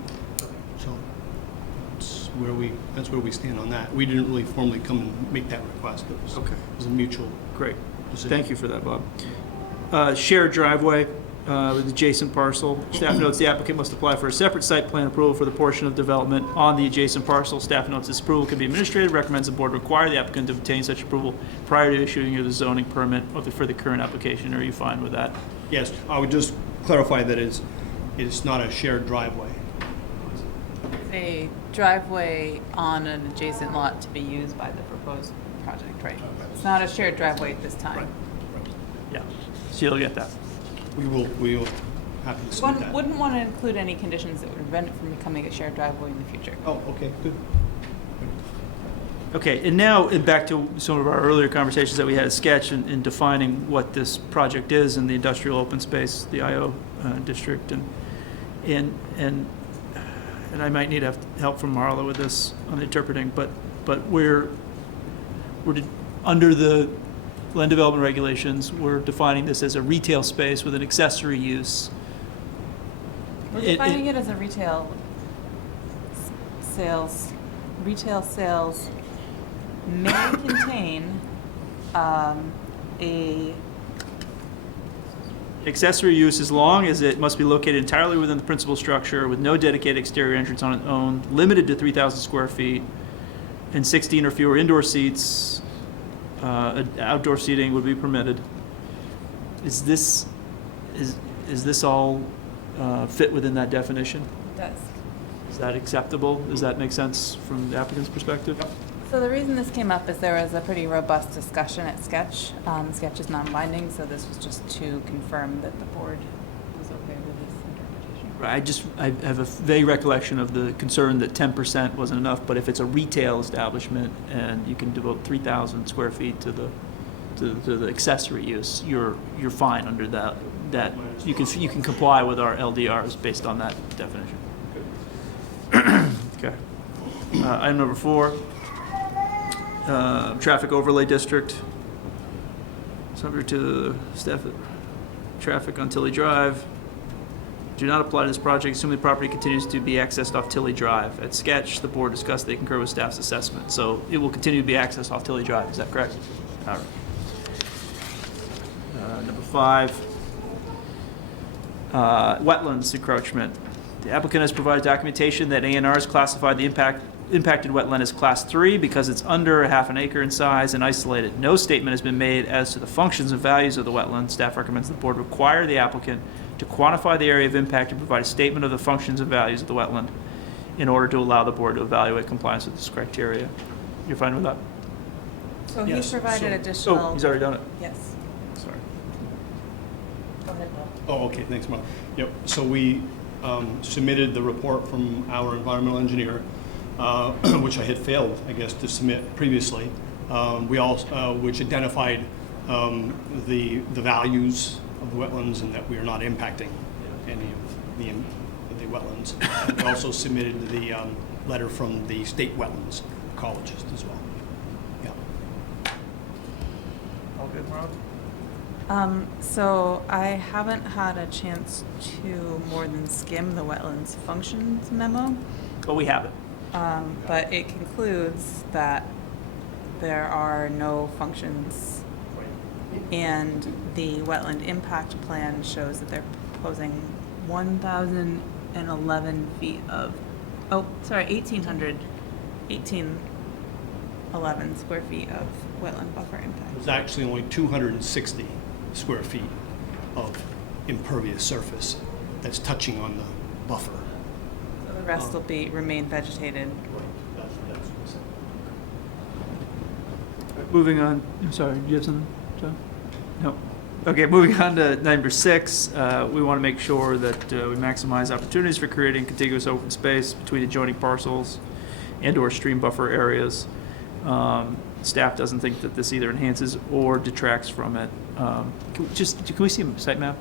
So that's where we stand on that. We didn't really formally come and make that request. It was a mutual. Great. decision. Thank you for that, Bob. Shared driveway with adjacent parcel. Staff notes the applicant must apply for a separate site plan approval for the portion of development on the adjacent parcel. Staff notes this approval can be administrative, recommends the board require the applicant to obtain such approval prior to issuing of the zoning permit for the current application. Are you fine with that? Yes, I would just clarify that it's not a shared driveway. A driveway on an adjacent lot to be used by the proposed project, right? It's not a shared driveway at this time. Yeah, so you'll get that. We will happy to submit One that. wouldn't want to include any conditions that would prevent it from becoming a shared driveway in the future. Oh, okay, good. Okay, and now back to some of our earlier conversations that we had at Sketch in defining what this project is in the industrial open space, the IO district, and I might need help from Marla with this on the interpreting, but we're under the land development regulations, we're defining this as a retail space with an accessory use. We're defining it as a retail sales may contain a Accessory use as long as it must be located entirely within the principal structure with no dedicated exterior entrance on its own, limited to 3,000 square feet, and 16 or fewer indoor seats. Outdoor seating would be permitted. Is this all fit within that definition? It does. Is that acceptable? Does that make sense from the applicant's perspective? So the reason this came up is there was a pretty robust discussion at Sketch. Sketch is non-binding, so this was just to confirm that the board was okay with this interpretation. Right, I have a vague recollection of the concern that 10% wasn't enough, but if it's a retail establishment and you can devote 3,000 square feet to the accessory use, you're fine under that you can comply with our LDRs based on that definition. Okay. Item number 4. Traffic overlay district, subject to staff traffic on Tilly Drive. Do not apply to this project, assuming the property continues to be accessed off Tilly Drive. At Sketch, the board discussed they concur with staff's assessment. So it will continue to be accessed off Tilly Drive, is that correct? All right. Number 5, wetlands encroachment. The applicant has provided documentation that A&R has classified the impacted wetland as Class 3 because it's under a half an acre in size and isolated. No statement has been made as to the functions and values of the wetland. Staff recommends the board require the applicant to quantify the area of impact and provide a statement of the functions and values of the wetland in order to allow the board to evaluate compliance with this criteria. You're fine with that? So Yes, he's provided so- additional. Oh, he's already done it. Yes. Sorry. Go ahead, Bob. Oh, okay, thanks, Mark. Yep, so we submitted the report from our environmental engineer, which I had failed, I guess, to submit previously. We also, which identified the values of the wetlands and that we are not impacting any of the wetlands. We also submitted the letter from the state wetlands ecologist as well. Yeah. All good, Marla? So I haven't had a chance to more than skim the wetlands functions memo. Oh, we have it. But it concludes that there are no functions, and the wetland impact plan shows that they're proposing 1,011 feet of, 1,811 square feet of wetland buffer impact. There's actually only 260 square feet of impervious surface that's touching on the buffer. So the rest will remain vegetated. Moving on, I'm sorry, do you have something, John? No. Okay, moving on to number 6, we want to make sure that we maximize opportunities for creating contiguous open space between adjoining parcels and/or stream buffer areas. Staff doesn't think that this either enhances or detracts from it. Can we see a site map,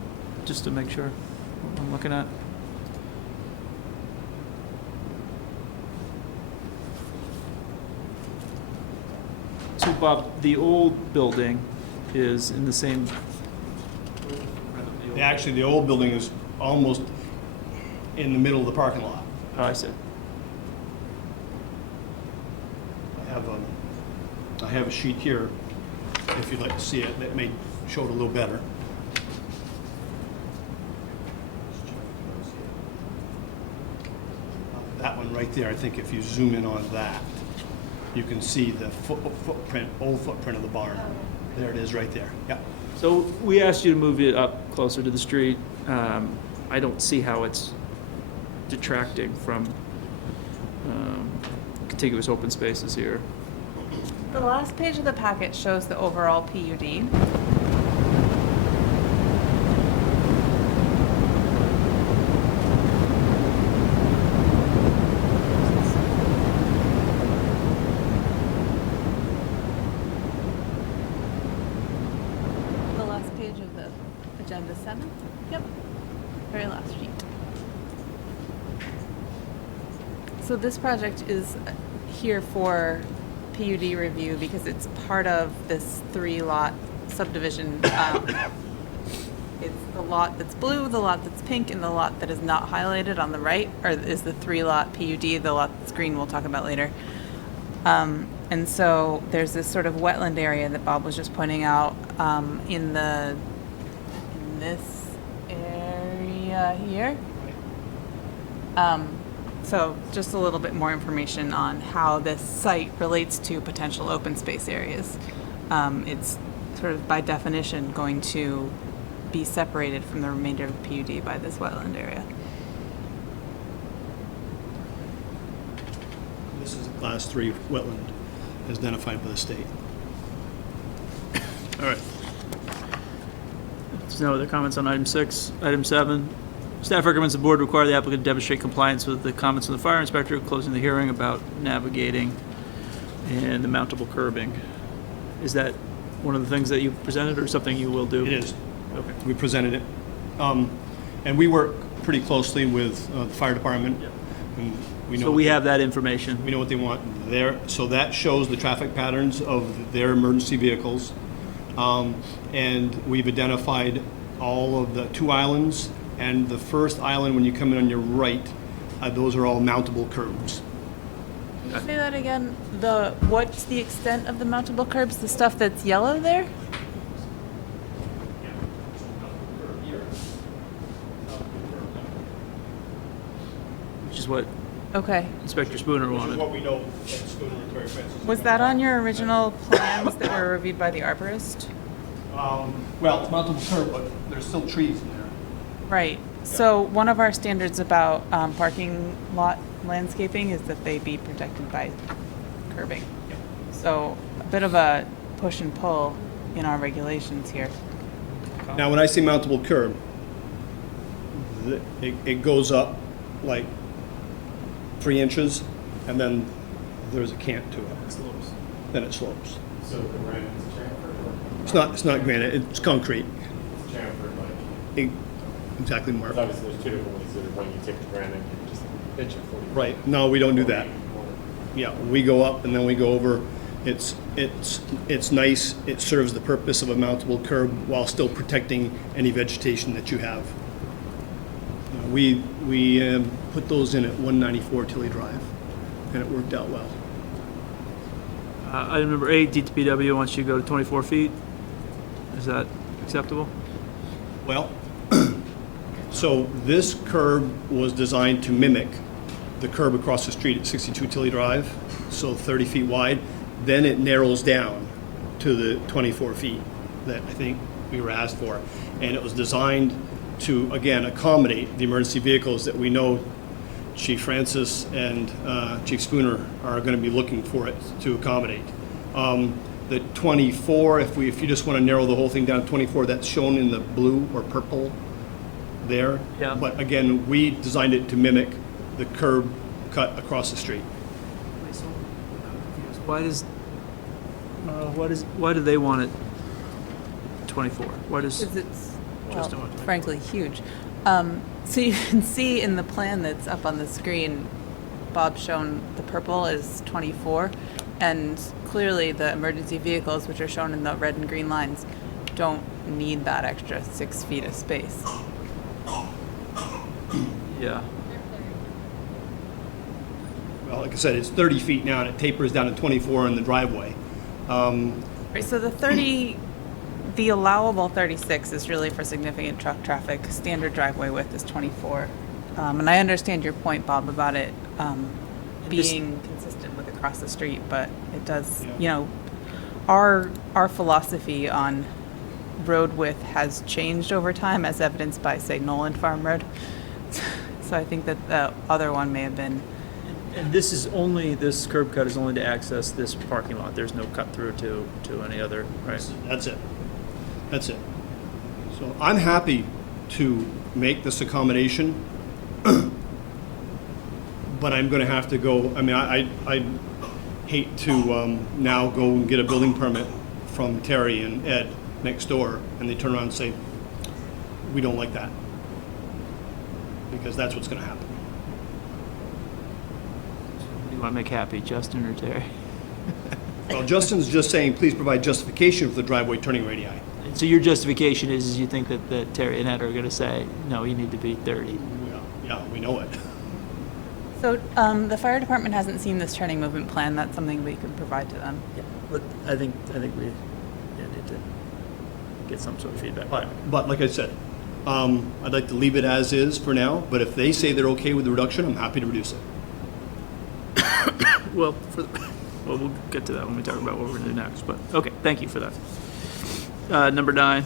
just to make sure what I'm looking at? So Bob, the old building is in the same. Actually, the old building is almost in the middle of the parking lot. Oh, I see. I have a sheet here, if you'd like to see it, that may show it a little better. That one right there, I think if you zoom in on that, you can see the old footprint of the barn. There it is right there, yeah. So we asked you to move it up closer to the street. I don't see how it's detracting from contiguous open spaces here. The last page of the packet shows the overall PUD. The last page of the agenda 7? Yep. Very last sheet. So this project is here for PUD review because it's part of this 3-lot subdivision. It's the lot that's blue, the lot that's pink, and the lot that is not highlighted on the right, or is the 3-lot PUD. The lot that's green we'll talk about later. And so there's this sort of wetland area that Bob was just pointing out in this area here. So just a little bit more information on how this site relates to potential open space areas. It's sort of by definition going to be separated from the remainder of the PUD by this wetland area. This is a Class 3 wetland as identified by the state. All right. There's no other comments on item 6. Item 7. Staff recommends the board require the applicant to demonstrate compliance with the comments of the fire inspector closing the hearing about navigating and the mountable curbing. Is that one of the things that you presented or something you will do? It is. Okay. We presented it. And we work pretty closely with the fire department. And we know So we have that information. We know what they want there. So that shows the traffic patterns of their emergency vehicles. And we've identified all of the 2 islands. And the first island, when you come in on your right, those are all mountable curbs. Can you say that again? What's the extent of the mountable curbs? The stuff that's yellow there? Which is what Okay. Inspector Spooner wanted. What we know at Spooner and Terry Francis. Was that on your original plans that were reviewed by the arborist? Well, it's mountable curb, but there's still trees in there. Right. So one of our standards about parking lot landscaping is that they be protected by curbing. So a bit of a push and pull in our regulations here. Now, when I say mountable curb, it goes up like 3 inches, and then there's a cant to it. It slopes. Then it slopes. So the granite is chamfered? It's not granite, it's concrete. It's chamfered like... Exactly, Mark. Obviously, there's 2 different ways. Either when you take the granite, you just pitch it 40. Right, no, we don't do that. Yeah, we go up and then we go over. It's nice, it serves the purpose of a mountable curb while still protecting any vegetation that you have. We put those in at 194 Tilly Drive, and it worked out well. Item number 8, DPW wants you to go to 24 feet. Is that acceptable? Well, so this curb was designed to mimic the curb across the street at 62 Tilly Drive, so 30 feet wide. Then it narrows down to the 24 feet that I think we were asked for. And it was designed to, again, accommodate the emergency vehicles that we know Chief Francis and Chief Spooner are going to be looking for it to accommodate. The 24, if you just want to narrow the whole thing down to 24, that's shown in the blue or purple there. Yeah. But again, we designed it to mimic the curb cut across the street. Why do they want it 24? Why does Because it's, Just well, about 24? frankly, huge. So you can see in the plan that's up on the screen, Bob's shown the purple is 24, and clearly the emergency vehicles, which are shown in the red and green lines, don't need that extra 6 feet of space. Yeah. Well, like I said, it's 30 feet now, and it tapers down to 24 in the driveway. Right, so the allowable 36 is really for significant truck traffic. Standard driveway width is 24. And I understand your point, Bob, about it being consistent with across the street, but it does, you know, our philosophy on road width has changed over time, as evidenced by, say, Nolan Farm Road. So I think that the other one may have been And this is only, this curb cut is only to access this parking lot. There's no cut through to any other, right? That's it. That's it. So I'm happy to make this accommodation, but I'm gonna have to go, I mean, I hate to now go and get a building permit from Terry and Ed next door, and they turn around and say, we don't like that. Because that's what's gonna happen. You want to make happy, Justin or Terry? Well, Justin's just saying, please provide justification for the driveway turning radii. So your justification is you think that Terry and Ed are going to say, no, you need to be 30. Yeah, we know it. So the fire department hasn't seen this turning movement plan. That's something we can provide to them. Yeah, but I think we need to get some sort of feedback. But like I said, I'd like to leave it as is for now, but if they say they're okay with the reduction, I'm happy to reduce it. Well, we'll get to that when we talk about what we're going to do next. But okay, thank you for that. Number 9,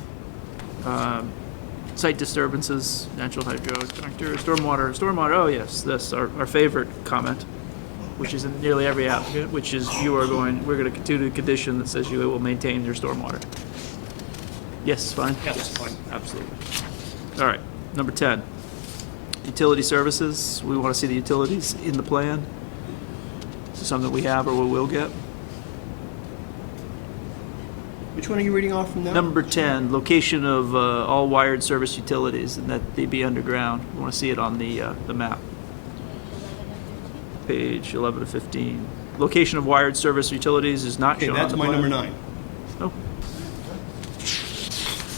site disturbances, natural hydro factor, stormwater. Oh yes, that's our favorite comment, which is in nearly every applicant, which is we're going to continue a condition that says you will maintain your stormwater. Yes, fine. Yes, fine. Absolutely. All right, number 10, utility services. We want to see the utilities in the plan. This is something we have or we will get. Which one are you reading off from now? Number 10, location of all wired service utilities, and that they be underground. We want to see it on the map. Page 11 to 15. Location of wired service utilities is not Okay, shown on that's the my plan. number 9. Oh,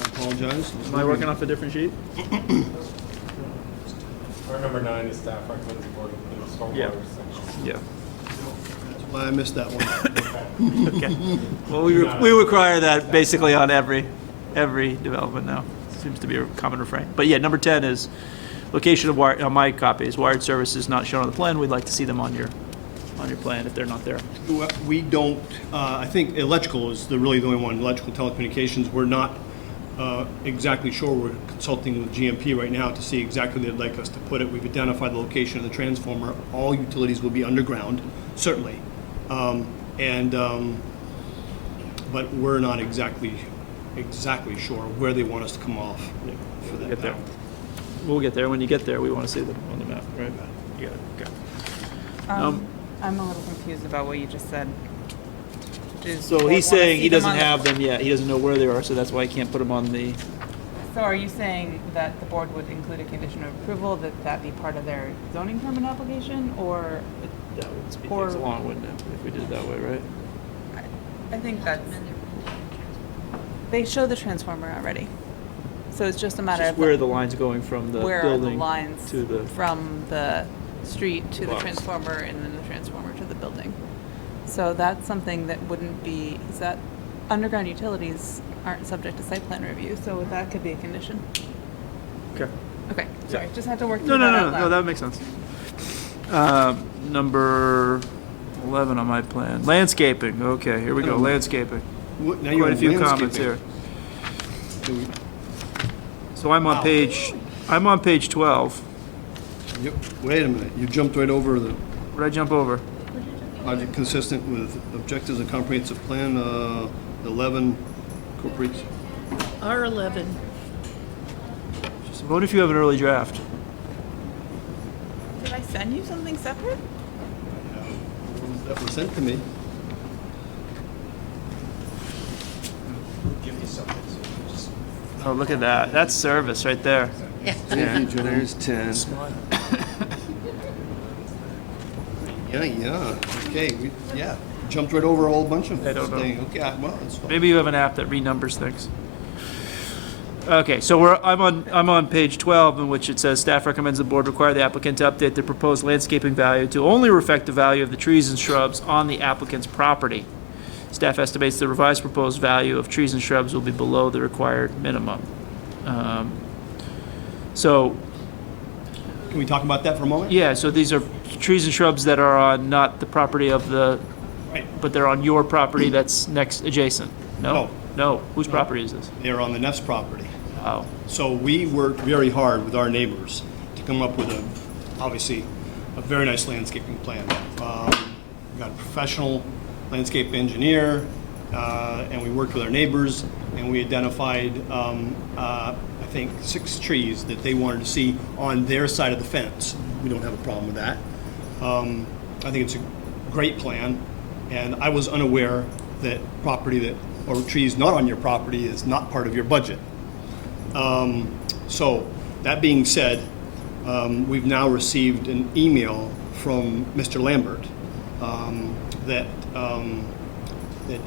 I apologize. am I working off a different sheet? Our number 9 is staff recommends the board approve stormwater Yeah. section. Yeah. That's why I missed that one. Okay. Well, we require that basically on every development now. Seems to be a common refrain. But yeah, number 10 is location of wired, on my copy is wired services not shown on the plan. We'd like to see them on your plan if they're not there. We don't, I think electrical is really the only one, electrical telecommunications. We're not exactly sure. We're consulting with GMP right now to see exactly where they'd like us to put it. We've identified the location of the transformer. All utilities will be underground, certainly. But we're not exactly sure where they want us to come off for that. Get there. We'll get there. When you get there, we want to see them on the map, right? You got it. Okay. I'm a little confused about what you just said. So he's saying he doesn't have them yet. He doesn't know where they are, so that's why he can't put them on the. So are you saying that the board would include a condition of approval that be part of their zoning permit application, or? That would speed things along, wouldn't it, if we did it that way, right? I think that's, they show the transformer already. So it's just a matter Just of. where are the lines going from the Where are the building lines to the. from the street to the Box. transformer and then the transformer to the building. So that's something that wouldn't be, is that underground utilities aren't subject to site plan review, so that could be a condition. Okay. Okay, sorry, just had to work No, through no, that no, out no, loud. that makes sense. Number 11 on my plan. Landscaping. Okay, here we go. Landscaping. Now you're Quite a on few comments here. landscaping. So I'm on page 12. Yep. Wait a minute, you jumped right over the What did I jump over? project consistent with objectives of comprehensive plan, 11 incorporates. R11. So what if you have an early draft? Did I send you something separate? That was sent to me. Oh, look at that. That's service right there. Yeah. There's 10. Yeah. Okay, jumped right over a whole bunch of I don't know. things. Okay, well, it's fine. Maybe you have an app that renumbers things. Okay, so I'm on page 12, in which it says staff recommends the board require the applicant to update the proposed landscaping value to only reflect the value of the trees and shrubs on the applicant's property. Staff estimates the revised proposed value of trees and shrubs will be below the required minimum. So, Can we talk about that for a moment? yeah, so these are trees and shrubs that are on not the property of the, Right. but they're on your property that's next adjacent. No? No. Whose property is this? They're on the Neff's property. Wow. So we worked very hard with our neighbors to come up with obviously, a very nice landscaping plan. We got a professional landscape engineer, and we worked with our neighbors, and we identified, I think, 6 trees that they wanted to see on their side of the fence. We don't have a problem with that. I think it's a great plan, and I was unaware that or trees not on your property is not part of your budget. So that being said, we've now received an email from Mr. Lambert that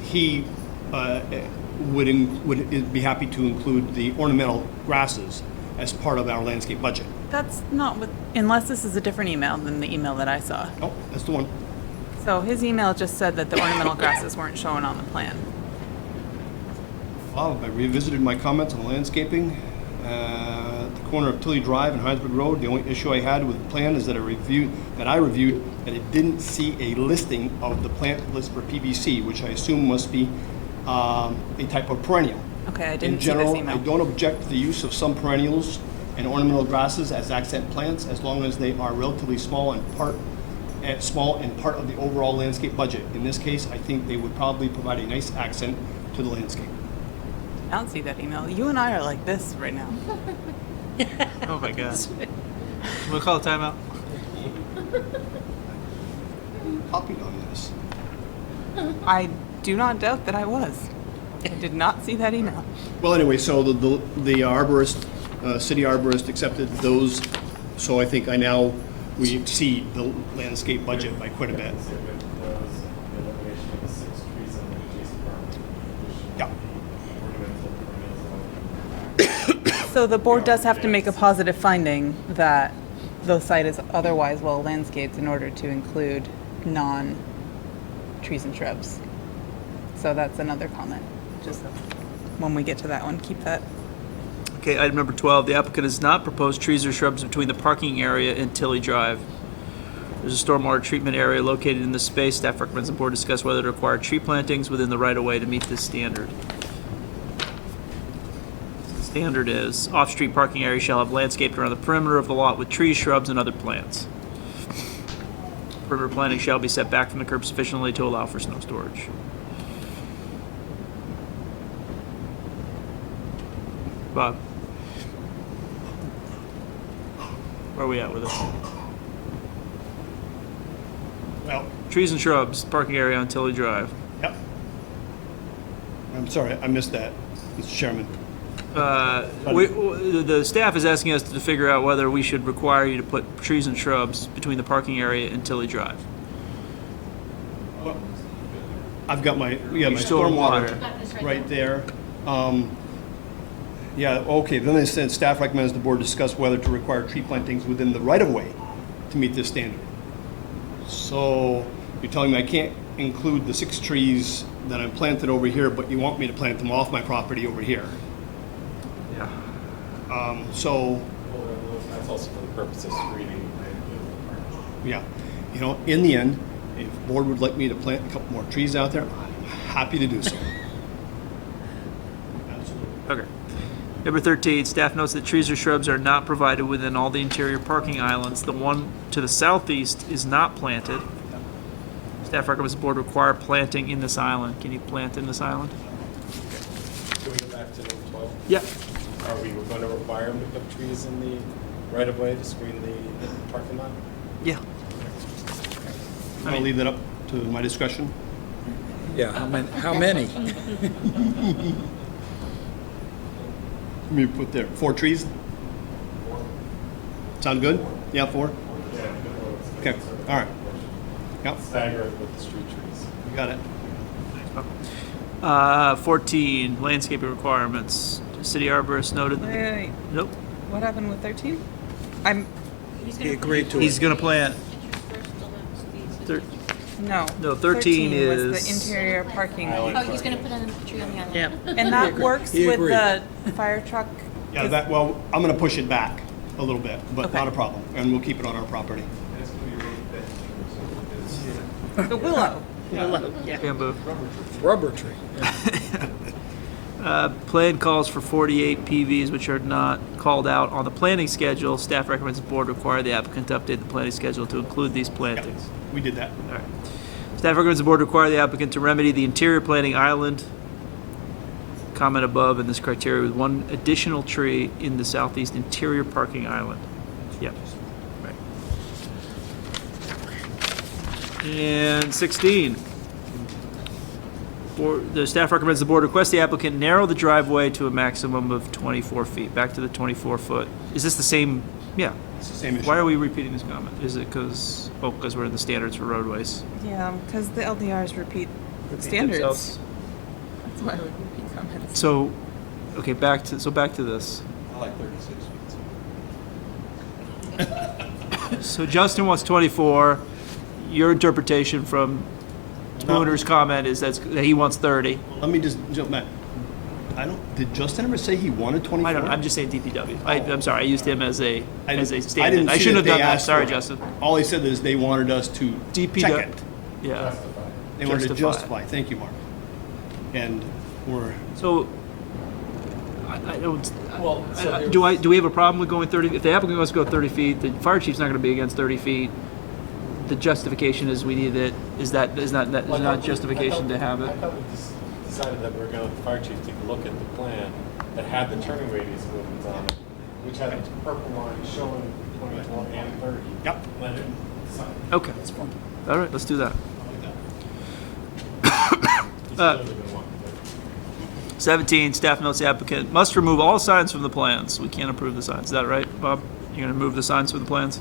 he would be happy to include the ornamental grasses as part of our landscape budget. That's not what, unless this is a different email than the email that I saw. Oh, that's the one. So his email just said that the ornamental grasses weren't shown on the plan. Well, I revisited my comments on landscaping at the corner of Tilly Drive and Heinsberg Road. The only issue I had with the plan is that I reviewed that it didn't see a listing of the plant list for PVC, which I assume must be a type of perennial. Okay, I didn't In general, see this I email. don't object to the use of some perennials and ornamental grasses as accent plants, as long as they are relatively small and part of the overall landscape budget. In this case, I think they would probably provide a nice accent to the landscape. I don't see that email. You and I are like this right now. Oh my God. We'll call a timeout. Copied on this. I do not doubt that I was. I did not see that email. Well, anyway, so the arborist, city arborist accepted those, so I think we exceed the landscape budget by quite a bit. Yeah. So the board does have to make a positive finding that the site is otherwise well landscaped in order to include non-trees and shrubs. So that's another comment. Just when we get to that one, keep that. Okay, item number 12, the applicant has not proposed trees or shrubs between the parking area and Tilly Drive. There's a stormwater treatment area located in this space. Staff recommends the board discuss whether to require tree plantings within the right-of-way to meet this standard. The standard is, off-street parking area shall have landscaped around the perimeter of the lot with trees, shrubs, and other plants. Perimeter planting shall be set back from the curb sufficiently to allow for snow storage. Bob, where are we at with this? Well, trees and shrubs, parking area on Tilly Drive. Yep. I'm sorry, I missed that, Mr. Chairman. The staff is asking us to figure out whether we should require you to put trees and shrubs between the parking area and Tilly Drive. I've got my stormwater right there. Yeah, okay, then they said staff recommends the board discuss whether to require tree plantings within the right-of-way to meet this standard. So you're telling me I can't include the 6 trees that I'm planted over here, but you want me to plant them off my property over here? Yeah. So. That's also for the purpose of screening. Yeah, in the end, if the board would like me to plant a couple more trees out there, I'm happy to do so. Okay. Number 13, staff notes that trees or shrubs are not provided within all the interior parking islands. The one to the southeast is not planted. Staff recommends the board require planting in this island. Can you plant in this island? Can we go back to number 12? Yeah. Are we going to require them to put trees in the right-of-way to screen the parking lot? Yeah. I'll leave that up to my discretion. Yeah, how many? Let me put there, 4 trees? Sound good? Yeah, 4? Okay, all right. Yep. Stagger it with the street trees. You got it. 14, landscaping requirements. City arborist noted. Wait. Nope. What happened with 13? He agreed to it. He's going to plant. No. No, 13 was is. the interior parking. Oh, he's gonna put a tree on the island. Yeah. And that works He with agreed. the fire truck? Yeah, I'm gonna push it back a little bit, but Okay. not a problem, and we'll keep it on our property. The willow. Willow, yeah. Bamboo. Rubber tree. Plan calls for 48 PVs, which are not called out on the planning schedule. Staff recommends the board require the applicant to update the planning schedule to include these plantings. We did that. All right. Staff recommends the board require the applicant to remedy the interior planting island. Comment above in this criteria with one additional tree in the southeast interior parking island. Yep. Right. And 16. The staff recommends the board request the applicant narrow the driveway to a maximum of 24 feet. Back to the 24-foot. Is this the same? Yeah. It's the same issue. Why are we repeating this comment? Is it because we're in the standards for roadways? Yeah, because the LDRs repeat standards. themselves? That's why we repeat comments. So, okay, back to this. I like 36 feet. So Justin wants 24. Your interpretation from Spooner's comment is that he wants 30. Let me just jump back. Did Justin ever say he wanted 24? I don't know. I'm just saying DPW. I'm sorry. I used him as a stand-in. didn't I see shouldn't have that done they that. asked Sorry, for it. Justin. All he said is they wanted us to check it. Yeah. They wanted to justify. Thank you, Mark. And we're... So, I don't... do we have a problem with going 30? If the applicant wants to go 30 feet, the fire chief's not going to be against 30 feet. The justification is we need it. Is not justification to have it? I thought we decided that we were going to let the fire chief take a look at the plan that had the turning radius movements on it, which had the purple line showing 24 and 30. Yep. Let him decide. Okay. All right, let's do that. He's clearly been wanting to. 17, staff notes the applicant must remove all signs from the plans. We can't approve the signs. Is that right, Bob? You're going to remove the signs from the plans?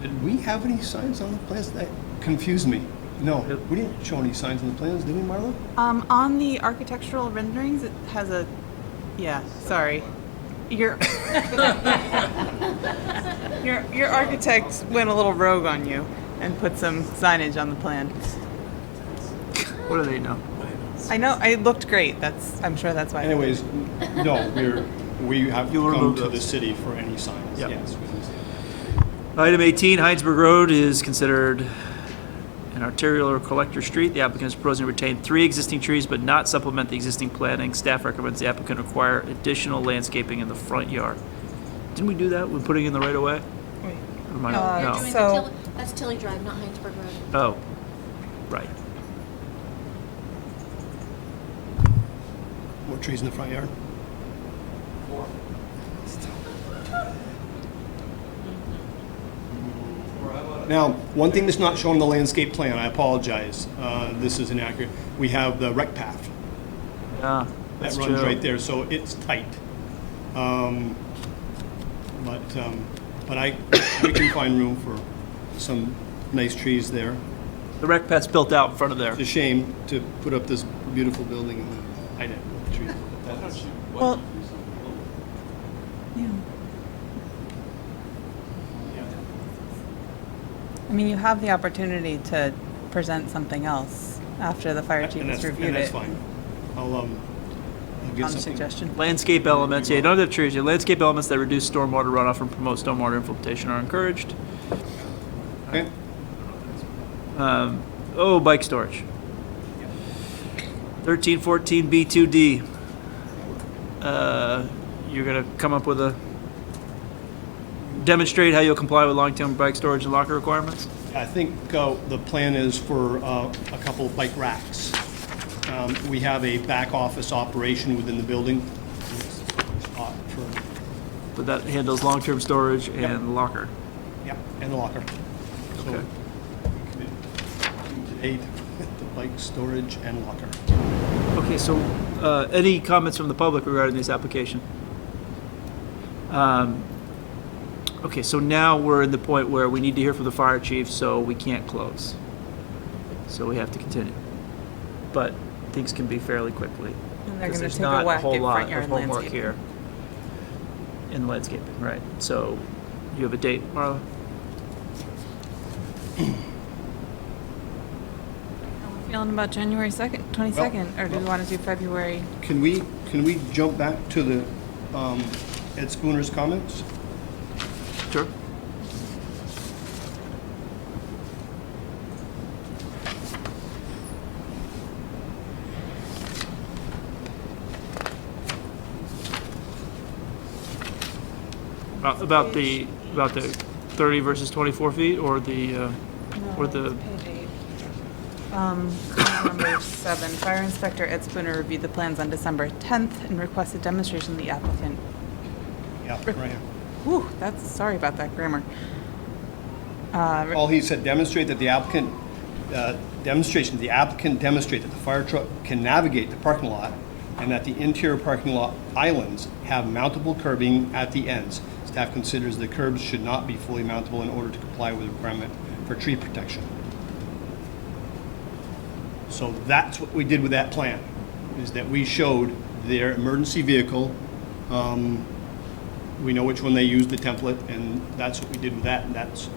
Did we have any signs on the plans? That confused me. No, we didn't show any signs on the plans, did we, Marla? On the architectural renderings, it has a, yeah, sorry. Your architect went a little rogue on you and put some signage on the plan. What do they know? I know, it looked great. I'm sure that's why. Anyways, no, we have You'll come remove to those. the city for any signs. Yep. Yes. Item 18, Heinsberg Road is considered an arterial or collector street. The applicant is proposing to retain 3 existing trees but not supplement the existing planting. Staff recommends the applicant require additional landscaping in the front yard. Didn't we do that when putting in the right of way? Wait. Or am I- You're no. doing So- that's Tilly Drive, not Heinsberg Road. Oh, right. More trees in the front yard? Now, one thing that's not shown on the landscape plan, I apologize, this is inaccurate. We have the rec path. Yeah, That that's runs true. right there, so it's tight. But we can find room for some nice trees there. The rec path's built out in front of there. It's a shame to put up this beautiful building and hide it with trees. Well, yeah. I mean, you have the opportunity to present something else after the fire chief has reviewed And that's it. fine. I'll get On something. suggestion. Landscape elements, yeah, you don't have trees. Your landscape elements that reduce stormwater runoff and promote stormwater infiltration are encouraged. Okay. Bike storage. 1314 B2D. You're gonna come up with demonstrate how you'll comply with long-term bike storage and locker requirements? I think the plan is for a couple of bike racks. We have a back office operation within the building. But that handles long-term storage and locker. Yep, and the locker. So Okay. we commit to 8, the bike storage and locker. Okay, so any comments from the public regarding this application? Okay, so now we're in the point where we need to hear from the fire chief, so we can't close. So we have to continue. But things can be fairly quickly. And they're 'cause gonna there's take a not whack whole at lot front yard of homework landscaping. here. In landscaping, right. So you have a date, Marla? Feeling about January 2nd, 22nd, or do we want to do February? Can we jump back to the Ed Spooner's comments? Sure. About the 30 versus 24 feet, or the Page 8. Number 7, Fire Inspector Ed Spooner reviewed the plans on December 10th and requested demonstration of the applicant. Yeah, right here. Whew, sorry about that grammar. All he said, demonstrate that the applicant, demonstration, the applicant demonstrate that the fire truck can navigate the parking lot and that the interior parking lot islands have mountable curbing at the ends. Staff considers the curbs should not be fully mountable in order to comply with the requirement for tree protection. So that's what we did with that plan, is that we showed their emergency vehicle. We know which one they used, the template, and that's what we did with that, and that's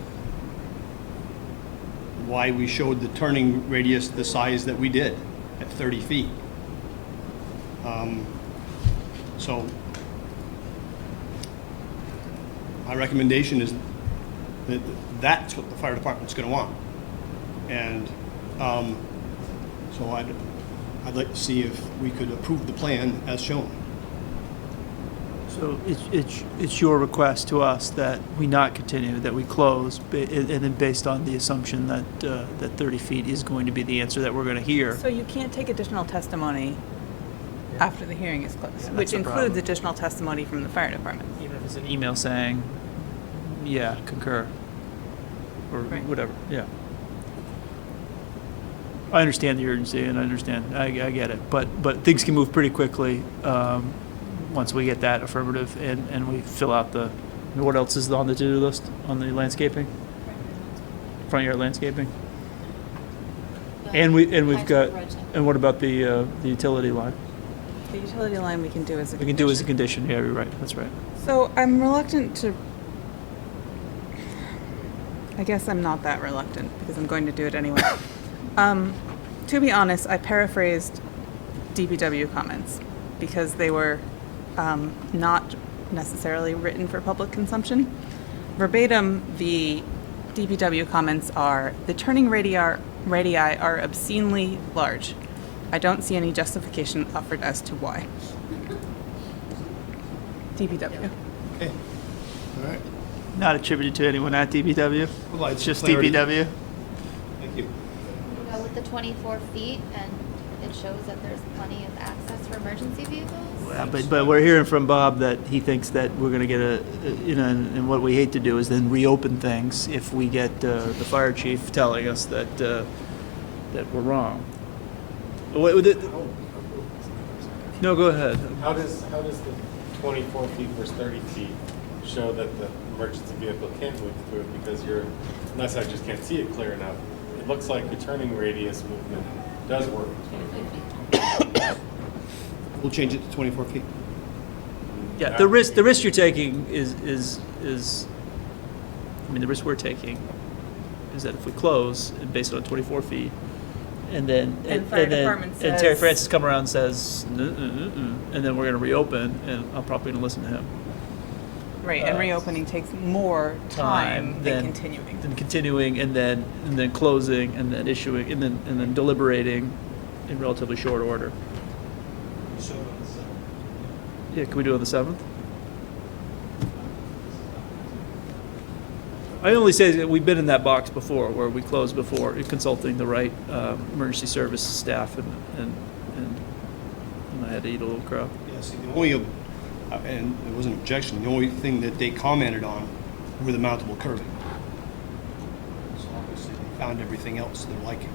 why we showed the turning radius the size that we did at 30 feet. So my recommendation is that that's what the fire department's going to want. And so I'd like to see if we could approve the plan as shown. So it's your request to us that we not continue, that we close, and then based on the assumption that 30 feet is going to be the answer that we're going to hear. So you can't take additional testimony after the hearing is closed, Yeah, which that's the includes problem. additional testimony from the fire department. Even if it's an email saying, yeah, concur, or whatever, yeah. I understand the urgency, and I get it, but things can move pretty quickly once we get that affirmative and we fill out the, what else is on the to-do list on the landscaping? Front yard landscaping? And we've got, and what about the utility line? The utility line we can do as a We can do as a condition, yeah, you're right, that's right. So I'm reluctant to, I guess I'm not that reluctant because I'm going to do it anyway. To be honest, I paraphrased DPW comments because they were not necessarily written for public consumption. Verbatim, the DPW comments are, the turning radii are obscenely large. I don't see any justification offered as to why. DPW. Okay. All right. Not attributed to anyone at DPW? Well, It's just clarity. DPW? Thank you. You go with the 24 feet, and it shows that there's plenty of access for emergency vehicles. Yeah, but we're hearing from Bob that he thinks that we're gonna get and what we hate to do is then reopen things if we get the fire chief telling us that we're wrong. No, go ahead. How does the 24 feet versus 30 feet show that the emergency vehicle can't move through it? Because unless I just can't see it clear enough, it looks like the turning radius movement does work with 24 feet. We'll change it to 24 feet. Yeah, the risk you're taking is I mean, the risk we're taking is that if we close and base it on 24 feet, and then fire department and Terry says- Francis come around and says, and then we're gonna reopen, and I'm probably gonna listen to him. Right, and reopening takes more time than continuing. Than continuing, and then closing, and then issuing, and then deliberating in relatively short order. Yeah, can we do it on the 7th? I only say that we've been in that box before, where we closed before, consulting the right emergency service staff, and I had to eat a little crow. Yeah, see, the only, and there was an objection, the only thing that they commented on were the mountable curbing. So obviously they found everything else they're liking.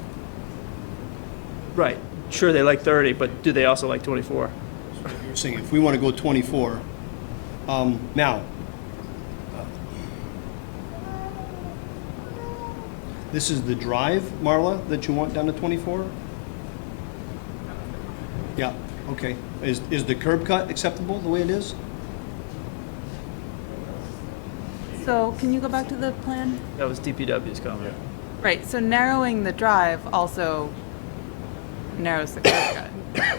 Right, sure, they like 30, but do they also like 24? You're saying if we want to go 24, now, this is the drive, Marla, that you want down to 24? Yeah, okay. Is the curb cut acceptable the way it is? So can you go back to the plan? That was DPW's comment. Right, so narrowing the drive also narrows the curb cut.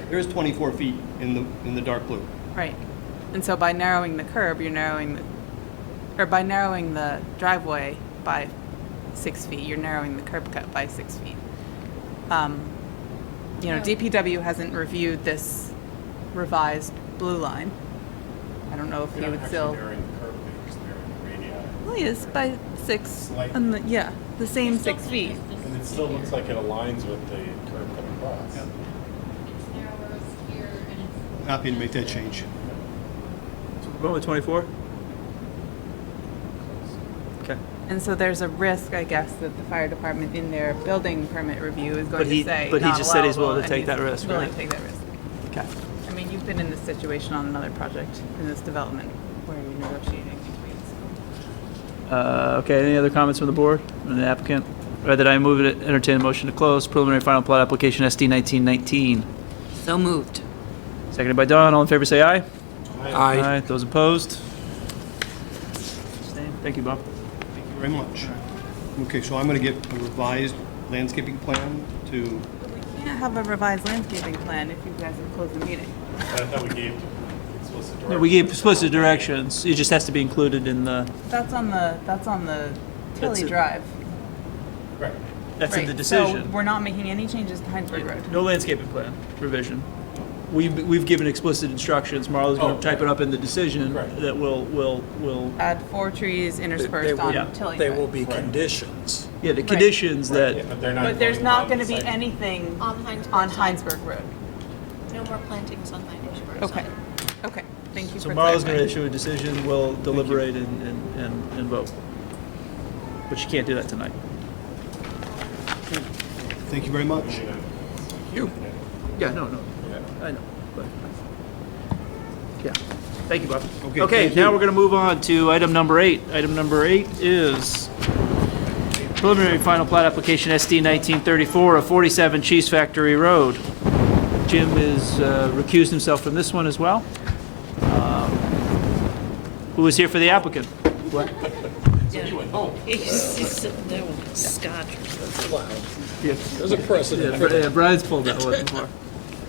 There's 24 feet in the dark blue. Right, and so by narrowing the curb, you're narrowing by narrowing the driveway by 6 feet, you're narrowing the curb cut by 6 feet. DPW hasn't reviewed this revised blue line. I don't know if he would still. Narrowing the curb, probably is by 6, Slightly. and the same 6 feet. And it still looks like it aligns with the curb coming across. Happy to make that change. Going with 24? Okay. And so there's a risk, I guess, that the fire department in their building permit review is going But he- to say but he not just said he's allowable, willing to and take that he's risk, willing right? to take that risk. Okay. I mean, you've been in this situation on another project in this development where you're negotiating between. Okay, any other comments from the board and the applicant? Rather, I move it, entertain a motion to close preliminary final plot application SD 1919. So moved. Seconded by Don. All in favor, say aye. Aye. Those opposed? Abstain. Thank you, Bob. Thank you very much. Okay, so I'm going to get a revised landscaping plan to, We can't have a revised landscaping plan if you guys have closed the meeting. I thought we gave explicit direction. No, we gave explicit directions. It just has to be included in the, That's on the Tilly it. Drive. Right. that's in the Right, So decision. we're not making any changes to Heinsberg Road. No landscaping plan revision. We've given explicit instructions. Marlo's going to type it up in the decision that will, Add 4 trees interspersed on Yeah. Tilly They Drive. will be conditions. yeah, the conditions that, But they're not. But there's going not on going to the be site. anything On Heinsberg on side. Heinsberg Road. No more plantings on Heinsberg. Okay, okay, thank you so for Marlo's going to clarifying. issue a decision, we'll deliberate and vote. But you can't do that tonight. thank you very much. Yeah, no, I know, but, yeah. Thank you, Bob. Okay, Okay, thank now you. we're gonna move on to item number 8. Item number 8 is preliminary final plat application SD 1934 of 47 Cheese Factory Road. Jim is recused himself from this one as well. Who is here for the applicant? What? He's sitting there with scotch. Yeah. There's a precedent. Yeah, Brian's pulled that one before.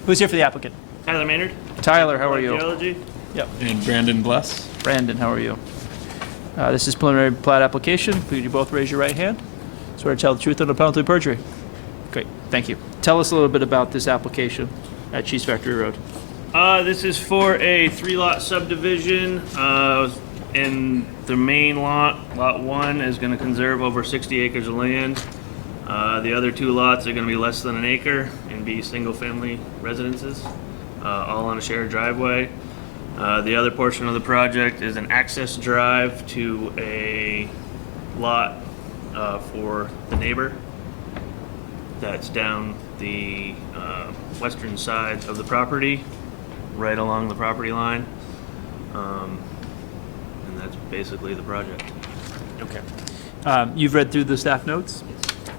Who's here for the applicant? Tyler Maynard. Tyler, how are you? Geology. Yep. And Brandon Bless. Brandon, how are you? This is preliminary plat application. Could you both raise your right hand? Swear to tell the truth under penalty of perjury. Great, thank you. Tell us a little bit about this application at Cheese Factory Road. This is for a 3-lot subdivision. And the main lot, Lot 1, is going to conserve over 60 acres of land. The other 2 lots are going to be less than an acre and be single-family residences, all on a shared driveway. The other portion of the project is an access drive to a lot for the neighbor that's down the western side of the property, right along the property line. And that's basically the project. Okay. You've read through the staff notes?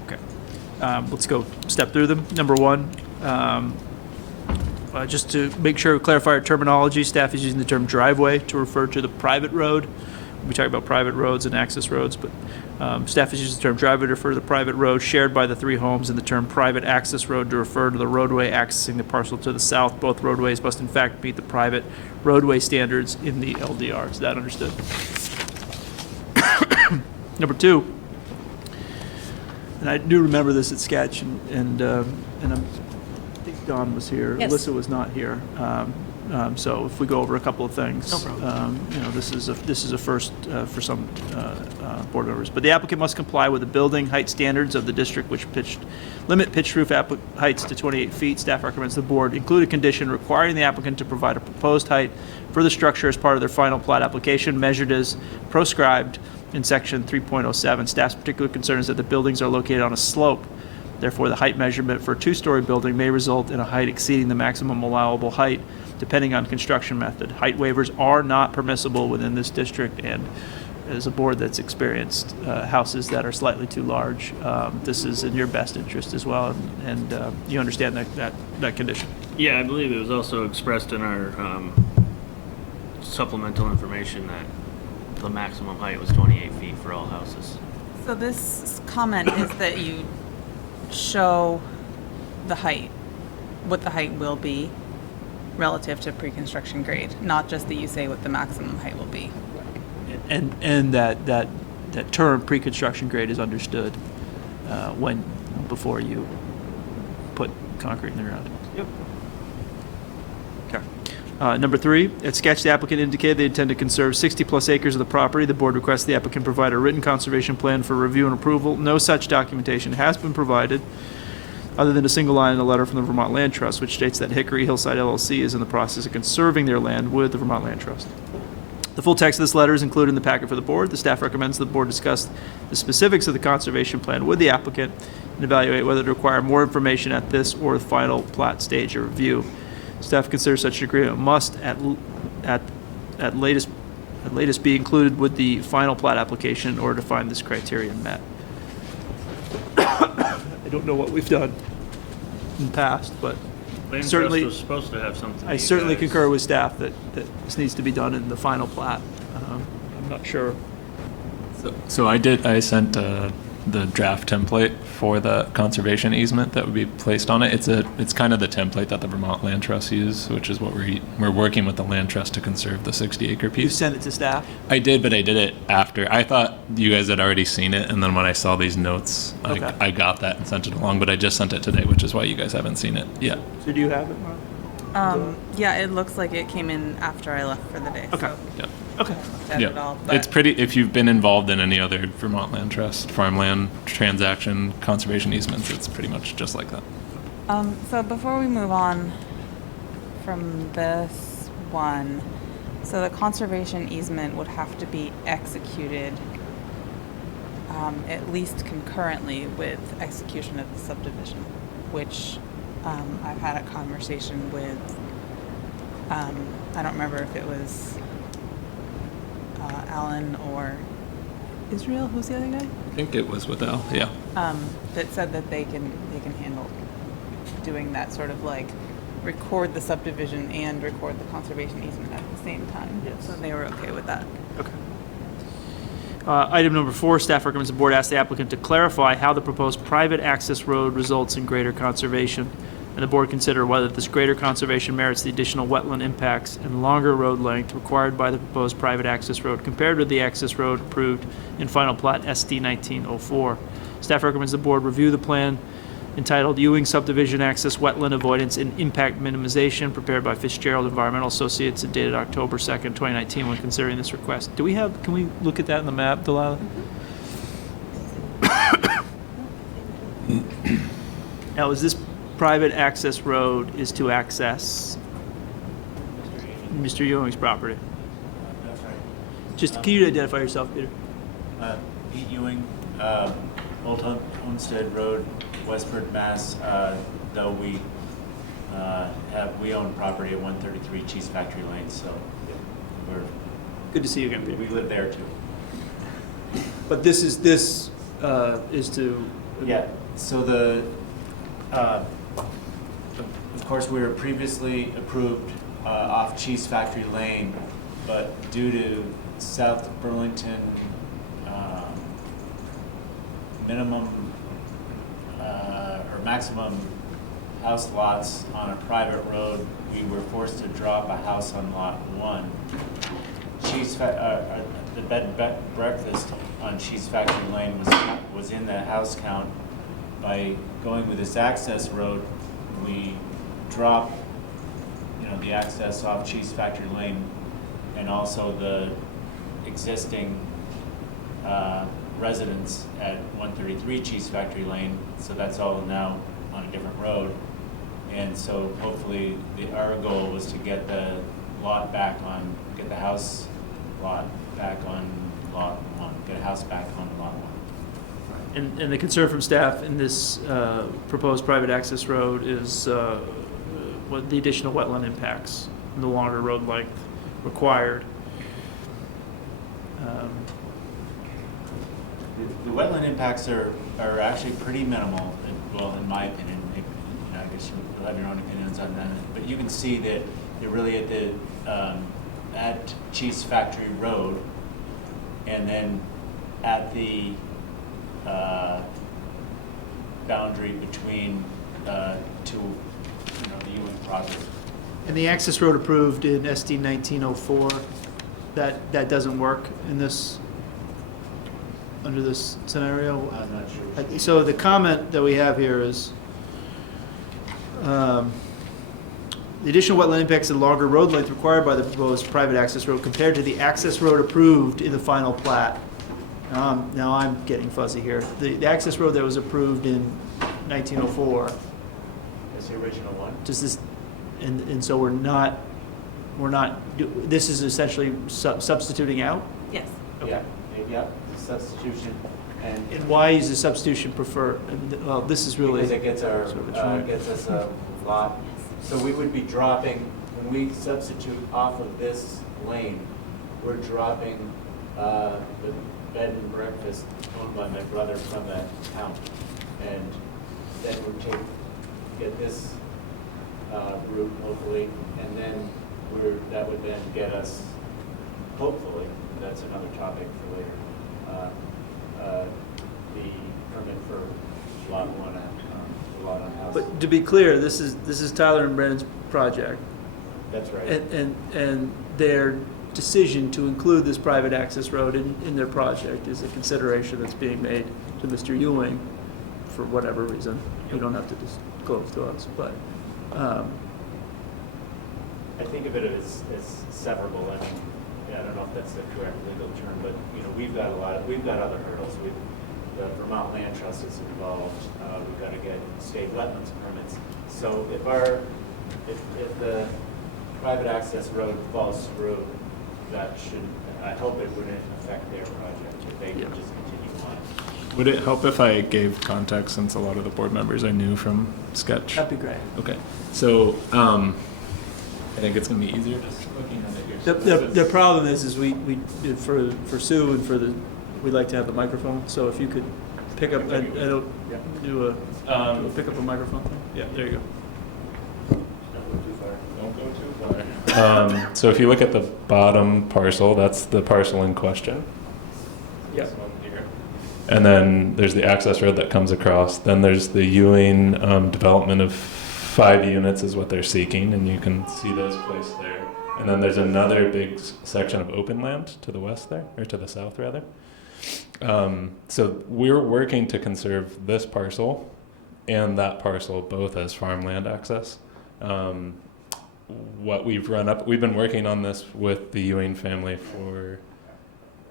Okay. Let's go step through them. Number 1, just to make sure we clarify our terminology, staff is using the term driveway to refer to the private road. We talk about private roads and access roads, but staff is using the term driveway to refer to the private road shared by the 3 homes, and the term private access road to refer to the roadway accessing the parcel to the south. Both roadways must in fact meet the private roadway standards in the LDR. Is that understood? Number 2, and I do remember this at Sketch, and I think Don was here. Yes. Alyssa was not here. So if we go over a couple of things. No problem. This is a first for some board members. But the applicant must comply with the building height standards of the district, which limit pitched roof heights to 28 feet. Staff recommends the board include a condition requiring the applicant to provide a proposed height for the structure as part of their final plat application, measured as proscribed in section 3.07. Staff's particular concern is that the buildings are located on a slope. Therefore, the height measurement for a 2-story building may result in a height exceeding the maximum allowable height, depending on construction method. Height waivers are not permissible within this district, and as a board that's experienced houses that are slightly too large, this is in your best interest as well, and you understand that condition. Yeah, I believe it was also expressed in our supplemental information that the maximum height was 28 feet for all houses. So this comment is that you show the height, what the height will be relative to pre-construction grade, not just that you say what the maximum height will be. And that term pre-construction grade is understood before you put concrete in the ground. Yep. Okay. Number 3, at sketch, the applicant indicated they intend to conserve 60-plus acres of the property. The board requests the applicant provide a written conservation plan for review and approval. No such documentation has been provided, other than a single line in a letter from the Vermont Land Trust, which states that Hickory Hillside LLC is in the process of conserving their land with the Vermont Land Trust. The full text of this letter is included in the packet for the board. The staff recommends the board discuss the specifics of the conservation plan with the applicant and evaluate whether to require more information at this or the final plat stage of review. Staff considers such an agreement must at latest be included with the final plat application in order to find this criterion met. I don't know what we've done in the past, but Land certainly Trust was supposed to have something. I you certainly guys- concur with staff that this needs to be done in the final plat. I'm not sure. So I sent the draft template for the conservation easement that would be placed on it. It's kind of the template that the Vermont Land Trust uses, which is what we're working with the Land Trust to conserve the 60-acre piece. You sent it to staff? I did, but I did it after. I thought you guys had already seen it, and then when I saw these notes, Okay. I got that and sent it along, but I just sent it today, which is why you guys haven't seen it yet. So do you have it, Mark? Yeah, it looks like it came in after I left for the day. Okay. So Yeah. Okay. I looked at it all, but It's pretty, if you've been involved in any other Vermont Land Trust, farmland transaction, conservation easements, it's pretty much just like that. So before we move on from this one, so the conservation easement would have to be executed at least concurrently with execution of the subdivision, which I've had a conversation with, I don't remember if it was Alan or Israel, who's the other guy? I think it was with Al, yeah. That said that they can handle doing that sort of like record the subdivision and record the conservation easement at the same time. Yes. So they were okay with that. Okay. Item number 4, staff recommends the board ask the applicant to clarify how the proposed private access road results in greater conservation, and the board consider whether this greater conservation merits the additional wetland impacts and longer road length required by the proposed private access road compared with the access road approved in final plat SD 1904. Staff recommends the board review the plan entitled Ewing Subdivision Access Wetland Avoidance and Impact Minimization, prepared by Fitzgerald Environmental Associates and dated October 2nd, 2019, when considering this request. Can we look at that in the map, Delilah? Now, is this private access road is to access Mr. Ewing's property? That's right. Just, can you identify yourself, Peter? Pete Ewing, Old Homestead Road, Westford, Mass. Though we own property at 133 Cheese Factory Lane, so we're Good to see you again, Peter. we live there too. But this is to. Yeah. So of course, we were previously approved off Cheese Factory Lane, but due to South Burlington minimum or maximum house lots on a private road, we were forced to drop a house on lot 1. The bed and breakfast on Cheese Factory Lane was in the house count. By going with this access road, we drop, the access off Cheese Factory Lane, and also the existing residents at 133 Cheese Factory Lane. So that's all now on a different road. And so hopefully our goal was to get the house lot back on lot 1, get a house back on lot 1. And the concern from staff in this proposed private access road is what the additional wetland impacts and the longer road length required. The wetland impacts are actually pretty minimal, well, in my opinion. I guess you'll have your own opinions on that. But you can see that they're really at Cheese Factory Road, and then at the boundary between the Ewing property. And the access road approved in SD 1904, that doesn't work in this, under this scenario? I'm not sure. So the comment that we have here is, The additional wetland impacts the longer road length required by the proposed private access road compared to the access road approved in the final plat. Now I'm getting fuzzy here. The access road that was approved in 1904, That's the original one. does this, and so we're not, this is essentially substituting out? Yes. Yeah, yeah, the substitution, And why is the substitution preferred? Well, this is really. because it gets our, sort of a triangle. gets us a lot. So we would be dropping, when we substitute off of this lane, we're dropping the bed and breakfast owned by my brother from that town. And then we'd get this route hopefully, and then that would then get us, hopefully, that's another topic for later, the permit for lot one, lot on house. But to be clear, this is Tyler and Brennan's project. That's right. And their decision to include this private access road in their project is a consideration that's being made to Mr. Ewing for whatever reason. You don't have to disclose to us, but. I think of it as severable. I mean, I don't know if that's the correct legal term, but we've got other hurdles. The Vermont Land Trust is involved. We've got to get state wetlands permits. So if the private access road falls through, I hope it wouldn't affect their project if they could just continue on. Would it help if I gave context, since a lot of the board members I knew from Sketch? That'd be great. Okay, so I think it's going to be easier just looking at it here. The problem is we for Sue and we'd like to have the microphone. So if you could pick up, I don't do pick up a microphone thing. Yeah, there you go. Don't go too far. So if you look at the bottom parcel, that's the parcel in question. Yeah. This one here. And then there's the access road that comes across. Then there's the Ewing development of 5 units is what they're seeking, and you can see those placed there. And then there's another big section of open land to the west there, or to the south rather. So we're working to conserve this parcel and that parcel both as farmland access. What we've been working on this with the Ewing family for.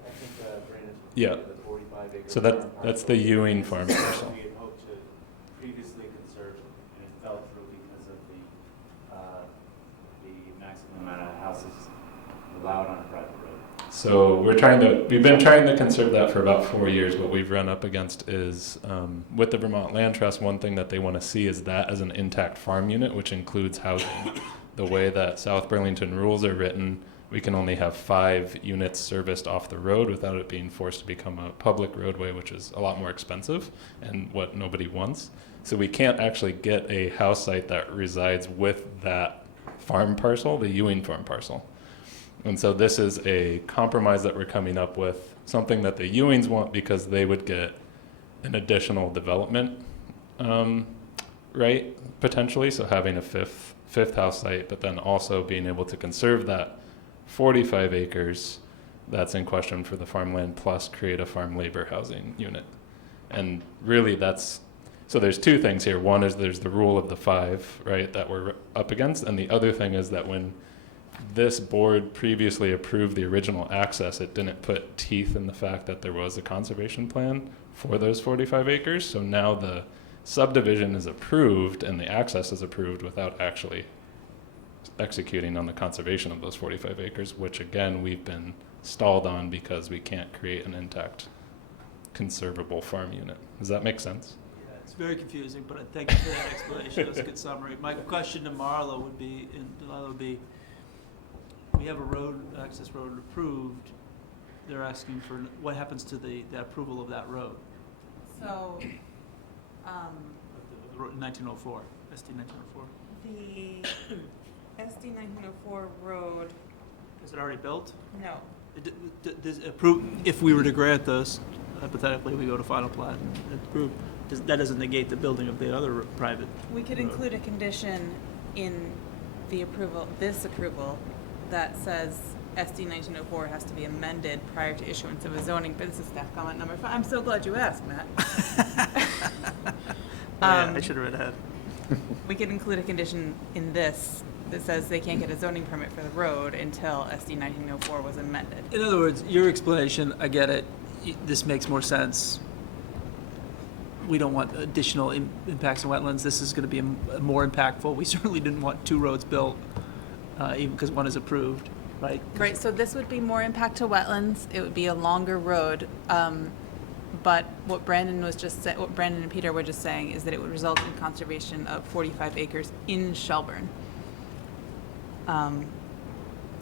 I think Brandon's Yeah. the 45 acre. So that's the Ewing farm parcel. We had hoped to previously conserve, and it fell through because of the maximum amount of houses allowed on a private road. So we've been trying to conserve that for about 4 years. What we've run up against is, with the Vermont Land Trust, one thing that they want to see is that as an intact farm unit, which includes housing. The way that South Burlington rules are written, we can only have 5 units serviced off the road without it being forced to become a public roadway, which is a lot more expensive and what nobody wants. So we can't actually get a house site that resides with that farm parcel, the Ewing farm parcel. And so this is a compromise that we're coming up with, something that the Ewings want because they would get an additional development right, potentially, so having a fifth house site, but then also being able to conserve that 45 acres that's in question for the farmland plus create a farm labor housing unit. And really so there's 2 things here. One is there's the rule of the 5, right, that we're up against. And the other thing is that when this board previously approved the original access, it didn't put teeth in the fact that there was a conservation plan for those 45 acres. So now the subdivision is approved and the access is approved without actually executing on the conservation of those 45 acres, which again, we've been stalled on because we can't create an intact conservable farm unit. Does that make sense? Yeah, it's very confusing, but I thank you for that explanation. That's a good summary. My question to Marla would be, we have a access road approved. They're asking for what happens to the approval of that road. So, 1904, ST 1904. the SD 1904 road. Is it already built? No. If we were to grant this, hypothetically, we go to final plat and approve, that doesn't negate the building of the other private. We could include a condition in this approval, that says SD 1904 has to be amended prior to issuance of a zoning, but this is staff comment number 5. I'm so glad you asked, Matt. I should have read ahead. We could include a condition in this that says they can't get a zoning permit for the road until SD 1904 was amended. In other words, your explanation, I get it. This makes more sense. We don't want additional impacts on wetlands. This is going to be more impactful. We certainly didn't want 2 roads built, even because 1 is approved, right? Right, so this would be more impact to wetlands. It would be a longer road. But what Brandon and Peter were just saying is that it would result in conservation of 45 acres in Shelburne.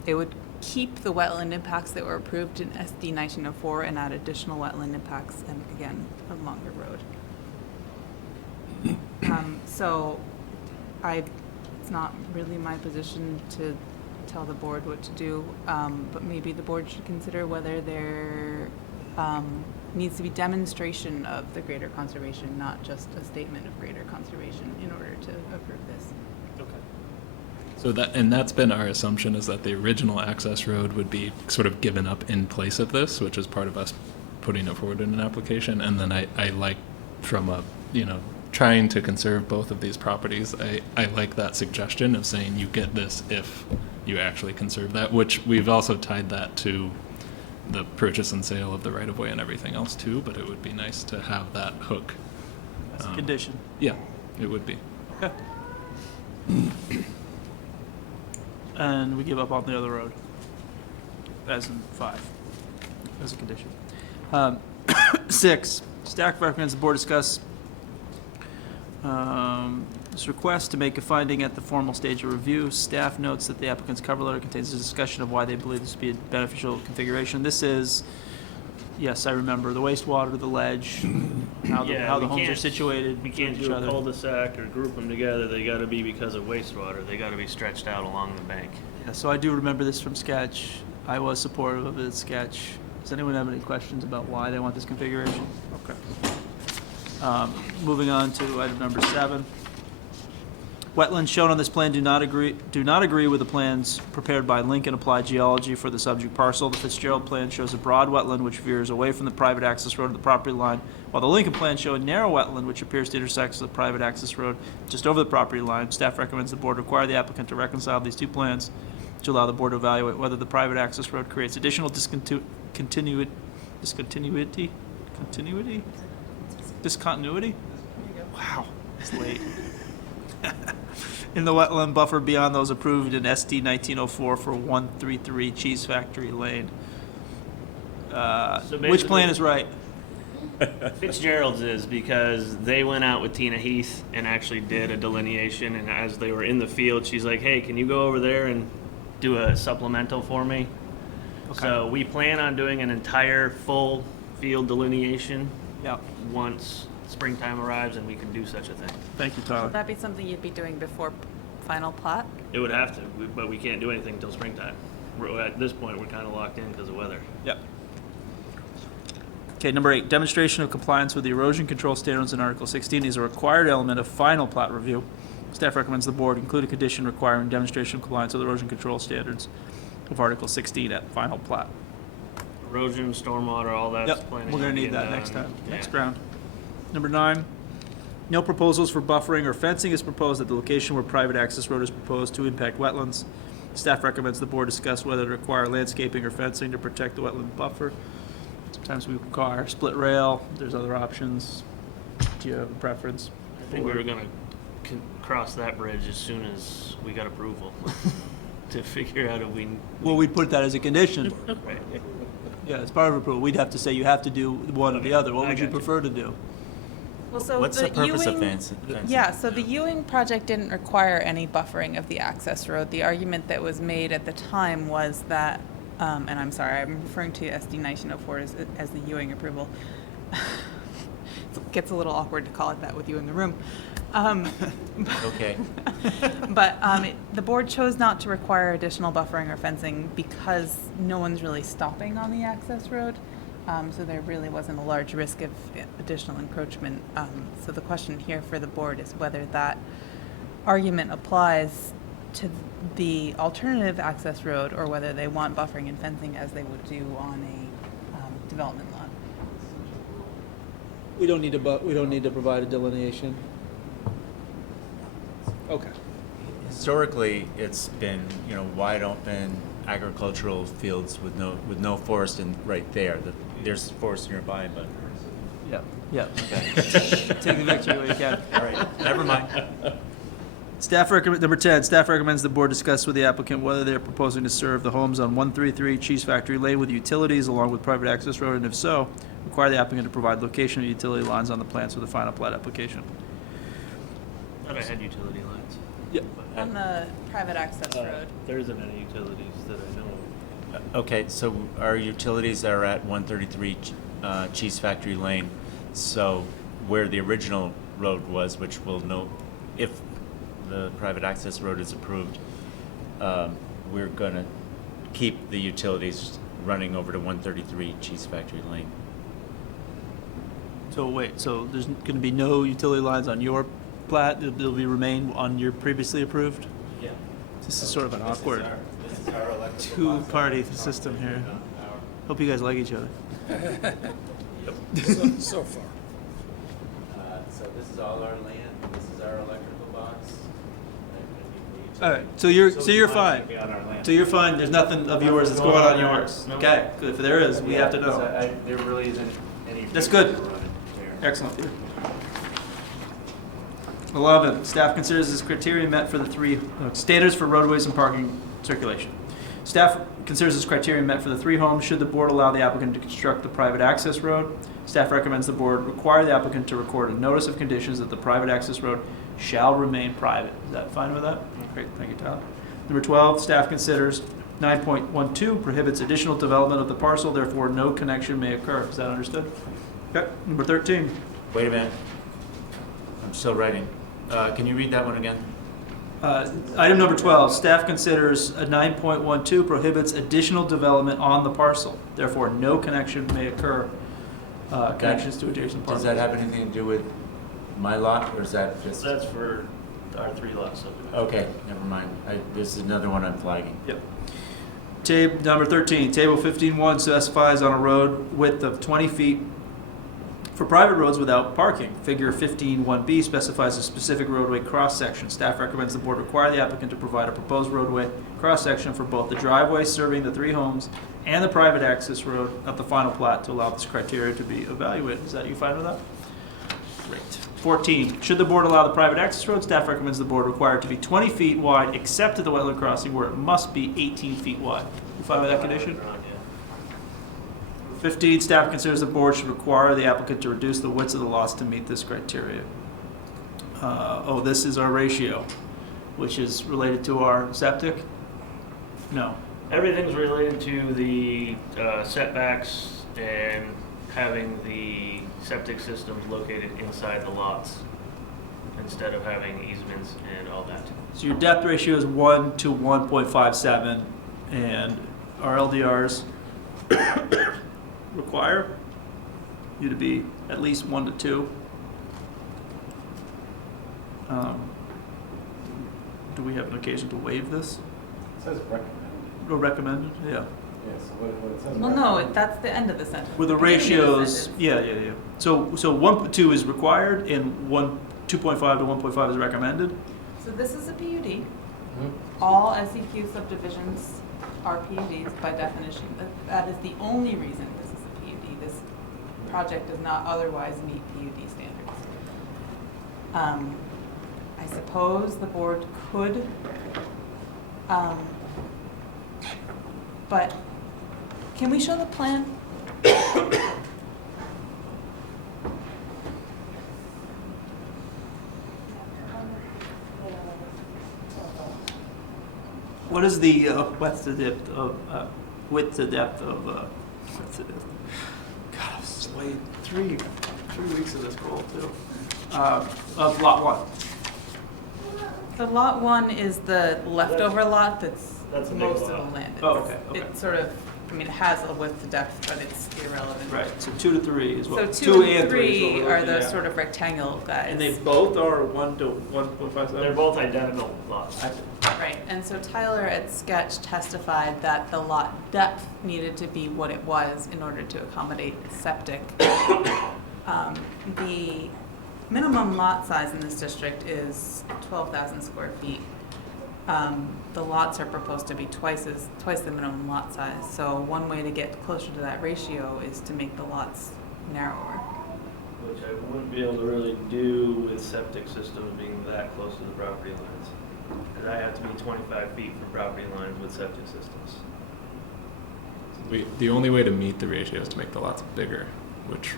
It would keep the wetland impacts that were approved in SD 1904 and add additional wetland impacts, and again, a longer road. So it's not really my position to tell the board what to do, but maybe the board should consider whether there needs to be demonstration of the greater conservation, not just a statement of greater conservation in order to approve this. So that's been our assumption, is that the original access road would be sort of given up in place of this, which is part of us putting it forward in an application. And then I like, from a, trying to conserve both of these properties, I like that suggestion of saying you get this if you actually conserve that, which we've also tied that to the purchase and sale of the right-of-way and everything else too, but it would be nice to have that hook. As a condition. Yeah, it would be. Okay. And we give up on the other road, as in 5, as a condition. 6, staff recommends the board discuss this request to make a finding at the formal stage of review. Staff notes that the applicant's cover letter contains a discussion of why they believe this would be a beneficial configuration. This is, yes, I remember, the wastewater, the ledge, how the homes are situated. We can't do a cul-de-sac or group them together. They got to be because of wastewater. They got to be stretched out along the bank. Yeah, so I do remember this from sketch. I was supportive of it at sketch. Does anyone have any questions about why they want this configuration? Okay. Moving on to item number 7. Wetlands shown on this plan do not agree with the plans prepared by Lincoln Applied Geology for the subject parcel. The Fitzgerald plan shows a broad wetland which veers away from the private access road to the property line, while the Lincoln plan shows a narrow wetland which appears to intersect with the private access road just over the property line. Staff recommends the board require the applicant to reconcile these 2 plans to allow the board to evaluate whether the private access road creates additional discontinuity? Wow, it's late. In the wetland buffer beyond those approved in SD 1904 for 133 Cheese Factory Lane. Which plan is right? Fitzgerald's is because they went out with Tina Heath and actually did a delineation, and as they were in the field, she's like, hey, can you go over there and do a supplemental for me? Okay. So we plan on doing an entire full field delineation once springtime arrives and we can do such a thing. Thank you, Tyler. Would that be something you'd be doing before final plat? It would have to, but we can't do anything until springtime. At this point, we're kind of locked in because of weather. Yep. Okay, number 8, demonstration of compliance with the erosion control standards in Article 16 is a required element of final plat review. Staff recommends the board include a condition requiring demonstration of compliance with erosion control standards of Article 16 at final plat. Erosion, stormwater, all that's planning. We're going to need that next time, next round. Number 9, no proposals for buffering or fencing is proposed at the location where private access road is proposed to impact wetlands. Staff recommends the board discuss whether to require landscaping or fencing to protect the wetland buffer. Sometimes we require split rail. There's other options. Do you have a preference? I think we were going to cross that bridge as soon as we got approval to figure out if we... Well, we'd put that as a condition. Right. Yeah, as part of approval. We'd have to say you have to do one or the other. What would you prefer to do? Well, so What's the purpose of fencing? Yeah, so the Ewing project didn't require any buffering of the access road. The argument that was made at the time was that, and I'm sorry, I'm referring to SD 1904 as the Ewing approval. It gets a little awkward to call it that with you in the room. Okay. But the board chose not to require additional buffering or fencing because no one's really stopping on the access road. So there really wasn't a large risk of additional encroachment. So the question here for the board is whether that argument applies to the alternative access road or whether they want buffering and fencing as they would do on a development lot. We don't need to provide a delineation. Okay. Historically, it's been, wide open agricultural fields with no forest right there. There's forest nearby, but. Yeah. Okay. Take the victory where you can. All right, never mind. Number 10, staff recommends the board discuss with the applicant whether they are proposing to serve the homes on 133 Cheese Factory Lane with utilities along with private access road, and if so, require the applicant to provide location of utility lines on the plans for the final plat application. Thought I had utility lines. Yep. On the private access road. There isn't any utilities that I know of. Okay, so our utilities are at 133 Cheese Factory Lane. So where the original road was, which we'll note if the private access road is approved, we're going to keep the utilities running over to 133 Cheese Factory Lane. So wait, so there's going to be no utility lines on your plat? They'll be remain on your previously approved? Yeah. This is sort of an awkward This is our electrical two-party system here. Hope you guys like each other. So far. So this is all our land. This is our electrical box. All right, so you're fine. So you're fine. There's nothing of yours that's going on yours. No. Okay, good. If there is, we have to know. There really isn't any. That's good. Excellent. 11, staff considers this criteria met for the three standards for roadways and parking circulation. Staff considers this criteria met for the three homes should the board allow the applicant to construct the private access road. Staff recommends the board require the applicant to record a notice of conditions that the private access road shall remain private. Is that fine with that? Great, thank you, Tyler. Number 12, staff considers 9.12 prohibits additional development of the parcel, therefore no connection may occur. Is that understood? Okay. Number 13. Wait a minute. I'm still writing. Can you read that one again? Item number 12, staff considers a 9.12 prohibits additional development on the parcel. Therefore, no connection may occur, connections to adjacent parcels. Does that have anything to do with my lot, or is that just? That's for our 3-lot subdivision. Okay, never mind. This is another one I'm flagging. Yep. Number 13, table 15.1 specifies on a road width of 20 feet for private roads without parking. Figure 15.1b specifies a specific roadway cross-section. Staff recommends the board require the applicant to provide a proposed roadway cross-section for both the driveway serving the three homes and the private access road at the final plat to allow this criteria to be evaluated. Is that you fine with that? Great. 14, should the board allow the private access road, staff recommends the board require it to be 20 feet wide except at the wetland crossing where it must be 18 feet wide. You fine with that condition? 15, staff considers the board should require the applicant to reduce the widths of the lots to meet this criteria. This is our ratio, which is related to our septic? No. Everything's related to the setbacks and having the septic systems located inside the lots instead of having easements and all that. So your depth ratio is 1 to 1.57, and our LDRs require you to be at least 1 to 2. Do we have an occasion to waive this? It says recommended. Or recommended? Yeah. Yeah, so what it says. Well, no, that's the end of the sentence. With the ratios, yeah. So 1 to 2 is required, and 2.5 to 1.5 is recommended. So this is a PUD. All SEQ subdivisions are PUDs by definition. That is the only reason this is a PUD. This project does not otherwise meet PUD standards. I suppose the board could, but can we show the plan? What is the width to depth of width to depth of God, I've slayed 3 weeks of this goal too. Of lot 1. So lot 1 is the leftover lot that's a big most of lot. the land. Oh, okay. It sort of, it has a width to depth, but it's irrelevant. Right. So 2 to 3 is what. So 2 and 3 is 3 what we're are looking the at. sort of rectangle guys. And they both are 1 to 1.57. They're both identical lots. Right, and so Tyler at Sketch testified that the lot depth needed to be what it was in order to accommodate septic. The minimum lot size in this district is 12,000 square feet. The lots are proposed to be twice the minimum lot size. So one way to get closer to that ratio is to make the lots narrower. Which I wouldn't be able to really do with septic systems being that close to the property lines. Because I have to be 25 feet from property lines with septic systems. The only way to meet the ratio is to make the lots bigger, which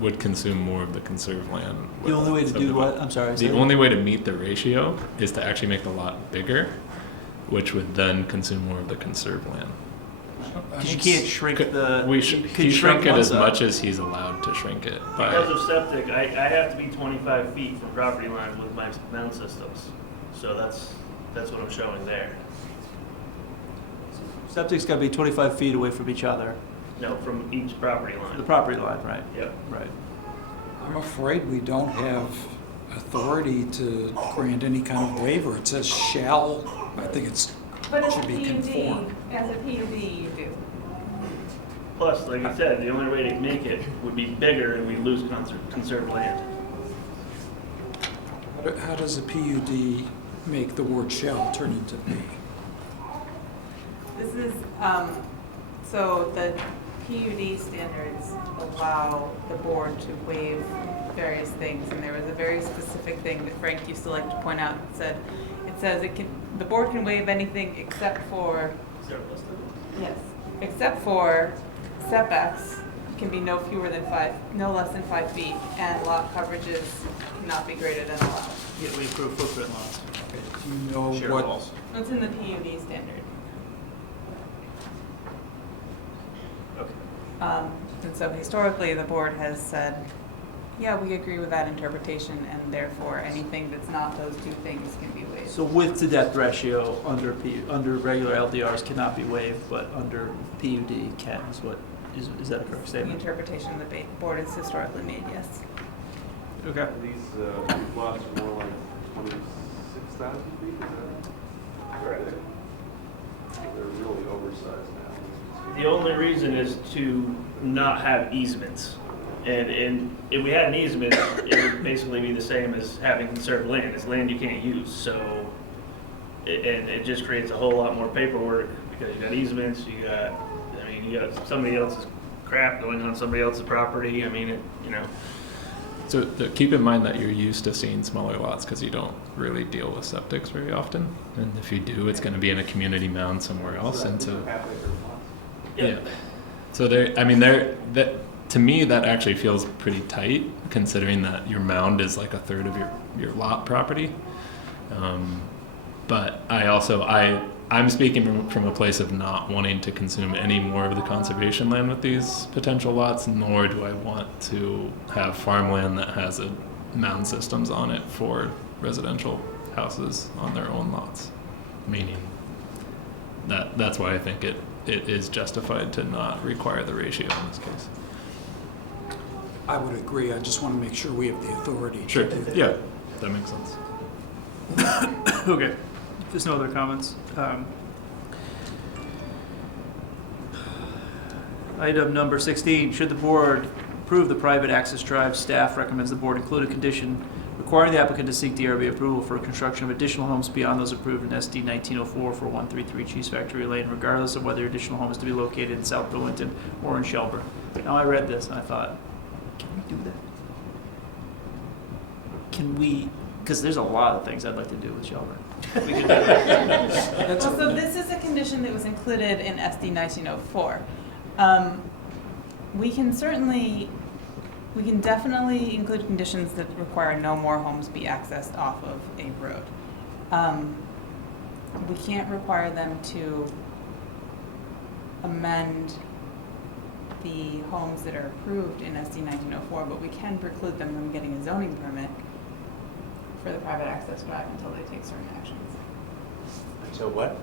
would consume more of the conserved land. The only way to do what? I'm sorry. The only way to meet the ratio is to actually make the lot bigger, which would then consume more of the conserved land. Because you can't shrink the. He shrunk it as much as he's allowed to shrink it. Because of septic, I have to be 25 feet from property lines with my mound systems. So that's what I'm showing there. Septic's got to be 25 feet away from each other. No, from each property line. The property line, right? Yep. Right. I'm afraid we don't have authority to grant any kind of waiver. It says shall. I think it should be conformed. As a PUD, you do. Plus, like I said, the only way to make it would be bigger and we lose conserved land. How does a PUD make the word shall turn into be? This is, so the PUD standards allow the board to waive various things, and there was a very specific thing that Frank used to like to point out. It says the board can waive anything except for, yes, except for setbacks can be no less than 5 feet, and lot coverages cannot be greater than allowed. Yeah, we approve footprint lots. Do you know Shared what? walls. That's in the PUD standard. And so historically, the board has said, yeah, we agree with that interpretation, and therefore anything that's not those two things can be waived. So width to depth ratio under regular LDRs cannot be waived, but under PUD can. Is that a correct The statement? interpretation the board has historically made, yes. Okay. These lots are more like 26,000 feet, is that correct? They're really oversized now. The only reason is to not have easements. And if we had an easement, it would basically be the same as having conserved land. It's land you can't use. So, and it just creates a whole lot more paperwork because you got easements, you got somebody else's crap going on somebody else's property. I mean, So keep in mind that you're used to seeing smaller lots because you don't really deal with septics very often. And if you do, it's going to be in a community mound somewhere else. And so, yeah. So to me, that actually feels pretty tight, considering that your mound is like a third of your lot property. But I'm speaking from a place of not wanting to consume any more of the conservation land with these potential lots, nor do I want to have farmland that has mound systems on it for residential houses on their own lots. Meaning that's why I think it is justified to not require the ratio in this case. I would agree. I just want to make sure we have the authority Sure. to do that. Yeah, that makes sense. Okay. If there's no other comments. Item number 16, should the board approve the private access drive, staff recommends the board include a condition requiring the applicant to seek DRB approval for construction of additional homes beyond those approved in SD 1904 for 133 Cheese Factory Lane, regardless of whether additional home is to be located in South Burlington or in Shelburne. Now, I read this and I thought, can we do that? Can we? Because there's a lot of things I'd like to do with Shelburne. We could do that. So this is a condition that was included in SD 1904. We can definitely include conditions that require no more homes be accessed off of a road. We can't require them to amend the homes that are approved in SD 1904, but we can preclude them from getting a zoning permit for the private access drive until they take certain actions. Until what?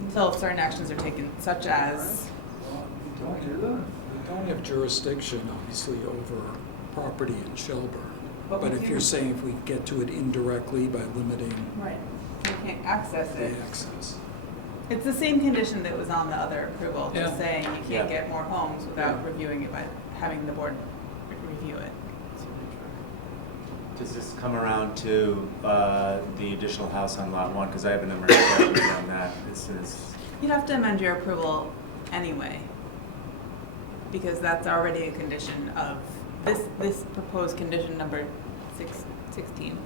Until certain actions are taken, such as We don't have jurisdiction, obviously, over property in Shelburne. But But we if do. you're saying if we get to it indirectly by limiting right, we can't access the it. access. It's the same condition that was on the other approval, just Yeah. saying you Yeah. can't get more homes without reviewing it by having the board review it. Does this come around to the additional house on Lot 1? Because I have a number of questions on that. This is, You'd have to amend your approval anyway, because that's already a condition of this proposed condition number 16.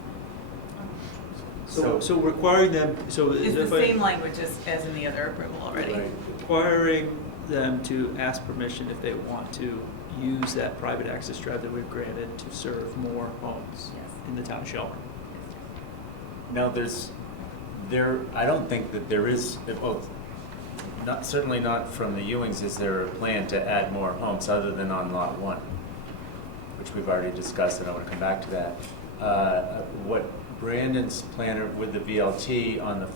So requiring them, so It's the if I- same language as in the other approval already. requiring them to ask permission if they want to use that private access drive that we've granted to serve more homes in the town of Shelburne. no, I don't think that there is, well, certainly not from the Ewings is there a plan to add more homes other than on Lot 1, which we've already discussed, and I want to come back to that. What Brandon's plan with the VLT on the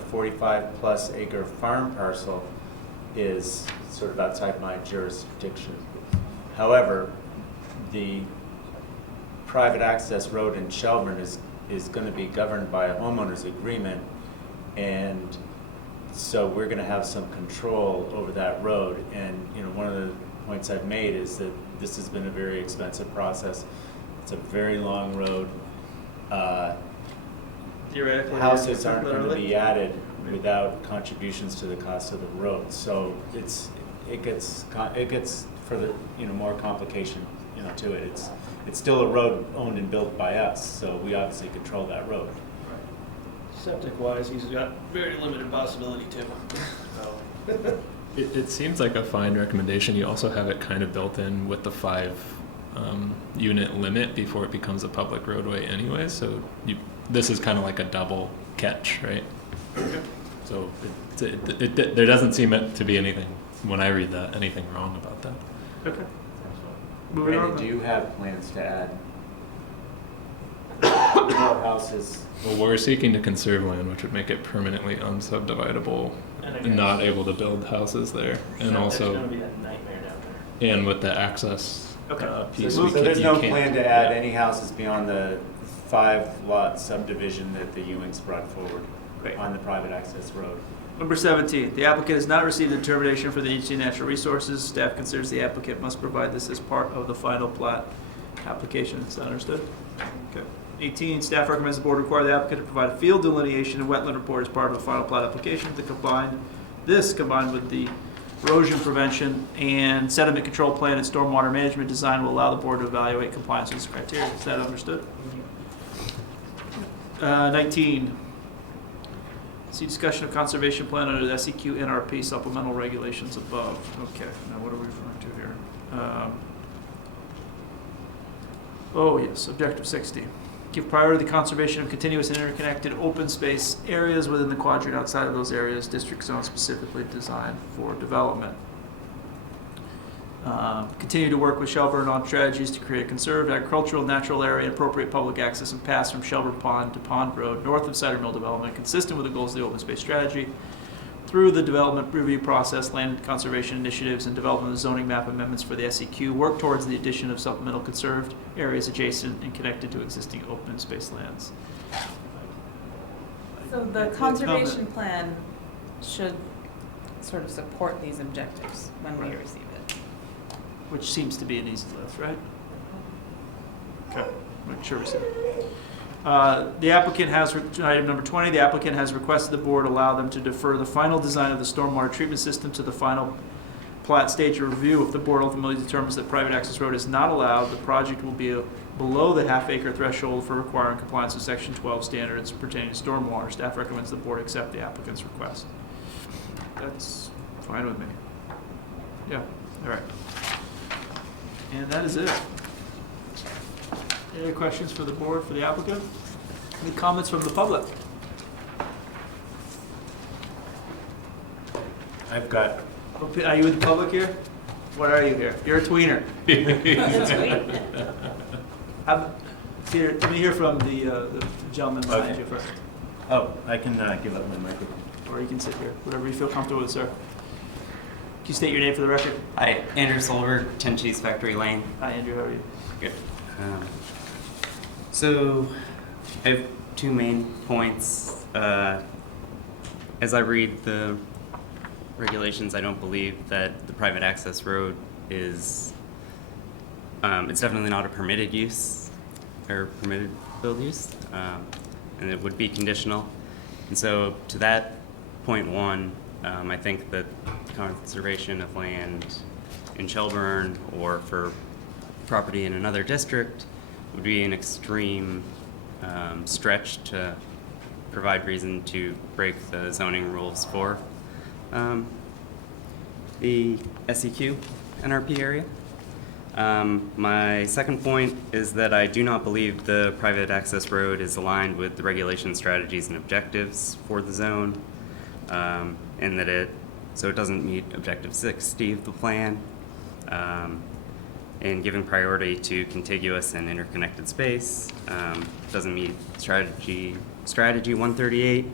45-plus acre farm parcel is sort of outside my jurisdiction. However, the private access road in Shelburne is going to be governed by a homeowner's agreement, and so we're going to have some control over that road. And one of the points I've made is that this has been a very expensive process. It's a very long road. Theoretically, houses aren't going to be added without contributions to the cost of the road. So it gets further more complication to it. It's still a road owned and built by us, so we obviously control that road. Septic wise, he's got very limited possibility to. It seems like a fine recommendation. You also have it kind of built in with the 5 unit limit before it becomes a public roadway anyway. So this is kind of like a double catch, right? Okay. So there doesn't seem to be anything, when I read that, anything wrong about that. Okay. Brandon, do you have plans to add more houses? Well, we're seeking to conserve land, which would make it permanently unsubdividable and not able to build houses there. And also, It's gonna be a nightmare down there. and with the access piece, So we there's you no can't- plan to add any houses beyond the 5-lot subdivision that the Ewings brought forward on the private access road. Number 17, the applicant has not received a determination for the agency of natural resources. Staff considers the applicant must provide this as part of the final plat application. Is that understood? Okay. 18, staff recommends the board require the applicant to provide a field delineation and wetland report as part of the final plat application. Combined with the erosion prevention and sediment control plan and stormwater management design will allow the board to evaluate compliance with this criteria. Is that understood? 19, see discussion of conservation plan under the SEQ NRP supplemental regulations above. Okay, now what are we referring to here? Oh yes, objective 60. Give priority to the conservation of continuous and interconnected open space areas within the quadrant outside of those areas, district zones specifically designed for development. Continue to work with Shelburne on strategies to create a conserved agricultural, natural area, and appropriate public access and paths from Shelburne Pond to Pond Road, north of Cider Mill development, consistent with the goals of the open space strategy. Through the development review process, land conservation initiatives, and development of zoning map amendments for the SEQ, work towards the addition of supplemental conserved areas adjacent and connected to existing open space lands. So the conservation plan should sort of support these objectives when we receive it. Which seems to be an easy lift, right? Okay, make sure we see it. The applicant has, item number 20, the applicant has requested the board allow them to defer the final design of the stormwater treatment system to the final plat stage of review. If the board ultimately determines that private access road is not allowed, the project will be below the half-acre threshold for requiring compliance with Section 12 standards pertaining to stormwater. Staff recommends the board accept the applicant's request. That's fine with me. Yeah, all right. And that is it. Any questions for the board, for the applicant? Any comments from the public? I've got. Are you in the public here? What are you here? You're a tweener. Peter, let me hear from the gentleman behind you first. Oh, I can give up my microphone. Or you can sit here, whatever you feel comfortable with, sir. Can you state your name for the record? Hi, Andrew Solberg, 10 Cheese Factory Lane. Hi, Andrew. How are you? Good. So, I have 2 main points. As I read the regulations, I don't believe that the private access road is, it's definitely not a permitted use. or permitted build use, and it would be conditional. And so to that point one, I think that conservation of land in Shelburne or for property in another district would be an extreme stretch to provide reason to break the zoning rules for the SEQ NRP area. My second point is that I do not believe the private access road is aligned with the regulation strategies and objectives for the zone, and that it doesn't meet Objective 60 of the plan, and giving priority to contiguous and interconnected space. Doesn't meet strategy 138.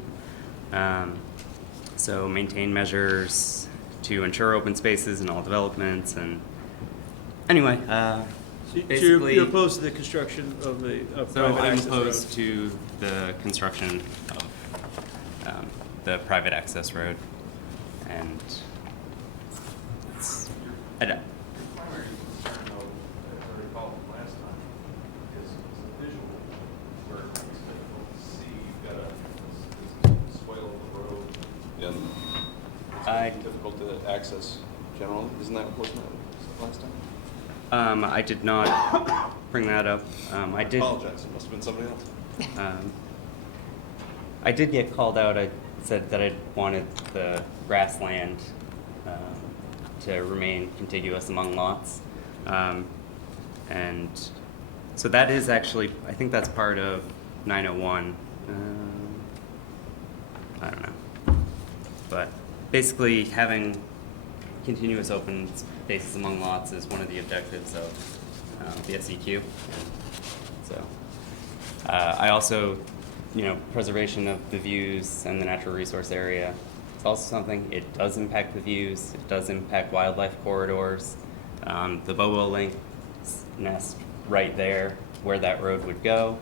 So maintain measures to ensure open spaces in all developments. And anyway, So basically, you're opposed to the construction of the so private I'm access opposed road? to the construction of the private access road, and it's, I don't, Primary concern, though, as I recall from last time, is the visual, where it's difficult to see, you've got a swale of the road, and it's difficult to access generally. Isn't that what was last time? I did not bring that up. I did. Apologize, it must have been somebody else. I did get called out. I said that I wanted the grassland to remain contiguous among lots. And so that is actually, I think that's part of 901. I don't know. But basically having continuous open spaces among lots is one of the objectives of the SEQ. So I also, preservation of the views and the natural resource area. It's also something, it does impact the views, it does impact wildlife corridors. The bobo link nest right there where that road would go.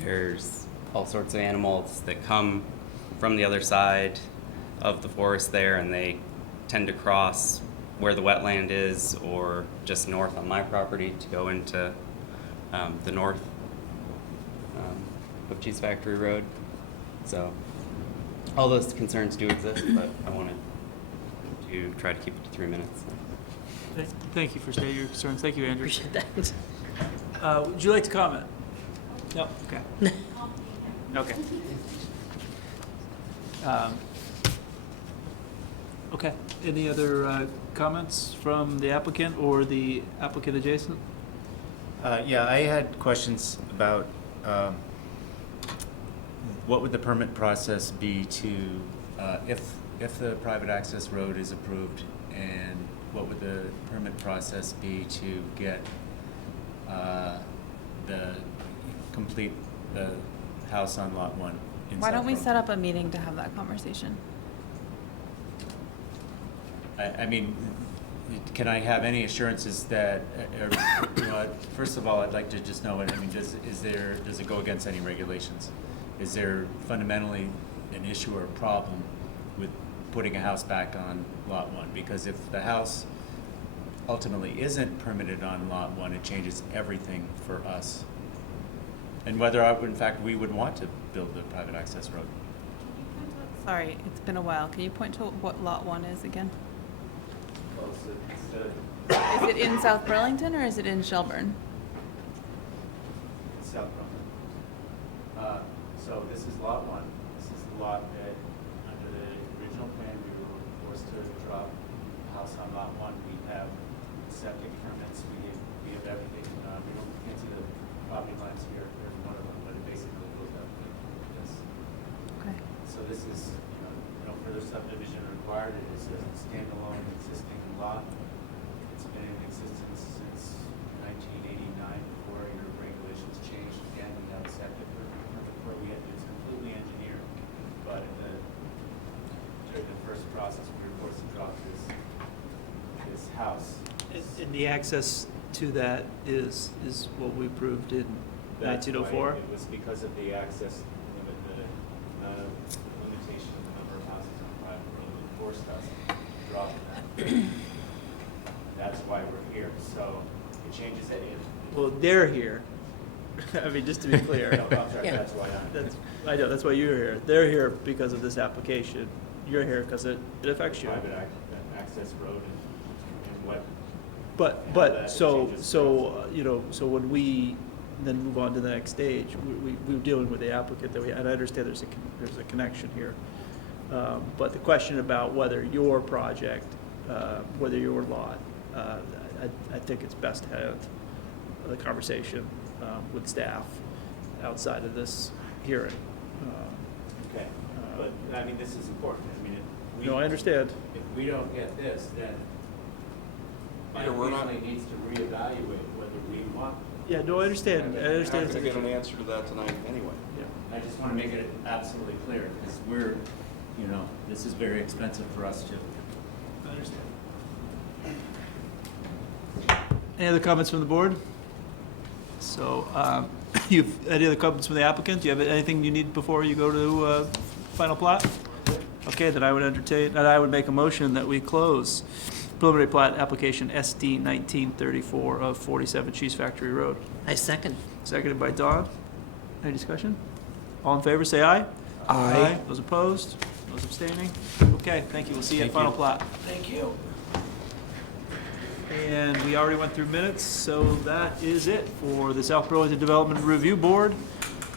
There's all sorts of animals that come from the other side of the forest there, and they tend to cross where the wetland is or just north on my property to go into the north of Cheese Factory Road. So all those concerns do exist, but I wanted to try to keep it to 3 minutes. Thank you for stating your concerns. Thank you, Andrew. Appreciate that. Would you like to comment? No? Okay. Okay. Okay. Any other comments from the applicant or the applicant adjacent? Yeah, I had questions about what would the permit process be to, if the private access road is approved, and what would the permit process be to get complete the house on lot 1? Why don't we set up a meeting to have that conversation? I mean, can I have any assurances that, first of all, I'd like to just know, does it go against any regulations? Is there fundamentally an issue or a problem with putting a house back on lot 1? Because if the house ultimately isn't permitted on lot 1, it changes everything for us. And whether, in fact, we would want to build the private access road. Sorry, it's been a while. Can you point to what lot 1 is again? Well, Is it in South Burlington or is it in Shelburne? South Burlington. So this is lot 1. This is the lot that, under the original plan, we were forced to drop the house on lot 1. We have septic permits. We have everything. We can't see the property lines here. There's one of them, but it basically goes up like this. Okay. So this is, no further subdivision required. It is a standalone existing lot. It's been in existence since 1989, before your regulations changed. Again, we have a septic permit where it's completely engineered, but during the first process, we were forced to drop this house. And the access to that is what we approved in That's 1904? why it was because of the access limit, the limitation of the number of houses on private road that forced us to drop that. That's why we're here. So it changes it. Well, they're here. I mean, just to be clear. Yeah. That's why I'm. I know, that's why you're here. They're here because of this application. You're here because it affects you. Private access road and what. But, so, so when we then move on to the next stage, we're dealing with the applicant that and I understand there's a connection here. But the question about whether your project, whether your lot, I think it's best to have the conversation with staff outside of this hearing. Okay, but, I mean, this is important. I mean, if we. No, I understand. If we don't get this, then my family needs to reevaluate whether we want. Yeah, no, I understand. I understand. You're not going to get an answer to that tonight anyway. Yeah. I just want to make it absolutely clear, because we're, this is very expensive for us too. I understand. Any other comments from the board? So, any other comments from the applicant? Do you have anything you need before you go to final plat? Okay, then I would entertain, and I would make a motion that we close preliminary plat application SD 1934 of 47 Cheese Factory Road. I second. Seconded by Don. Any discussion? All in favor, say aye. Aye. Those opposed? Those abstaining? Okay, thank you. We'll see you at final plat. Thank you. And we already went through minutes, so that is it for the South Burlington Development Review Board.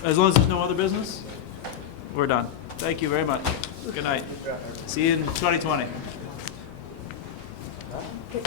As long as there's no other business, we're done. Thank you very much. Good night. See you in 2020.